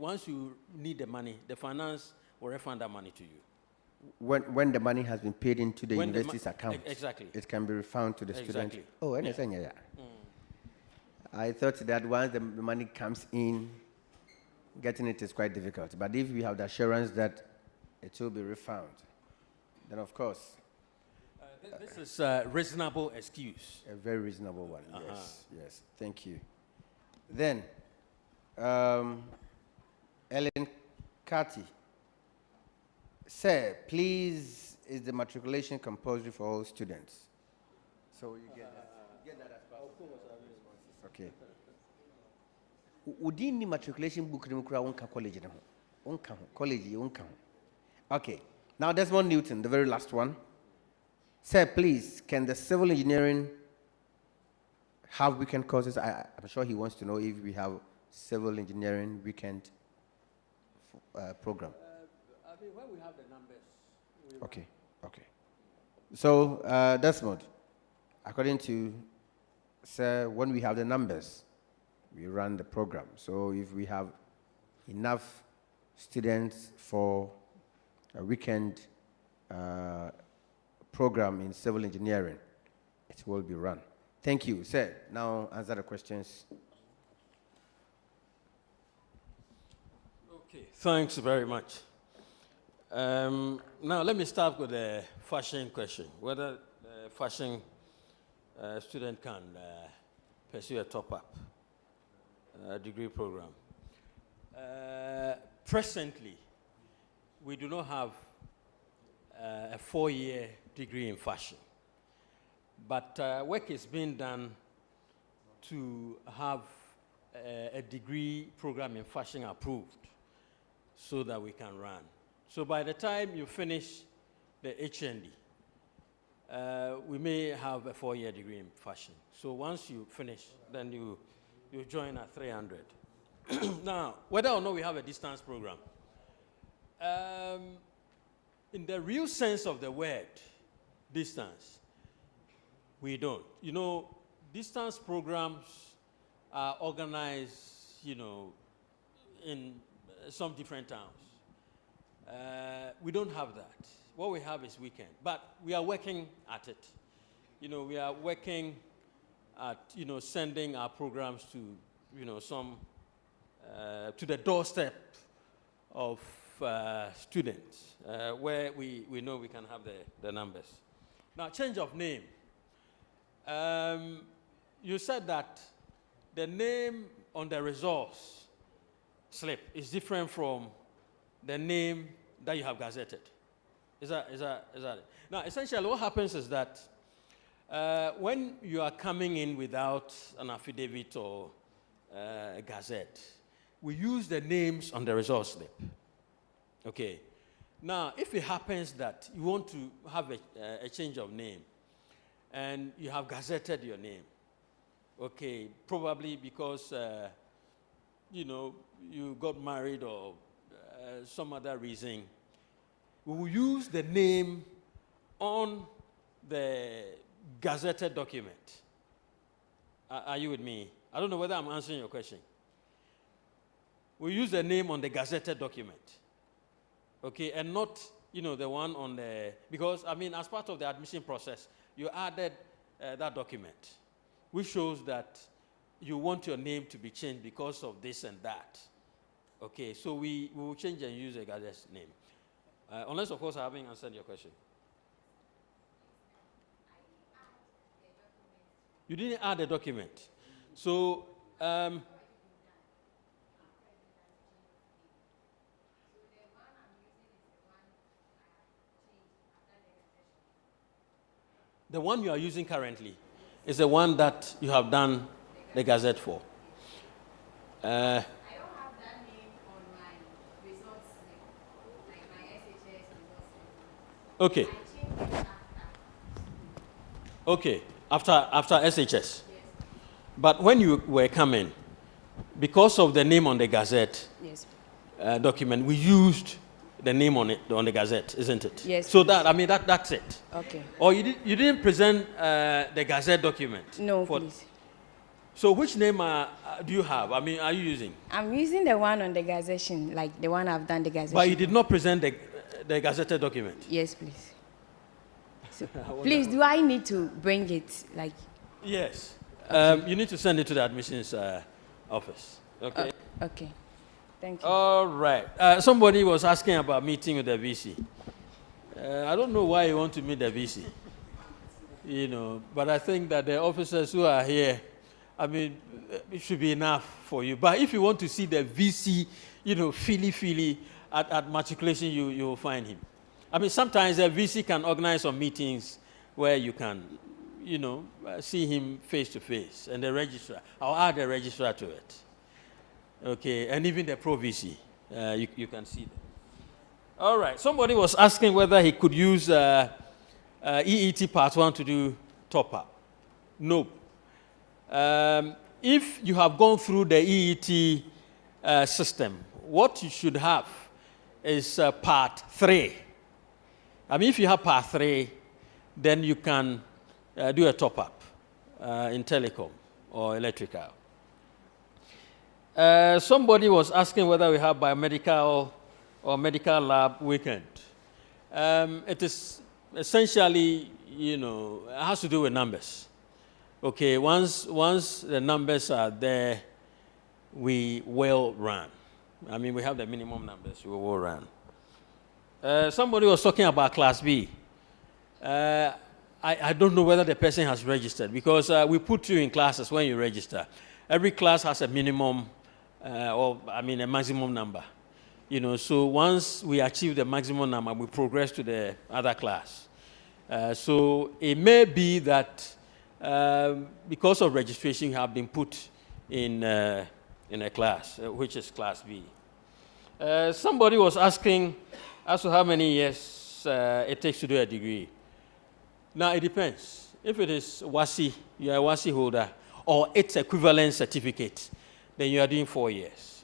once you need the money, the finance will refund that money to you. When the money has been paid into the university's account, exactly, it can be refunded to the student. Exactly. Oh, yeah. I thought that once the money comes in, getting it is quite difficult. But if we have the assurance that it will be refunded, then of course. This is a reasonable excuse. A very reasonable one. Yes. Thank you. Then, Ellen Carty. Sir, please, is the matriculation compulsory for all students? So you get that. Get that as part of the responses. Okay. Within the matriculation book, college. Okay. Now, Desmond Newton, the very last one. Sir, please, can the civil engineering have weekend courses? I'm sure he wants to know if we have civil engineering weekend program. When we have the numbers. Okay. So, Desmond, according to Sir, when we have the numbers, we run the program. So if we have enough students for a weekend program in civil engineering, it will be run. Thank you. Sir, now answer the questions. Okay, thanks very much. Now let me start with the fashion question, whether the fashion student can pursue a top-up degree program. Presently, we do not have a 4-year degree in fashion, but work is being done to have a degree program in fashion approved so that we can run. So by the time you finish the HND, we may have a 4-year degree in fashion. So once you finish, then you join at 300. Now, whether or not we have a distance program, in the real sense of the word, distance, we don't. Distance programs are organized, in some different towns. We don't have that. What we have is weekend, but we are working at it. We are working at, sending our programs to, to the doorstep of students, where we know we can have the numbers. Now, change of name. You said that the name on the resource slip is different from the name that you have gazetted. Is that it? Now, essentially, what happens is that when you are coming in without an affidavit or a gazette, we use the names on the resource slip. Okay. Now, if it happens that you want to have a change of name and you have gazetted your name, okay, probably because, you got married or some other reason, we will use the name on the gazetted document. Are you with me? I don't know whether I'm answering your question. We use the name on the gazetted document. Okay, and not, the one on the, because, as part of the admission process, you added that document, which shows that you want your name to be changed because of this and that. Okay, so we will change and use a gazetted name. Unless, of course, I haven't answered your question. You didn't add a document. So, the one you are using currently is the one that you have done the gazette for. I don't have that name on my results slip, like my SHS results slip. Okay. I changed it after. Okay, after SHS. Yes. But when you were coming, because of the name on the gazette document, we used the name on it, on the gazette, isn't it? Yes. So that's it. Okay. Or you didn't present the gazette document? No, please. So which name do you have? Are you using? I'm using the one on the gazettation, like the one I've done the gazettation. But you did not present the gazetted document? Yes, please. So, please, do I need to bring it, like? Yes. Okay. You need to send it to the admissions office. Okay? Okay. Thank you. All right. Somebody was asking about meeting with the VC. I don't know why you want to meet the VC. But I think that the officers who are here, it should be enough for you. But if you want to see the VC, feely at matriculation, you will find him. Sometimes the VC can organize some meetings where you can, see him face to face, and the registrar. I'll add the registrar to it. Okay, and even the Pro VC, you can see them. All right, somebody was asking whether he could use EET Part 1 to do top-up. Nope. If you have gone through the EET system, what you should have is Part 3. If you have Part 3, then you can do a top-up in telecom or electrical. Somebody was asking whether we have biomedical or medical lab weekend. It is essentially, it has to do with numbers. Okay, once the numbers are there, we will run. We have the minimum numbers, we will run. Somebody was talking about Class B. I don't know whether the person has registered, because we put you in classes when you register. Every class has a minimum a maximum number. So once we achieve the maximum number, we progress to the other class. So it may be that because of registration, you have been put in a class, which is Class B. Somebody was asking as to how many years it takes to do a degree. Now, it depends. If it is WASI, you are a WASI holder, or its equivalent certificate, then you are doing 4 years.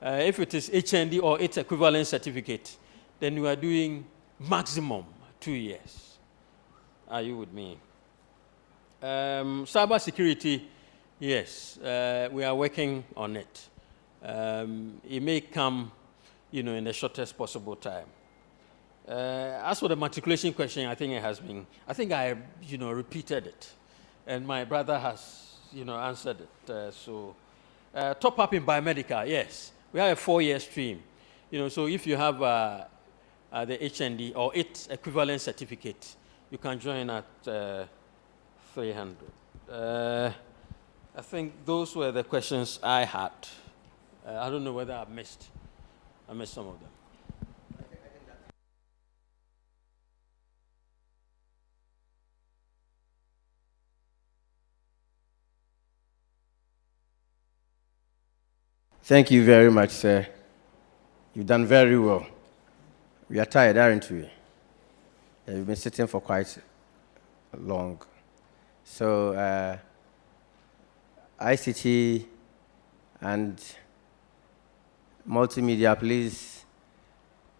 If it is HND or its equivalent certificate, then you are doing maximum 2 years. Are you with me? Cyber security, yes, we are working on it. It may come, in the shortest possible time. As for the matriculation question, I think I repeated it, and my brother has, answered it. Top up in biomedical, yes. We have a 4-year stream. So if you have the HND or its equivalent certificate, You can join at 300. I think those were the questions I had. I don't know whether I missed some of them. Thank you very much, sir. You've done very well. We are tired, aren't we? You've been sitting for quite long. So, ICT and multimedia, please.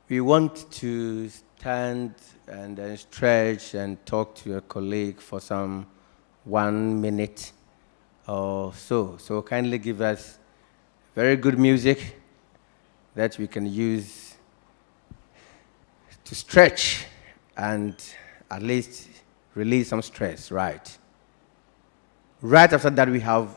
We want to stand and then stretch and talk to a colleague for some 1 minute or so. So kindly give us very good music that we can use to stretch and at least release some stress, right? Right after that, we have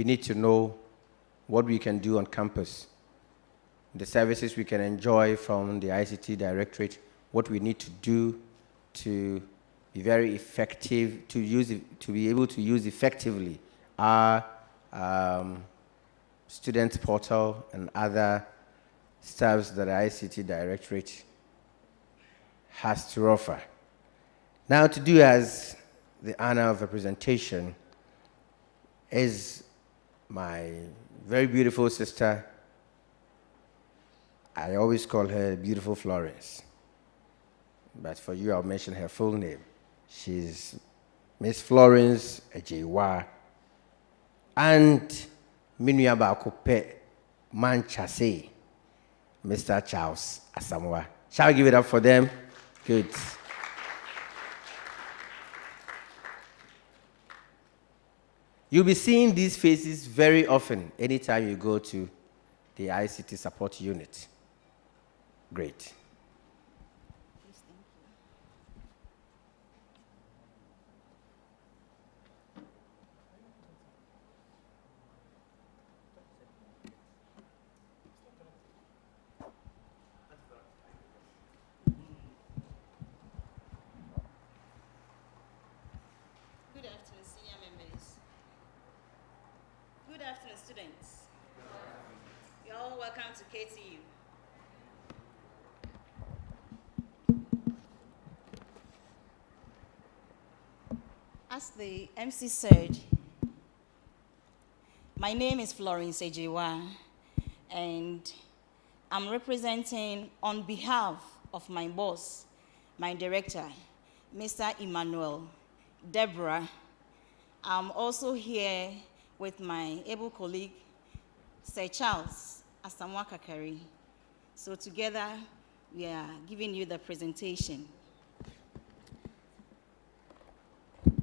we need to know what we can do on campus, the services we can enjoy from the ICT Directorate, what we need to do to be very effective, to be able to use effectively our student portal and other stuffs that the ICT Directorate has to offer. Now, to do as the honor of a presentation is my very beautiful sister. I always call her Beautiful Florence, but for you, I'll mention her full name. She's Miss Florence Ejewa, and Minua Bakope Manchase, Mr. Charles Asamoah. Shall we give it up for them? Good. You'll be seeing these faces very often anytime you go to the ICT support unit. Great. Good afternoon, senior members. Good afternoon, students. You're all welcome to KTU. As the MC said, my name is Florence Ejewa, and I'm representing on behalf of my boss, my director, Mr. Emmanuel, Deborah. I'm also here with my able colleague, Sir Charles Asamoah Kakari. So together, we are giving you the presentation.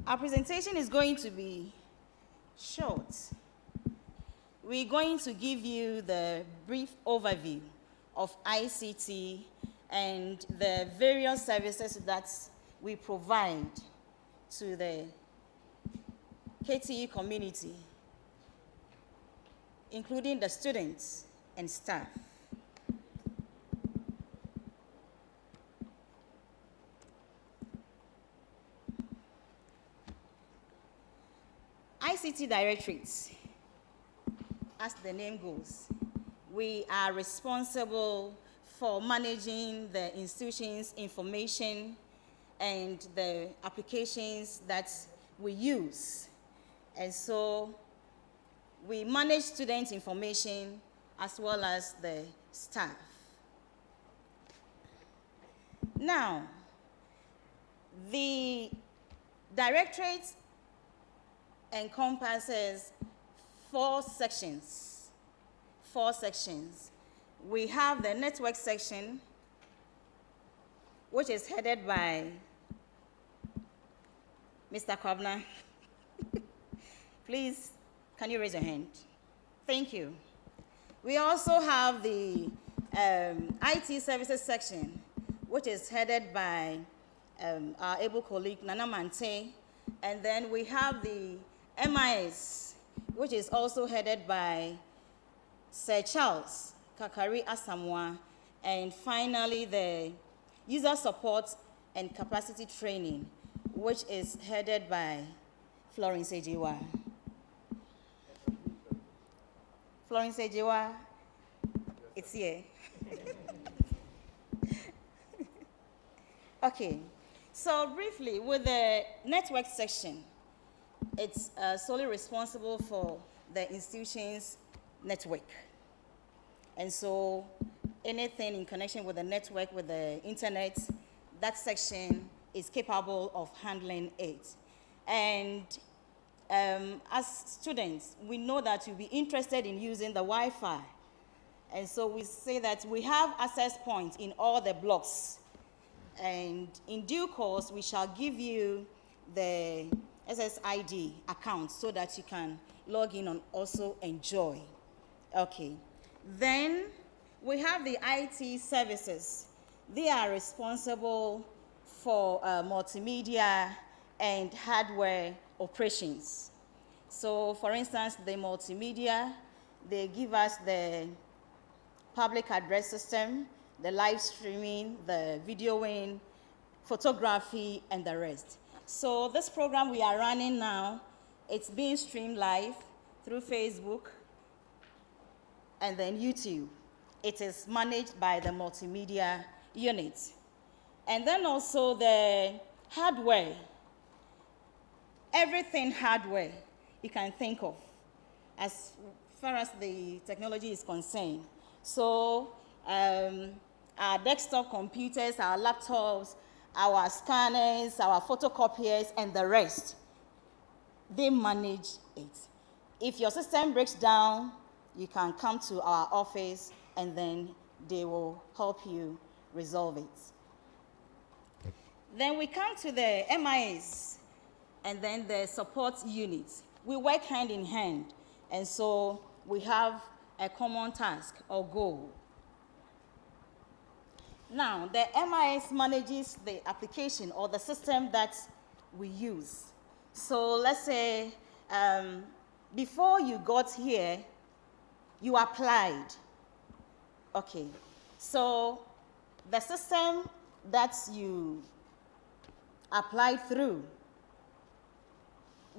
Our presentation is going to be short. We're going to give you the brief overview of ICT and the various services that we provide to the KTE community, including the students and staff. ICT Directorates, as the name goes, we are responsible for managing the institution's information and the applications that we use. And so we manage student information as well as the staff. Now, the directorate encompasses four sections. We have the network section, which is headed by Mr. Kovner. Please, can you raise your hand? Thank you. We also have the IT services section, which is headed by our able colleague, Nana Mante. And then we have the MIS, which is also headed by Sir Charles Kakari Asamoah. And finally, the user support and capacity training, which is headed by Florence Ejewa. Florence Ejewa, it's here. Okay, so briefly, with the network section, it's solely responsible for the institution's network. And so anything in connection with the network, with the internet, that section is capable of handling it. And as students, we know that you'll be interested in using the Wi-Fi. And so we say that we have access points in all the blocks. And in due course, we shall give you the SSID account so that you can log in and also enjoy. Okay. Then we have the IT services. They are responsible for multimedia and hardware operations. So, for instance, the multimedia, they give us the public address system, the live streaming, the videoing, photography, and the rest. So this program we are running now, it's being streamed live through Facebook and then YouTube. It is managed by the multimedia unit. And then also the hardware, everything hardware you can think of as far as the technology is concerned. So our desktop computers, our laptops, our scanners, our photocopiers, and the rest, they manage it. If your system breaks down, you can come to our office and then they will help you resolve it. Then we come to the MIS and then the support units. We work hand in hand, and so we have a common task or goal. Now, the MIS manages the application or the system that we use. So let's say before you got here, you applied. Okay, so the system that you applied through,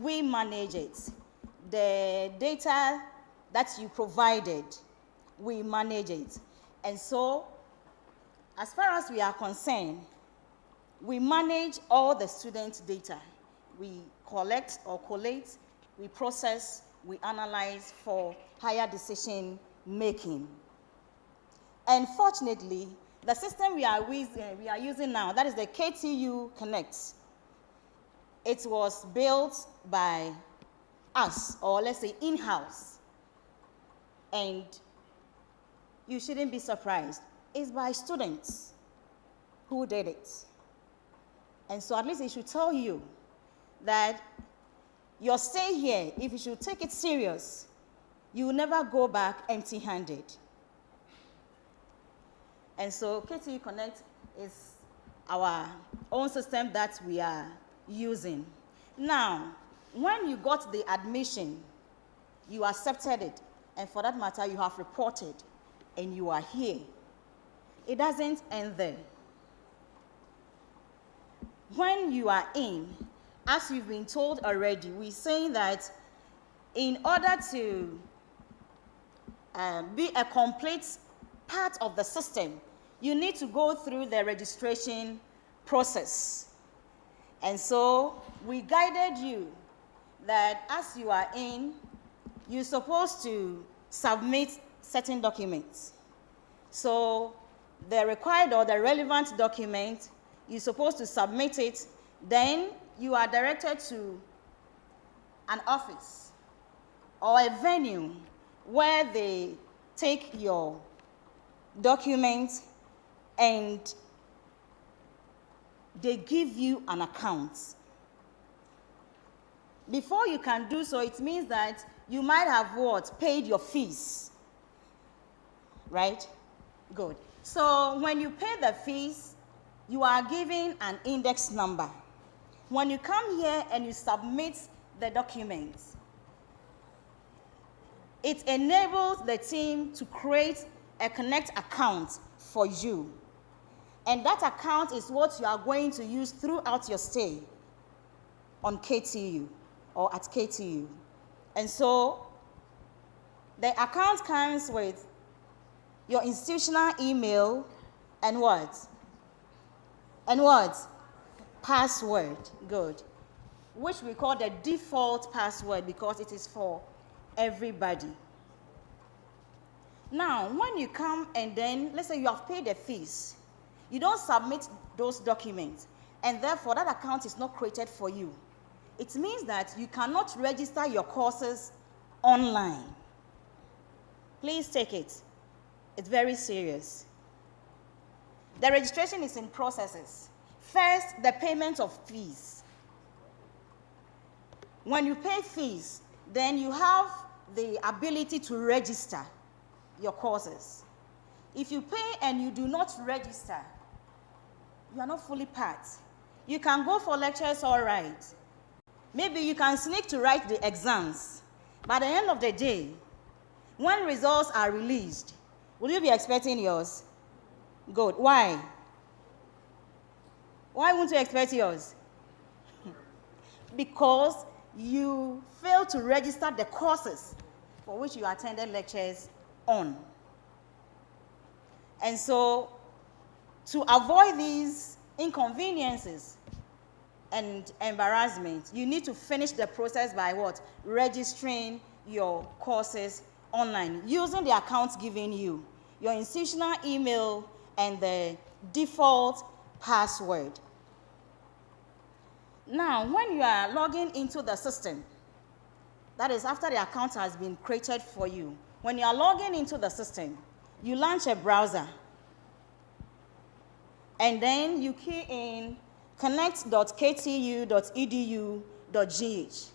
we manage it. The data that you provided, we manage it. And so, as far as we are concerned, we manage all the student data. We collect or collate, we process, we analyze for higher decision making. And fortunately, the system we are using now, that is the KTU Connect, it was built by us, or let's say in-house. And you shouldn't be surprised. It's by students who did it. And so at least it should tell you that your stay here, if you should take it serious, you will never go back empty-handed. And so KTU Connect is our own system that we are using. Now, when you got the admission, you accepted it, and for that matter, you have reported, and you are here. It doesn't end there. When you are in, as you've been told already, we're saying that in order to be a complete part of the system, you need to go through the registration process. And so we guided you that as you are in, you're supposed to submit certain documents. So the required or the relevant document, you're supposed to submit it, then you are directed to an office or a venue where they take your documents and they give you an account. Before you can do so, it means that you might have what? Paid your fees, right? Good. So when you pay the fees, you are given an index number. When you come here and you submit the documents, it enables the team to create a Connect account for you. And that account is what you are going to use throughout your stay on KTU or at KTU. And so the account comes with your institutional email and what? And what? Password. Good. Which we call the default password because it is for everybody. Now, when you come and then, let's say you have paid the fees, you don't submit those documents, and therefore that account is not created for you. It means that you cannot register your courses online. Please take it. It's very serious. The registration is in processes. First, the payment of fees. When you pay fees, then you have the ability to register your courses. If you pay and you do not register, you are not fully part. You can go for lectures, all right. Maybe you can sneak to write the exams. But at the end of the day, when results are released, will you be expecting yours? Good. Why? Why won't you expect yours? Because you failed to register the courses for which you attended lectures on. And so, to avoid these inconveniences and embarrassment, you need to finish the process by what? Registering your courses online using the accounts given you, your institutional email, and the default password. Now, when you are logging into the system, that is after the account has been created for you, when you are logging into the system, you launch a browser, and then you key in connect.ktu.edu.gh.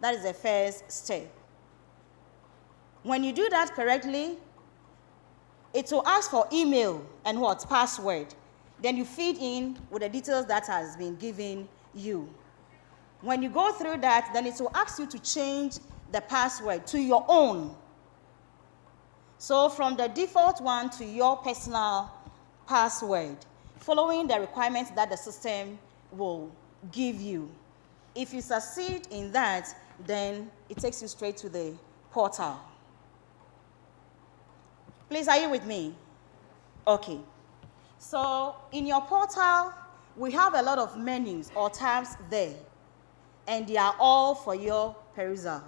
That is the first step. When you do that correctly, it will ask for email and what? Password. Then you feed in with the details that has been given you. When you go through that, then it will ask you to change the password to your own. So from the default one to your personal password, following the requirements that the system will give you. If you succeed in that, then it takes you straight to the portal. Please, are you with me? Okay. So in your portal, we have a lot of menus or tabs there, and they are all for your perusal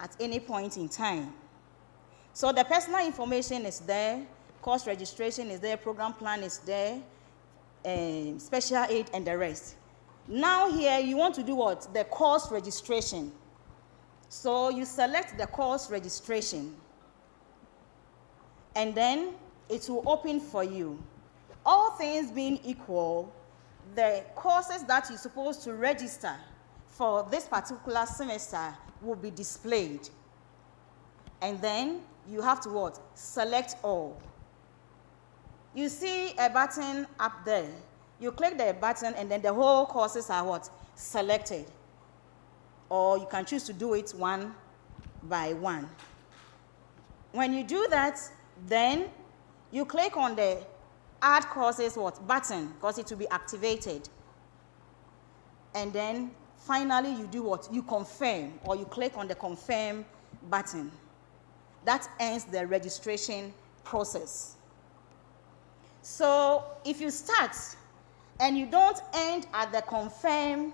at any point in time. So the personal information is there, course registration is there, program plan is there, special aid, and the rest. Now here, you want to do what? The course registration. So you select the course registration, and then it will open for you. All things being equal, the courses that you're supposed to register for this particular semester will be displayed. And then you have to what? Select all. You see a button up there. You click the button, and then the whole courses are what? Selected. Or you can choose to do it one by one. When you do that, then you click on the Add Courses what? Button, because it will be activated. And then finally you do what? You confirm, or you click on the Confirm button. That ends the registration process. So if you start and you don't end at the Confirm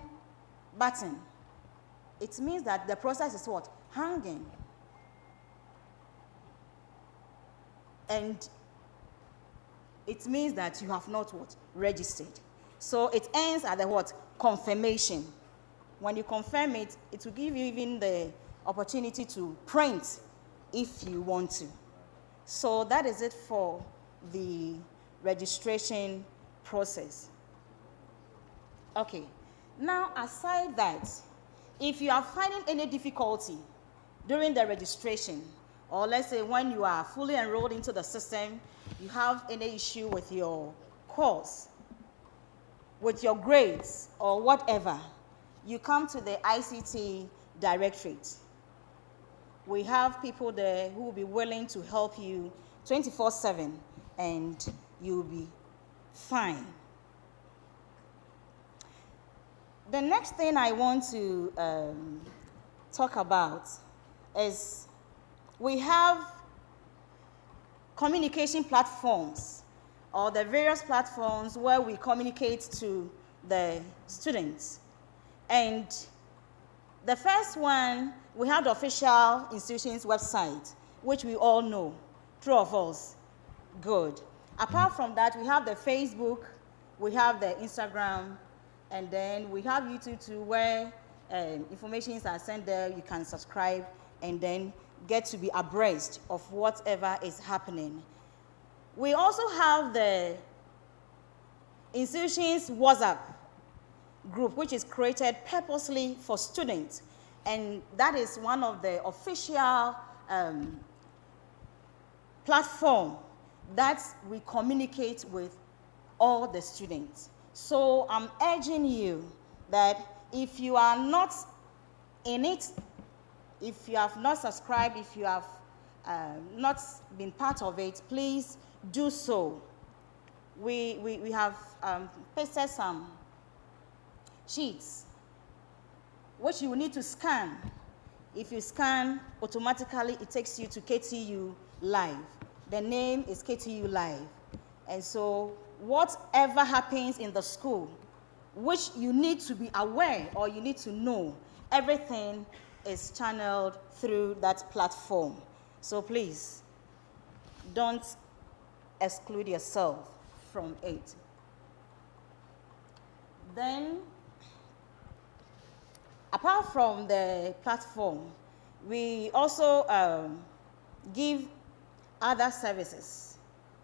button, it means that the process is what? Hanging. And it means that you have not what? Registered. So it ends at the what? Confirmation. When you confirm it, it will give you even the opportunity to print if you want to. So that is it for the registration process. Okay. Now, aside that, if you are finding any difficulty during the registration, or let's say when you are fully enrolled into the system, you have any issue with your course, with your grades, or whatever, you come to the ICT Directorate. We have people there who will be willing to help you 24/7, and you'll be fine. The next thing I want to talk about is we have communication platforms, or the various platforms where we communicate to the students. And the first one, we have the official institution's website, which we all know, true of us, good. Apart from that, we have the Facebook, we have the Instagram, and then we have YouTube too, where information are sent there. You can subscribe and then get to be abreast of whatever is happening. We also have the institution's WhatsApp group, which is created purposely for students, and that is one of the official platform that we communicate with all the students. So I'm urging you that if you are not in it. If you have not subscribed, if you have not been part of it, please do so. We have pasted some sheets which you will need to scan. If you scan, automatically it takes you to KTU Live. The name is KTU Live. And so whatever happens in the school, which you need to be aware or you need to know, everything is channeled through that platform. So please, don't exclude yourself from it. Then, apart from the platform, we also give other services.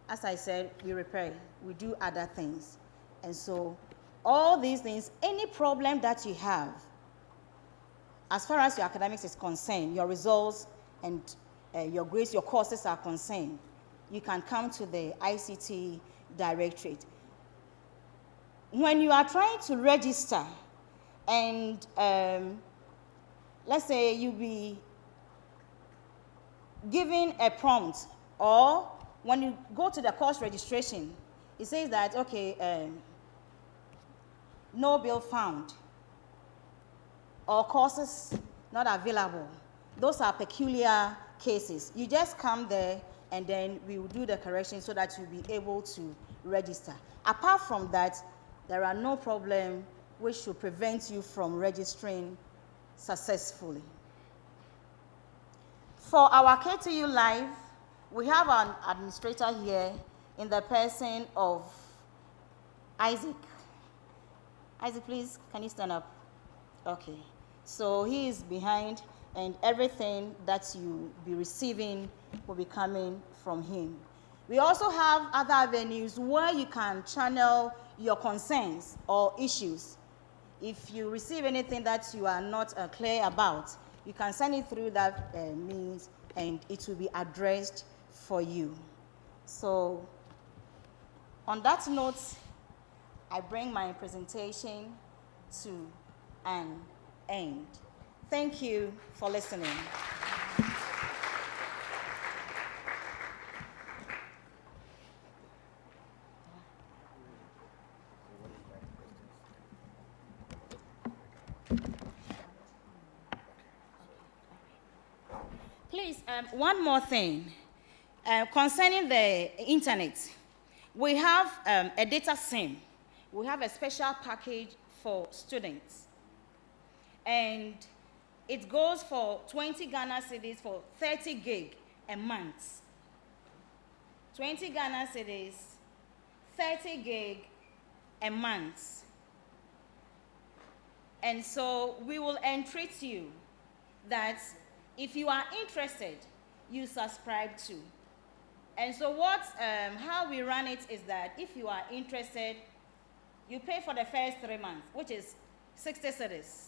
As I said, we repair, we do other things. And so all these things, any problem that you have, as far as your academics is concerned, your results and your grades, your courses are concerned, you can come to the ICT Directorate. When you are trying to register and let's say you be given a prompt, or when you go to the course registration, it says that, okay, no bill found, or courses not available. Those are peculiar cases. You just come there and then we will do the correction so that you'll be able to register. Apart from that, there are no problems which should prevent you from registering successfully. For our KTU Live, we have an administrator here in the person of Isaac. Isaac, please, can you stand up? Okay. So he is behind, and everything that you be receiving will be coming from him. We also have other avenues where you can channel your concerns or issues. If you receive anything that you are not clear about, you can send it through that means, and it will be addressed for you. So, on that note, I bring my presentation to an end. Thank you for listening. Please, one more thing. Concerning the internet, we have a data SIM. We have a special package for students. And it goes for 20 Ghana cedis for 30 gig a month. 20 Ghana cedis, 30 gig a month. And so we will entreat you that if you are interested, you subscribe to. And so how we run it is that if you are interested, you pay for the first 3 months, which is 60 cedis.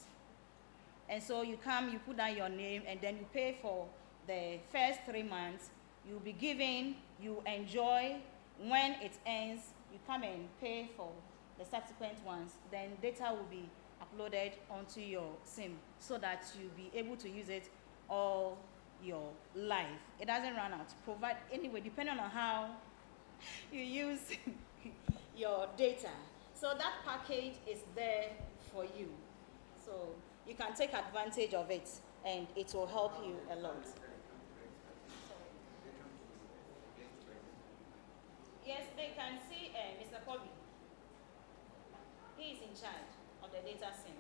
And so you come, you put down your name, and then you pay for the first 3 months. You'll be given, you enjoy. When it ends, you come and pay for the subsequent ones. Then data will be uploaded onto your SIM so that you'll be able to use it all your life. It doesn't run out. Provide anyway, depending on how you use your data. So that package is there for you. So you can take advantage of it, and it will help you a lot. Yes, they can see Mr. Kobe. He is in charge of the data SIM.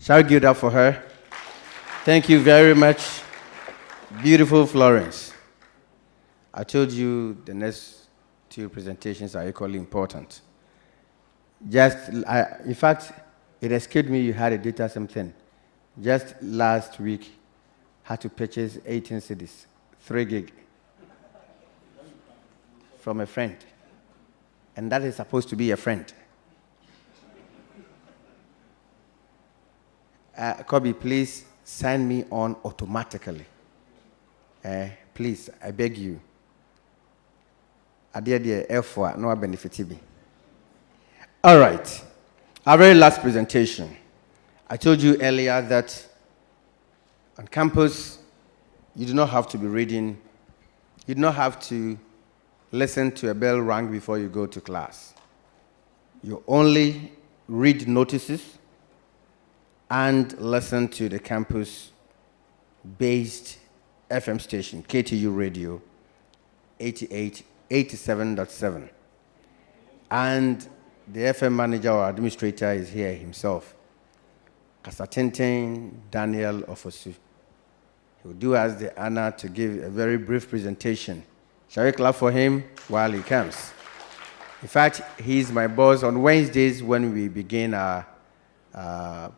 Shall we give it up for her? Thank you very much, beautiful Florence. I told you the next 2 presentations are equally important. In fact, it escaped me you had a data something. Just last week, had to purchase 18 cedis, 3 gig, from a friend. And that is supposed to be a friend. Kobe, please sign me on automatically. Please, I beg you. Adia F4, no benefit. All right. Our very last presentation. I told you earlier that on campus, you do not have to be reading. You do not have to listen to a bell ring before you go to class. You only read notices and listen to the campus-based FM station, KTU Radio 87.7. And the FM manager or administrator is here himself, Kasatintin Daniel Ofosu. He will do us the honor to give a very brief presentation. Shall we clap for him while he comes? In fact, he's my boss on Wednesdays when we begin our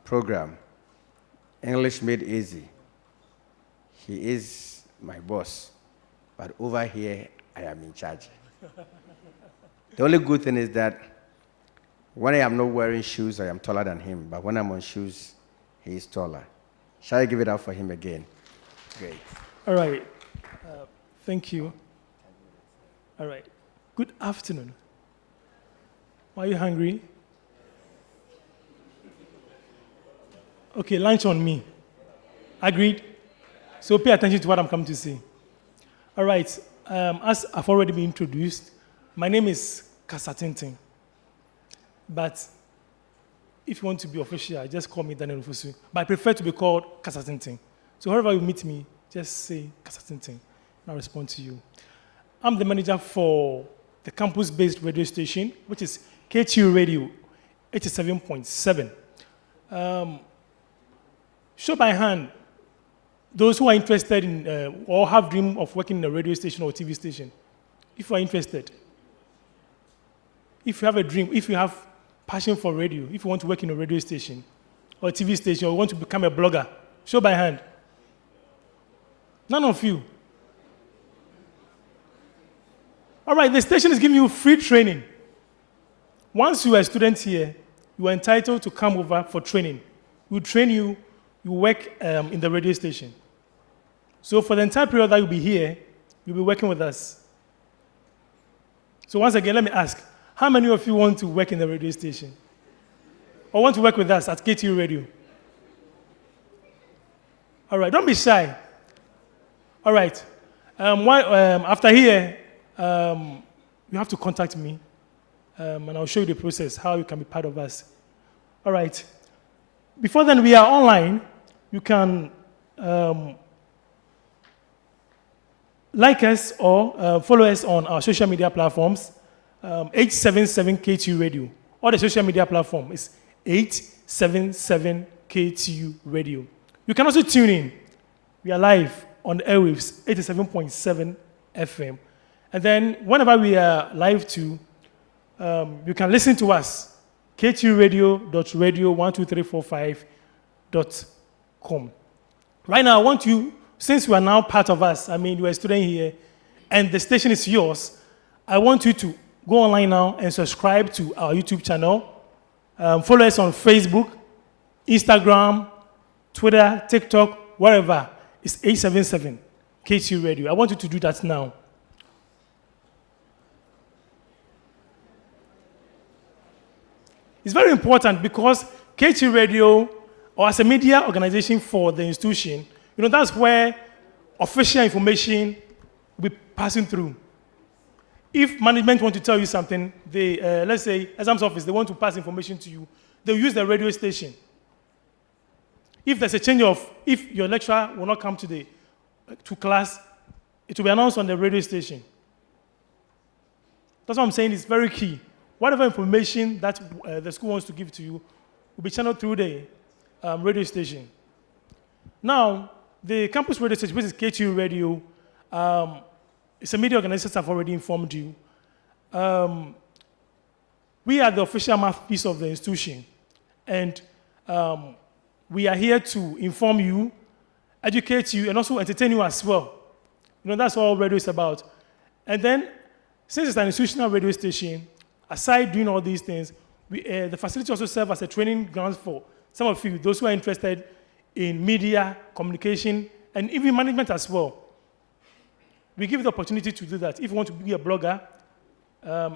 program, English Made Easy. He is my boss, but over here, I am in charge. The only good thing is that when I am not wearing shoes, I am taller than him, but when I'm on shoes, he is taller. Shall I give it up for him again? Great. All right. Thank you. All right. Good afternoon. Are you hungry? Okay, lunch on me. Agreed? So pay attention to what I'm coming to say. All right. As I've already been introduced, my name is Kasatintin. But if you want to be official, just call me Daniel Ofosu. But I prefer to be called Kasatintin. So wherever you meet me, just say Kasatintin, and I'll respond to you. I'm the manager for the campus-based radio station, which is KTU Radio 87.7. Show by hand those who are interested in or have dream of working in a radio station or TV station. If you are interested, if you have a dream, if you have passion for radio, if you want to work in a radio station or a TV station, or you want to become a blogger, show by hand. None of you. All right, the station is giving you free training. Once you are a student here, you are entitled to come over for training. We'll train you, you work in the radio station. So for the entire period that you'll be here, you'll be working with us. So once again, let me ask, how many of you want to work in the radio station? Or want to work with us at KTU Radio? All right, don't be shy. All right. After here, you have to contact me, and I'll show you the process, how you can be part of us. All right. Before then, we are online. You can like us or follow us on our social media platforms, 877 KTU Radio. Or the social media platform is 877 KTU Radio. You can also tune in. We are live on the airwaves, 87.7 FM. And then whenever we are live too, you can listen to us, kturadio.radio12345.com. Right now, I want you, since you are now part of us, I mean, you are a student here, and the station is yours, I want you to go online now and subscribe to our YouTube channel. Follow us on Facebook, Instagram, Twitter, TikTok, wherever. It's 877 KTU Radio. I want you to do that now. It's very important because KTU Radio, or as a media organization for the institution, that's where official information will be passing through. If management want to tell you something, they, let's say, exams office, they want to pass information to you, they'll use the radio station. If there's a change if your lecturer will not come to class, it will be announced on the radio station. That's what I'm saying, it's very key. Whatever information that the school wants to give to you will be channeled through the radio station. Now, the campus radio station, which is KTU Radio, it's a media organization that I've already informed you. We are the official mouthpiece of the institution, and we are here to inform you, educate you, and also entertain you as well. That's all radio is about. And then, since it's an institutional radio station, aside doing all these things, the facility also serves as a training ground for some of you, those who are interested in media, communication, and even management as well. We give you the opportunity to do that. If you want to be a blogger,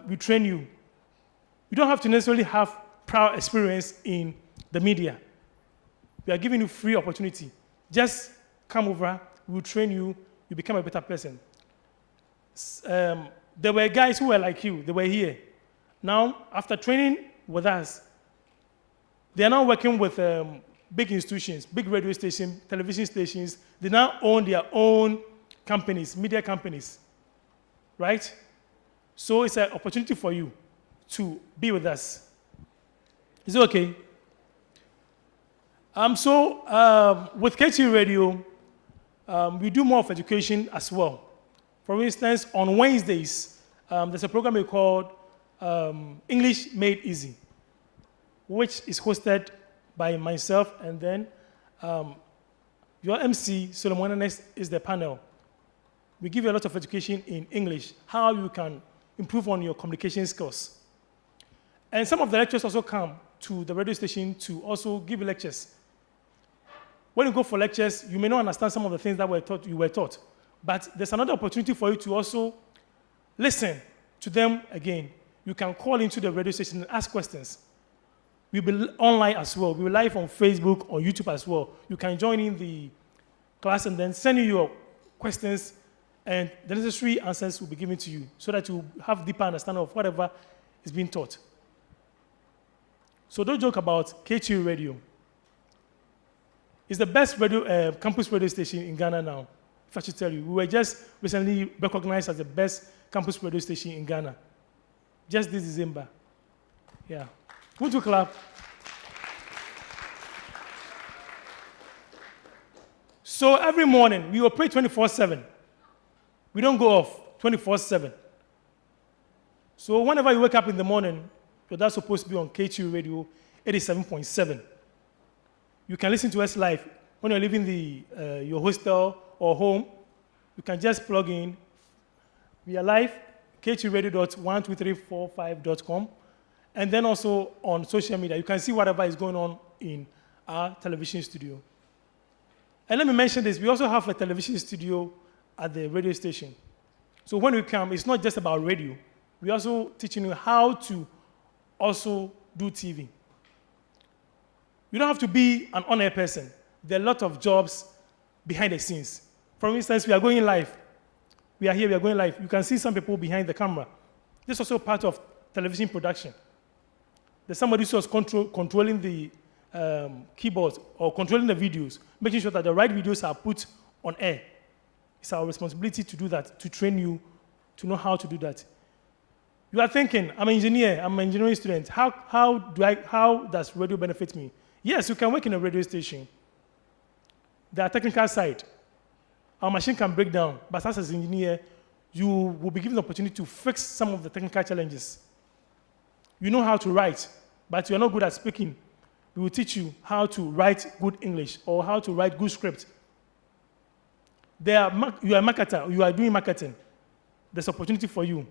we train you. You don't have to necessarily have prior experience in the media. We are giving you free opportunity. Just come over, we'll train you, you become a better person. There were guys who were like you, they were here. Now, after training with us, they are now working with big institutions, big radio stations, television stations. They now own their own companies, media companies, right? So it's an opportunity for you to be with us. Is it okay? With KT Radio, we do more of education as well. For instance, on Wednesdays, there's a program we call English Made Easy, which is hosted by myself, and then your MC, Solomon Ernest, is the panel. We give you a lot of education in English, how you can improve on your communication skills. And some of the lecturers also come to the radio station to also give lectures. When you go for lectures, you may not understand some of the things that you were taught, but there's another opportunity for you to also listen to them again. You can call into the radio station and ask questions. We'll be online as well. We'll be live on Facebook, on YouTube as well. You can join in the class and then send you your questions, and the necessary answers will be given to you so that you have deeper understanding of whatever is being taught. So don't joke about KTU Radio. It's the best radio, campus radio station in Ghana now, if I should tell you. We were just recently recognized as the best campus radio station in Ghana, just this December. Yeah. Who to clap? So every morning, we operate 24/7. We don't go off 24/7. So whenever you wake up in the morning, that's supposed to be on KTU Radio 87.7. You can listen to us live. When you're leaving your hostel or home, you can just plug in. We are live, ktradio.12345.com. And then also on social media, you can see whatever is going on in our television studio. And let me mention this, we also have a television studio at the radio station. So when we come, it's not just about radio. We're also teaching you how to also do TV. You don't have to be an on-air person. There are a lot of jobs behind the scenes. For instance, we are going live. We are here, we are going live. You can see some people behind the camera. This is also part of television production. There's somebody who was controlling the keyboards or controlling the videos, making sure that the right videos are put on air. It's our responsibility to do that, to train you to know how to do that. You are thinking, I'm an engineer, I'm an engineering student. How does radio benefit me? Yes, you can work in a radio station. There are technical side. Our machine can break down, but as an engineer, you will be given the opportunity to fix some of the technical challenges. You know how to write, but you're not good at speaking. We will teach you how to write good English or how to write good script. You are a marketer, you are doing marketing. There's opportunity for you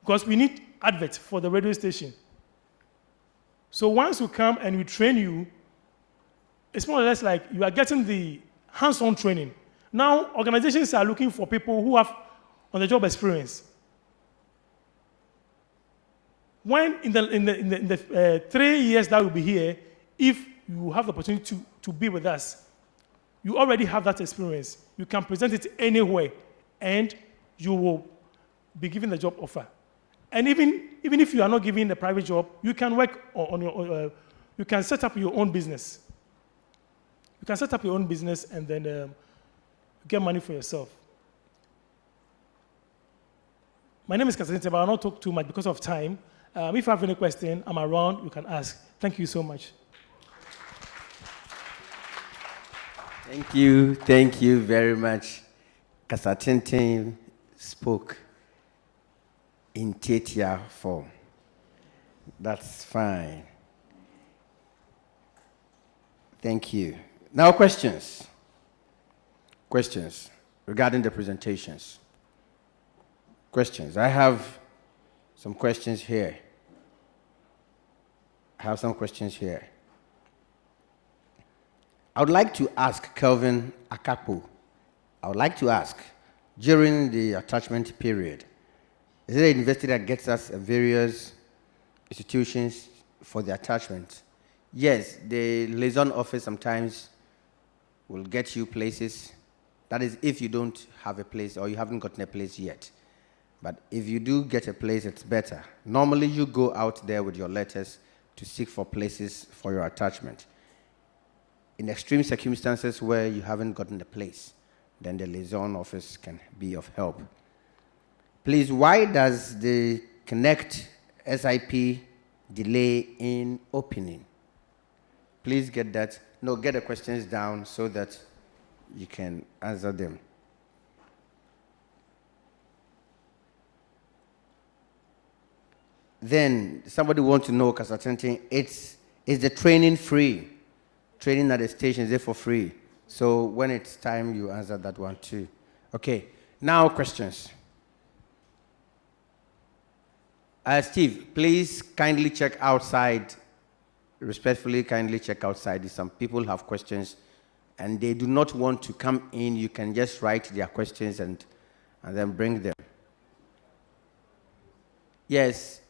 because we need adverts for the radio station. So once you come and we train you, it's more or less like you are getting the hands-on training. Now, organizations are looking for people who have on-the-job experience. When in the 3 years that will be here, if you have the opportunity to be with us, you already have that experience. You can present it anywhere, and you will be given the job offer. And even if you are not given a private job, you can work on your. You can set up your own business. You can set up your own business and then get money for yourself. My name is Kasente, but I'll not talk too much because of time. If you have any question, I'm around. You can ask. Thank you so much. Thank you very much. Kasatente spoke in Tetia form. That's fine. Thank you. Now questions. Questions regarding the presentations. Questions. I have some questions here. I would like to ask Kelvin Akapo. I would like to ask, during the attachment period, is there a university that gets us various institutions for the attachment. Yes, the liaison office sometimes will get you places. That is if you don't have a place or you haven't gotten a place yet. But if you do get a place, it's better. Normally, you go out there with your letters to seek for places for your attachment. In extreme circumstances where you haven't gotten a place, then the liaison office can be of help. Please, why does the Connect SIP delay in opening? Please get that. No, get the questions down so that you can answer them. Then somebody wants to know, Kasatente, is the training free? Training at the station, is it for free? So when it's time, you answer that one too. Okay, now questions. Steve, please kindly check outside. Respectfully, kindly check outside. If some people have questions and they do not want to come in, you can just write their questions and then bring them. Yes,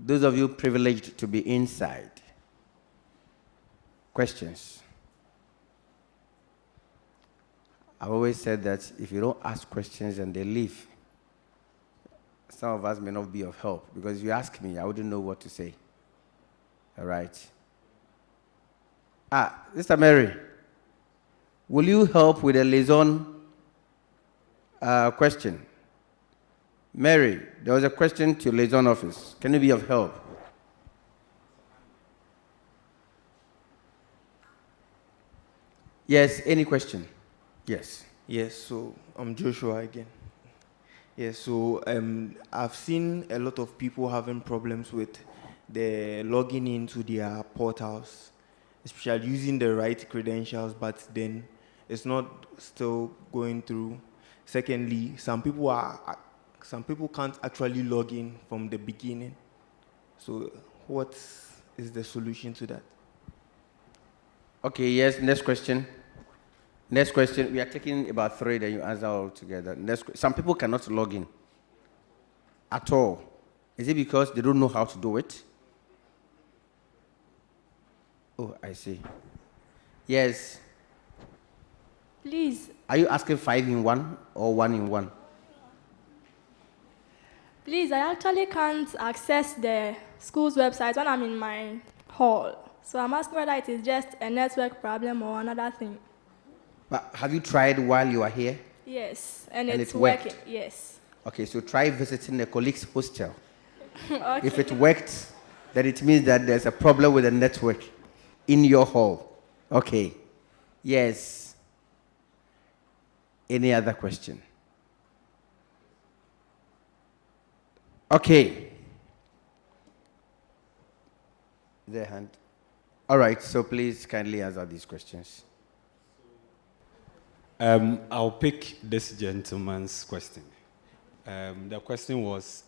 those of you privileged to be inside. Questions? I've always said that if you don't ask questions and they leave, some of us may not be of help, because if you ask me, I wouldn't know what to say. All right. Mr. Mary, will you help with a liaison question? Mary, there was a question to liaison office. Can you be of help? Yes, any question? Yes. Yes, so I'm Joshua again. Yes, so I've seen a lot of people having problems with the logging into their portals, especially using the right credentials, but then it's not still going through. Secondly, some people can't actually log in from the beginning. So what is the solution to that? Okay, yes, next question. Next question. We are taking about 3, then you answer all together. Some people cannot log in at all. Is it because they don't know how to do it? Oh, I see. Yes. Please. Are you asking 5 in 1 or 1 in 1? Please, I actually can't access the school's website when I'm in my hall. So I'm asking whether it is just a network problem or another thing. But have you tried while you are here? Yes, and it's it working. worked? Yes. Okay, so try visiting a colleague's hostel. Okay. If it worked, then it means that there's a problem with the network in your hall. Okay. Yes. Any other question? Okay. Their hand. All right, so please kindly answer these questions. I'll pick this gentleman's question. The question was,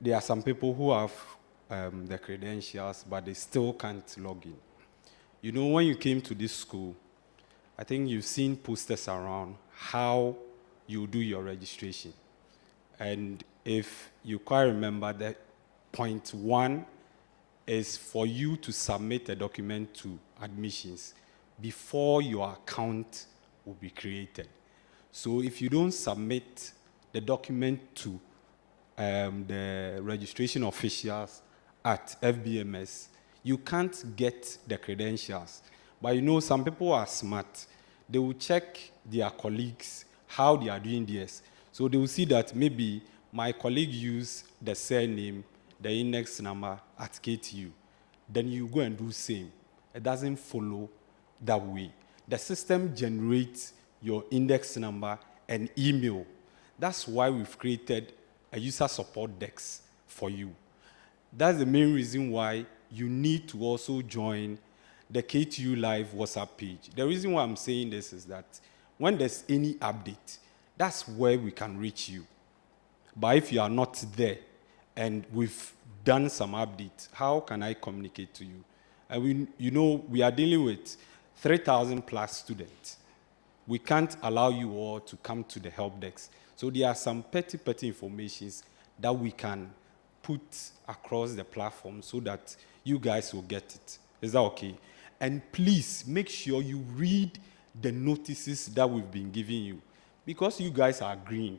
there are some people who have the credentials, but they still can't log in. You know, when you came to this school, I think you've seen posters around how you do your registration. And if you quite remember that point 1 is for you to submit a document to admissions before your account will be created. So if you don't submit the document to the registration officials at FBMS, you can't get the credentials. But you know, some people are smart. They will check their colleagues, how they are doing this. So they will see that maybe my colleague used the surname, the index number at KTU. Then you go and do same. It doesn't follow that way. The system generates your index number and email. That's why we've created a user support desk for you. That's the main reason why you need to also join the KTU Live WhatsApp page. The reason why I'm saying this is that when there's any update, that's where we can reach you. But if you are not there and we've done some updates, how can I communicate to you? And we are dealing with 3,000 plus students. We can't allow you all to come to the help desk. So there are some petty informations that we can put across the platform so that you guys will get it. Is that okay? And please make sure you read the notices that we've been giving you. Because you guys are green,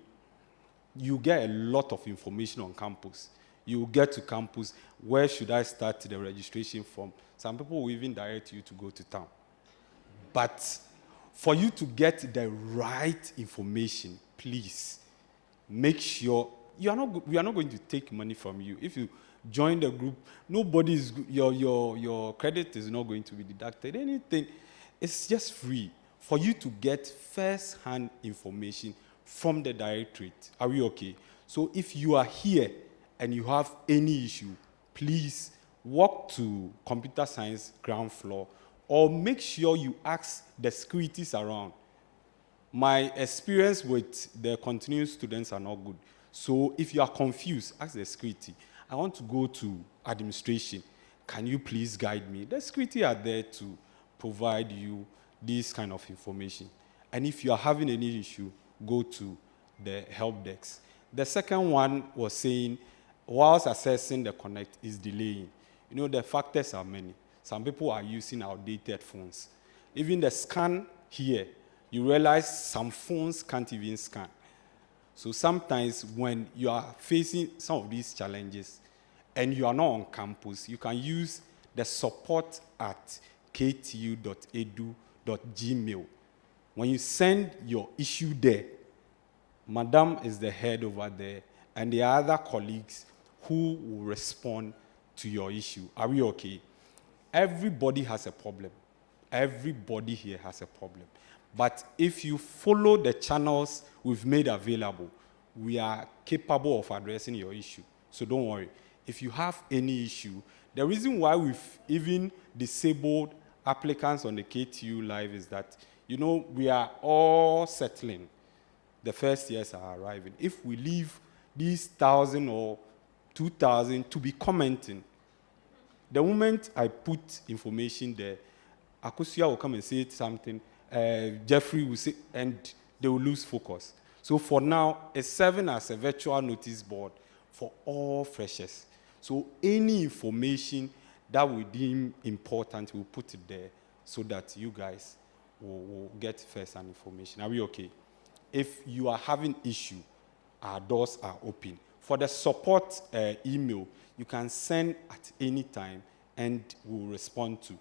you get a lot of information on campus. You get to campus, where should I start the registration from? Some people will even direct you to go to town. But for you to get the right information, please make sure we are not going to take money from you. If you join the group, your credit is not going to be deducted. Anything, it's just free for you to get first-hand information from the directorate. Are we okay? So if you are here and you have any issue, please walk to computer science ground floor, or make sure you ask the securities around. My experience with the continuing students are not good. So if you are confused, ask the security. I want to go to administration. Can you please guide me? The security are there to provide you this kind of information. And if you are having any issue, go to the help desk. The second one was saying, whilst assessing the connect is delaying. You know, the factors are many. Some people are using outdated phones. Even the scan here, you realize some phones can't even scan. So sometimes when you are facing some of these challenges and you are not on campus, you can use the support@ktu.edu.gmail. When you send your issue there, Madam is the head over there, and there are other colleagues who will respond to your issue. Are we okay? Everybody has a problem. Everybody here has a problem. But if you follow the channels we've made available, we are capable of addressing your issue. So don't worry. If you have any issue, the reason why we've even disabled applicants on the KTU Live is that, you know, we are all settling. The first years are arriving. If we leave these 1,000 or 2,000 to be commenting, the moment I put information there, Akusia will come and say something, Jeffrey will say, and they will lose focus. So for now, it's serving as a virtual notice board for all freshers. So any information that we deem important, we'll put it there so that you guys will get first-hand information. Are we okay? If you are having issue, our doors are open. For the support email, you can send at any time and we'll respond to.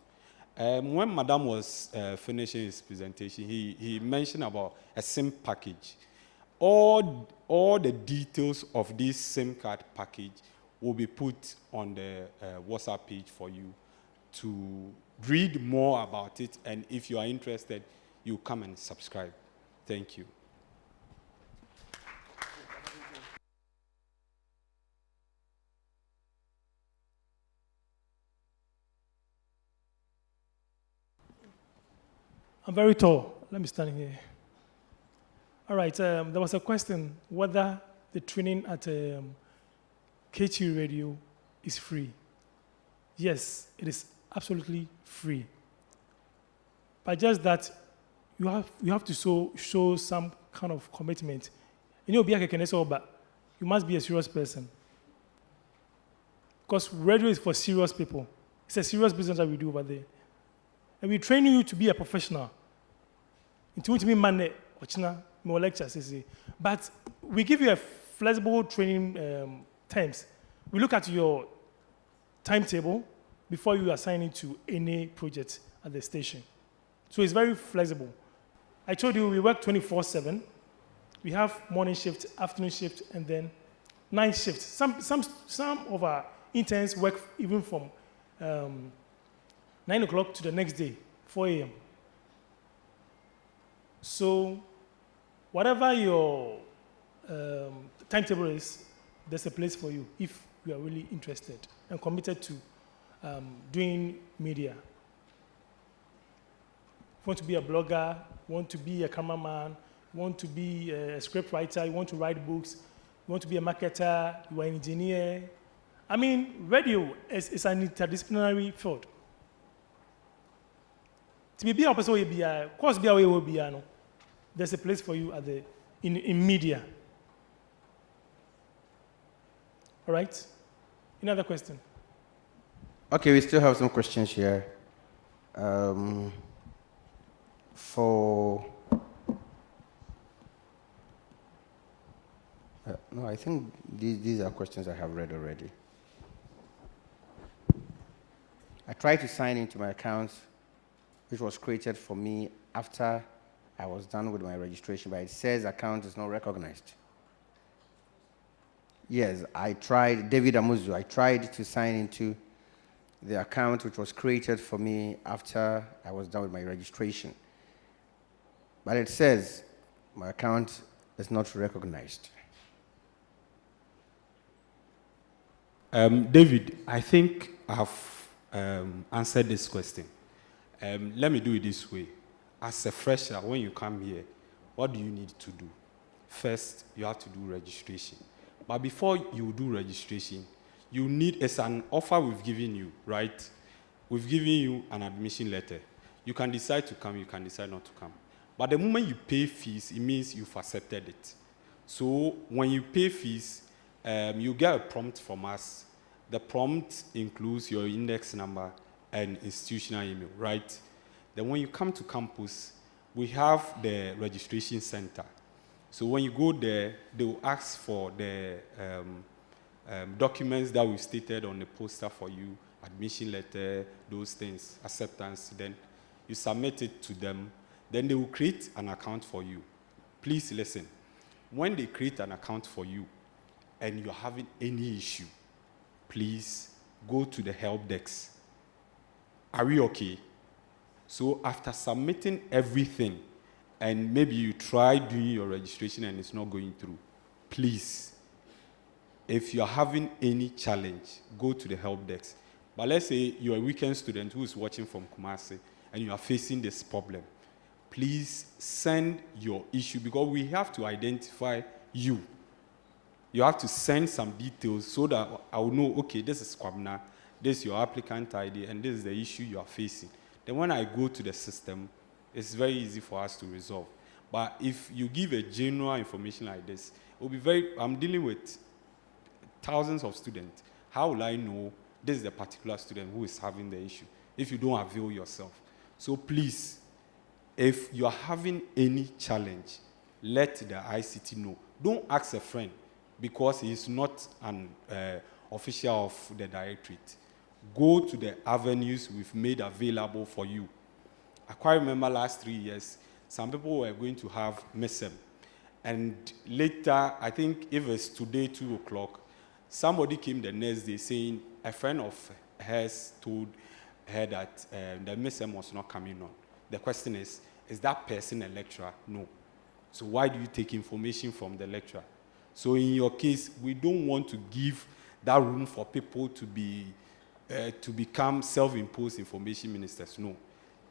When Madam was finishing his presentation, he mentioned about a SIM package. All the details of this SIM card package will be put on the WhatsApp page for you to read more about it. And if you are interested, you come and subscribe. Thank you. I'm very tall. Let me stand here. All right. There was a question whether the training at KT Radio is free. Yes, it is absolutely free. But just that you have to show some kind of commitment. You must be a serious person. Because radio is for serious people. It's a serious business that we do over there. And we train you to be a professional. Into which mean money, more lectures. But we give you a flexible training times. We look at your timetable before you assign it to any project at the station. So it's very flexible. I told you we work 24/7. We have morning shift, afternoon shift, and then night shift. Some of our interns work even from 9 o'clock to the next day, 4 a.m. So whatever your timetable is, there's a place for you if you are really interested and committed to doing media. You want to be a blogger, you want to be a cameraman, you want to be a script writer, you want to write books, you want to be a marketer, you are an engineer. I mean, radio is an interdisciplinary field. To be a person will be a course be will be no. There's a place for you at in media. All right? Any other question? Okay, we still have some questions here. No, I think these are questions I have read already. I tried to sign into my account, which was created for me after I was done with my registration, but it says account is not recognized. Yes, I tried, David Amuzu, I tried to sign into the account which was created for me after I was done with my registration. But it says my account is not recognized. David, I think I've answered this question. Let me do it this way. As a fresher, when you come here, what do you need to do? First, you have to do registration. But before you do registration, you need, it's an offer we've given you, right? We've given you an admission letter. You can decide to come, you can decide not to come. But the moment you pay fees, it means you've accepted it. So when you pay fees, you get a prompt from us. The prompt includes your index number and institutional email, right? Then when you come to campus, we have the registration center. So when you go there, they will ask for the documents that we've stated on the poster for you, admission letter, those things, acceptance. Then you submit it to them. Then they will create an account for you. Please listen. When they create an account for you and you're having any issue, please go to the help desk. Are we okay? So after submitting everything, and maybe you try doing your registration and it's not going through, please, if you're having any challenge, go to the help desk. But let's say you're a weekend student who is watching from Kumasi and you are facing this problem. Please send your issue, because we have to identify you. You have to send some details so that I will know, okay, this is Kwabna, this is your applicant ID, and this is the issue you are facing. Then when I go to the system, it's very easy for us to resolve. But if you give a general information like this, it will be very, I'm dealing with thousands of students. How will I know this is the particular student who is having the issue if you don't avail yourself? So please, if you are having any challenge, let the ICT know. Don't ask a friend because he is not an official of the directorate. Go to the avenues we've made available for you. I quite remember last 3 years, some people were going to have MESEM. And later, I think if it's today, 2 o'clock, somebody came the next day saying a friend of hers told her that the MESEM was not coming on. The question is that person a lecturer? No. So why do you take information from the lecturer? So in your case, we don't want to give that room for people to become self-imposed information ministers. No.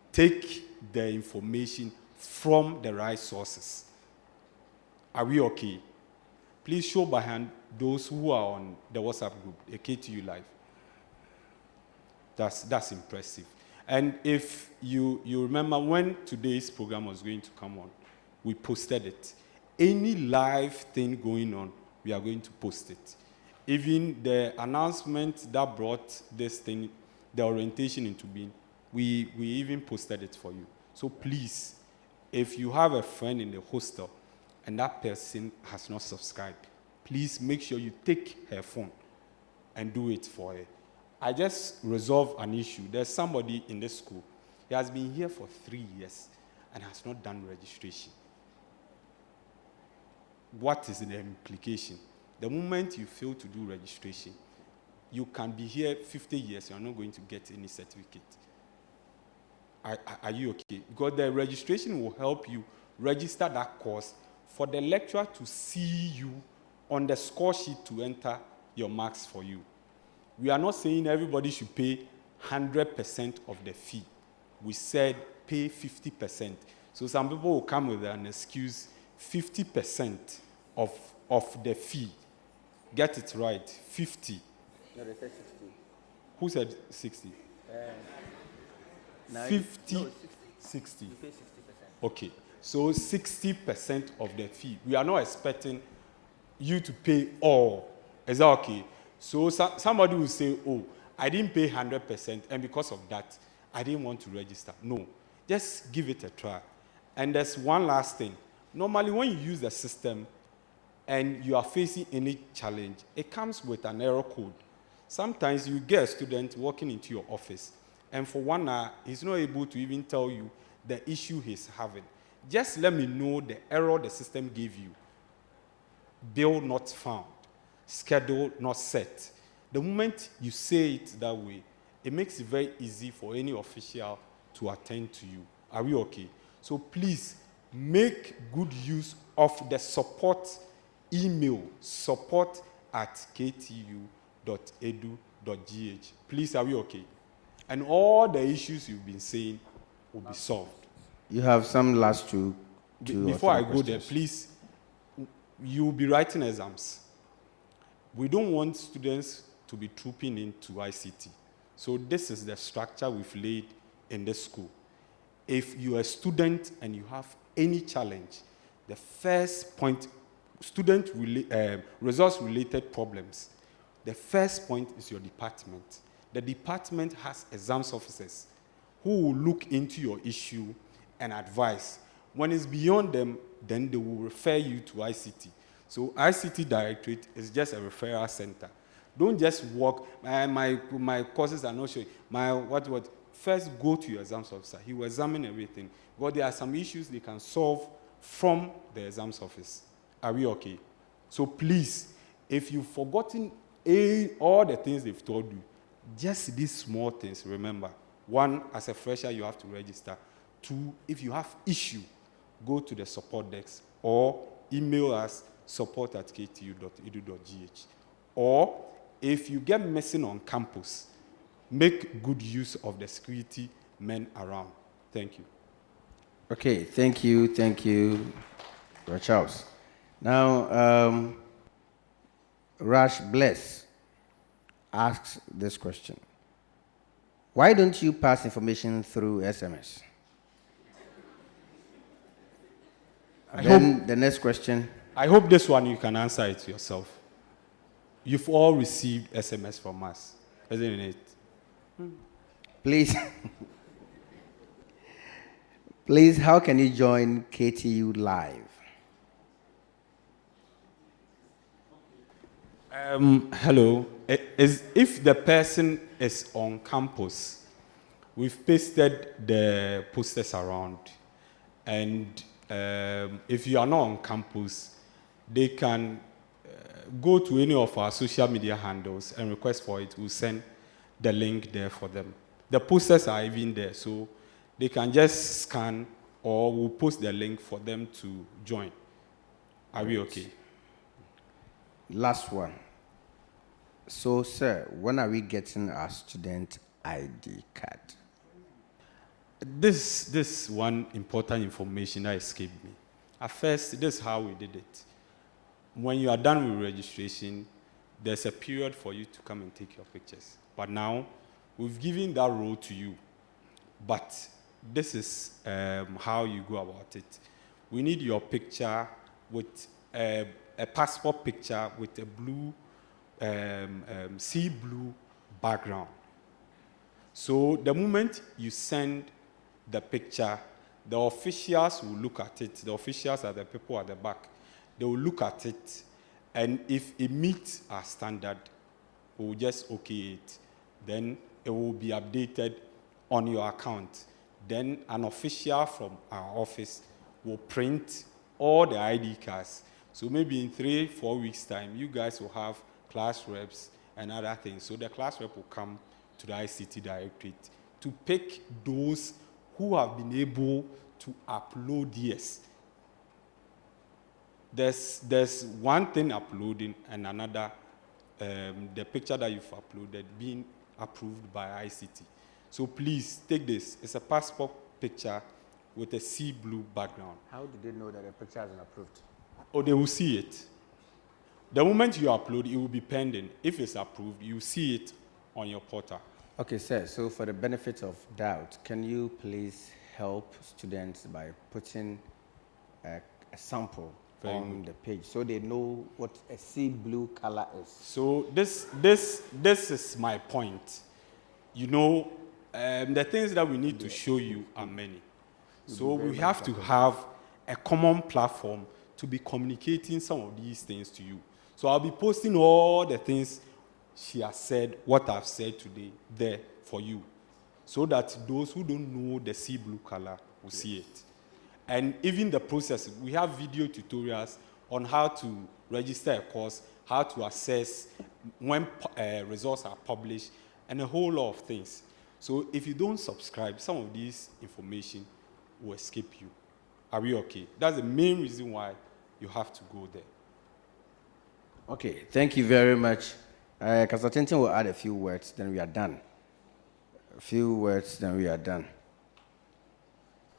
Take the information from the right sources. Are we okay? Please show by hand those who are on the WhatsApp group, a KTU Live. That's impressive. And if you remember when today's program was going to come on, we posted it. Any live thing going on, we are going to post it. Even the announcement that brought this thing, the orientation into being, we even posted it for you. So please, if you have a friend in the hostel and that person has not subscribed, please make sure you take her phone and do it for her. I just resolved an issue. There's somebody in this school. He has been here for 3 years and has not done registration. What is the implication? The moment you fail to do registration, you can be here 50 years, you're not going to get any certificate. Are you okay? Because the registration will help you register that course for the lecturer to see you on the score sheet to enter your marks for you. We are not saying everybody should pay 100% of the fee. We said pay 50%. So some people will come with an excuse, 50% of the fee. Get it right, 50. No, they said 60. Who said 60? 50, no, 60. You pay 60%. Okay, so 60% of the fee. We are not expecting you to pay all. Is that okay? So somebody will say, oh, I didn't pay 100%, and because of that, I didn't want to register. No, just give it a try. And there's one last thing. Normally, when you use the system and you are facing any challenge, it comes with an error code. Sometimes you get a student walking into your office, and for 1 hour, he's not able to even tell you the issue he's having. Just let me know the error the system gave you. Bill not found. Schedule not set. The moment you say it that way, it makes it very easy for any official to attend to you. Are we okay? So please make good use of the support email, support@ktu.edu.gh. Please, are we okay? And all the issues you've been saying will be solved. You have some last two Before I go questions. there, please, you'll be writing exams. We don't want students to be trooping into ICT. So this is the structure we've laid in this school. If you're a student and you have any challenge, the first point, results-related problems, the first point is your department. The department has exams officers who will look into your issue and advise. When it's beyond them, then they will refer you to ICT. So ICT Directorate is just a referral center. Don't just walk, my courses are not showing, what. First, go to your exams officer. He will examine everything. But there are some issues they can solve from the exams office. Are we okay? So please, if you've forgotten all the things they've told you, just these small things, remember. 1, as a fresher, you have to register. 2, if you have issue, go to the support desk or email us support@ktu.edu.gh. Or if you get missing on campus, make good use of the security men around. Thank you. Okay, thank you, Charles. Now, Rash Bless asks this question. Why don't you pass information through SMS? The next question. I hope this one you can answer it yourself. You've all received SMS from us, isn't it? Please, please, how can you join KTU Live? Hello. If the person is on campus, we've pasted the posters around, and if you are not on campus, they can go to any of our social media handles and request for it. We'll send the link there for them. The posters are even there, so they can just scan, or we'll post the link for them to join. Are we okay? Last one. So, sir, when are we getting our student ID card? This one important information that escaped me. At first, this is how we did it. When you are done with registration, there's a period for you to come and take your pictures. But now, we've given that role to you. But this is how you go about it. We need your picture with a passport picture with a blue, sea blue background. So the moment you send the picture, the officials will look at it. The officials are the people at the back. They will look at it, and if it meets our standard, we'll just okay it. Then it will be updated on your account. Then an official from our office will print all the ID cards. So maybe in 3-4 weeks' time, you guys will have class reps and other things. So the class rep will come to the ICT Directorate to pick those who have been able to upload yes. There's one thing uploading and another, the picture that you've uploaded being approved by ICT. So please take this. It's a passport picture with a sea blue background. How do they know that the picture has been approved? Oh, they will see it. The moment you upload, it will be pending. If it's approved, you see it on your portal. Okay, sir. So for the benefit of doubt, can you please help students by putting a sample on the page, so they know what a sea blue color is. So this is my point. You know, the things that we need to show you are many. So we have to have a common platform to be communicating some of these things to you. So I'll be posting all the things she has said, what I've said today, there for you, so that those who don't know the sea blue color will see it. And even the process, we have video tutorials on how to register a course, how to assess when results are published, and a whole lot of things. So if you don't subscribe, some of these information will escape you. Are we okay? That's the main reason why you have to go there. Okay, thank you very much. Kasatenten will add a few words, then we are done. A few words, then we are done.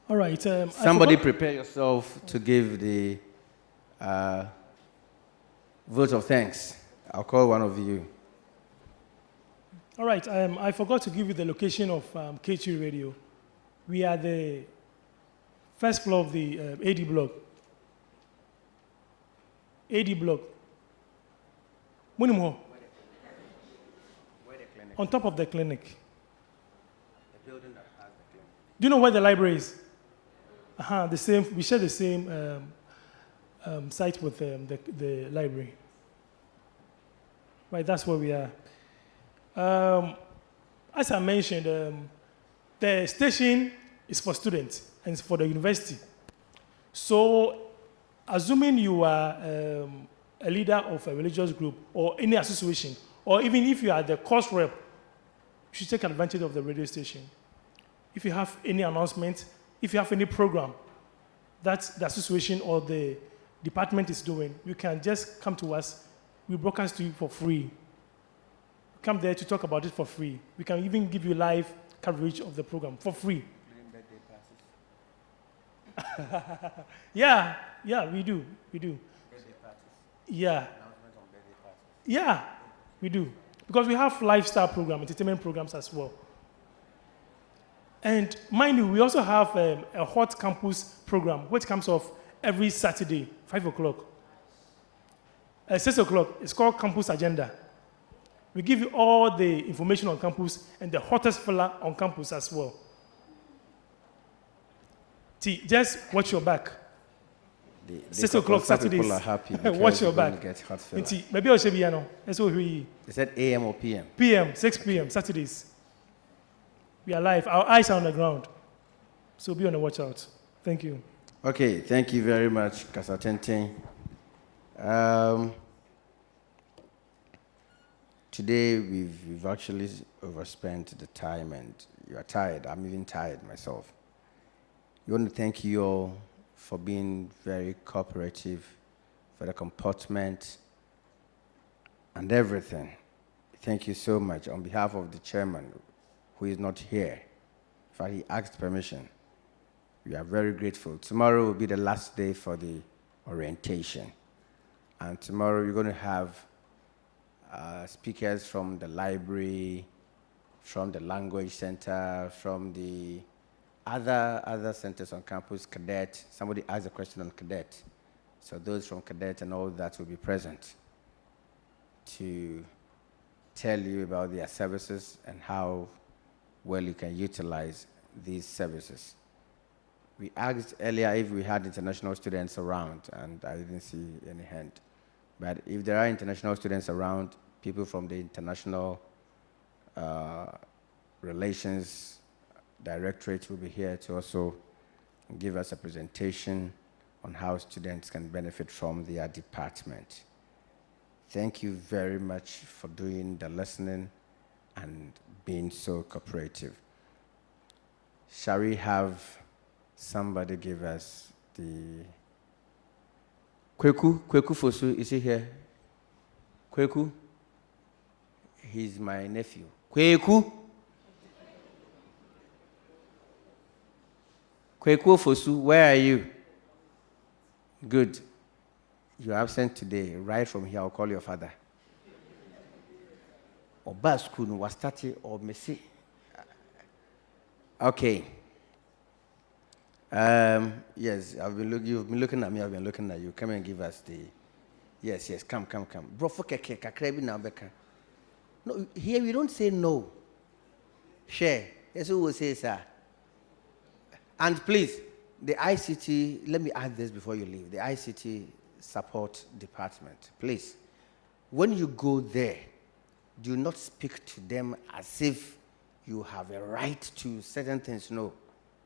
All right. Somebody prepare yourself to give the vote of thanks. I'll call one of you. All right. I forgot to give you the location of K2 Radio. We are the first floor of the AD block. AD block. Munimo. On top of the clinic. The building that has the clinic. Do you know where the library is? The same. We share the same site with the library. Right, that's where we are. As I mentioned, the station is for students and it's for the university. So, assuming you are a leader of a religious group or any association, or even if you are the course rep, you should take advantage of the radio station. If you have any announcement, if you have any program that the association or the department is doing, you can just come to us. We broadcast to you for free. Come there to talk about it for free. We can even give you live coverage of the program for free. Yeah, we do. Yeah. Yeah, we do. Because we have lifestyle programs, entertainment programs as well. And mind you, we also have a hot campus program, which comes off every Saturday, 5 o'clock. 6 o'clock, it's called Campus Agenda. We give you all the information on campus and the hottest fella on campus as well. Just watch your back. 6 o'clock Saturdays. People are happy watch your back. Maybe I'll show you. Is that AM or PM? PM, 6 p.m. Saturdays. We are live. Our eyes are on the ground. So be on the watch out. Thank you. Okay, thank you very much, Kasatenten. Today we've actually overspent the time and you are tired. I'm even tired myself. We want to thank you all for being very cooperative, for the comportment and everything. Thank you so much. On behalf of the chairman, who is not here, in fact, he asked permission. We are very grateful. Tomorrow will be the last day for the orientation. And tomorrow we're going to have speakers from the library, from the language center, from the other centers on campus, cadet. Somebody asked a question on cadet. So those from cadet and all that will be present to tell you about their services and how well you can utilize these services. We asked earlier if we had international students around, and I didn't see any hand. But if there are international students around, people from the International Relations Directorate will be here to also give us a presentation on how students can benefit from their department. Thank you very much for doing the listening and being so cooperative. Shall we have somebody give us the... Kweku Fosu, is he here? Kweku? He's my nephew. Kweku? Kweku Fosu, where are you? Good. You're absent today. Right from here, I'll call your father. Oba school was started or messy. Okay. Yes, you've been looking at me, I've been looking at you. Come and give us the. Yes, come. Bro, for kakrebi na beka. No, here we don't say no. Share. That's what we say, sir. And please, the ICT, let me add this before you leave. The ICT support department, please, when you go there, do not speak to them as if you have a right to certain things. No,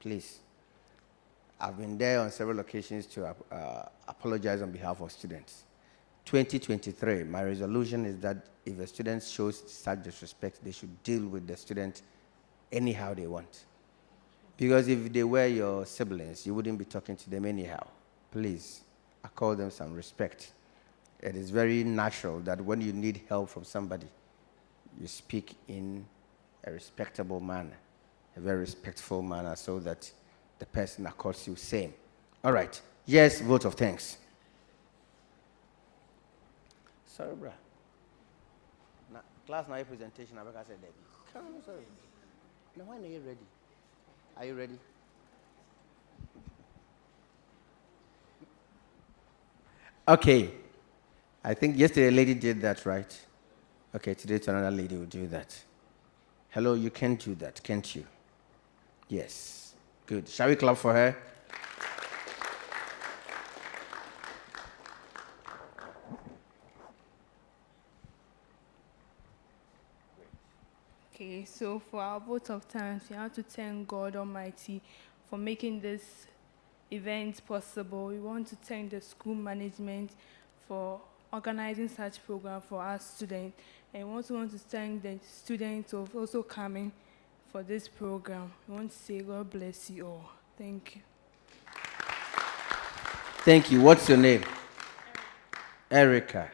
please. I've been there on several occasions to apologize on behalf of students. 2023, my resolution is that if a student shows such disrespect, they should deal with the student anyhow they want. Because if they were your siblings, you wouldn't be talking to them anyhow. Please, accord them some respect. It is very natural that when you need help from somebody, you speak in a respectable manner, a very respectful manner, so that the person accords you same. All right. Yes, vote of thanks. Sorry, bruh. Class, now your presentation, I said, Debbie. Come on, sorry. Now, when are you ready? Are you ready? Okay. I think yesterday a lady did that, right? Okay, today another lady will do that. Hello, you can do that, can't you? Yes. Good. Shall we clap for her? Okay, so for our vote of thanks, we have to thank God Almighty for making this event possible. We want to thank the school management for organizing such program for our students. And we also want to thank the students of also coming for this program. We want to say God bless you all. Thank you. Thank you. What's your name? Erica.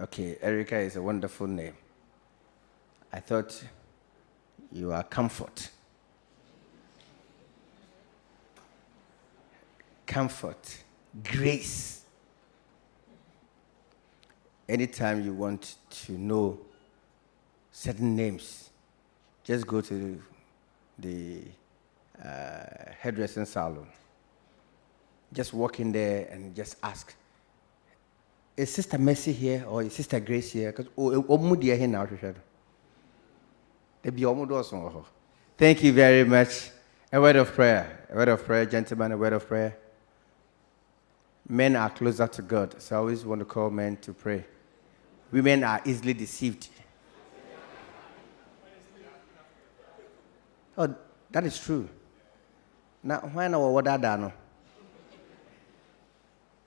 Okay, Erica is a wonderful name. I thought you are comfort. Comfort, grace. Anytime you want to know certain names, just go to the hairdressing salon. Just walk in there and just ask, is Sister Mercy here or is Sister Grace here? Because here now. Thank you very much. A word of prayer, gentlemen, a word of prayer. Men are closer to God, so I always want to call men to pray. Women are easily deceived. Oh, that is true. Now, why not what I done?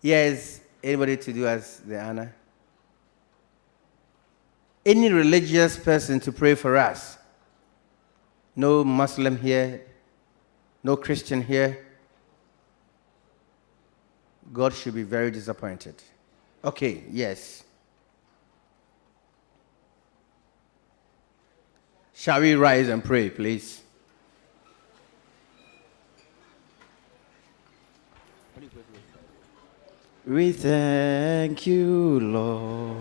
Yes, anybody to do as the honor? Any religious person to pray for us? No Muslim here, no Christian here. God should be very disappointed. Okay, yes. Shall we rise and pray, please? We thank you, Lord.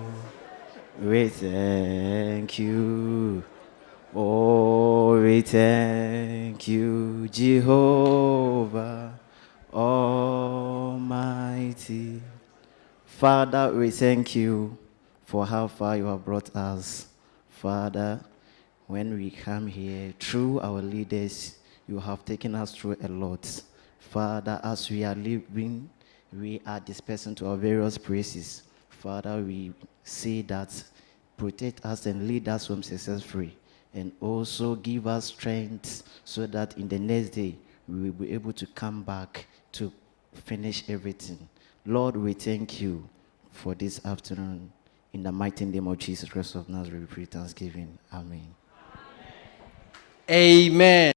We thank you. Oh, we thank you, Jehovah Almighty. Father, we thank you for how far you have brought us. Father, when we come here, through our leaders, you have taken us through a lot. Father, as we are living, we are dispersing to our various places. Father, we say that protect us and lead us home successfully, and also give us strength so that in the next day we will be able to come back to finish everything. Lord, we thank you for this afternoon. In the mighty name of Jesus Christ of Nazareth, we pray thanksgiving. Amen. Amen.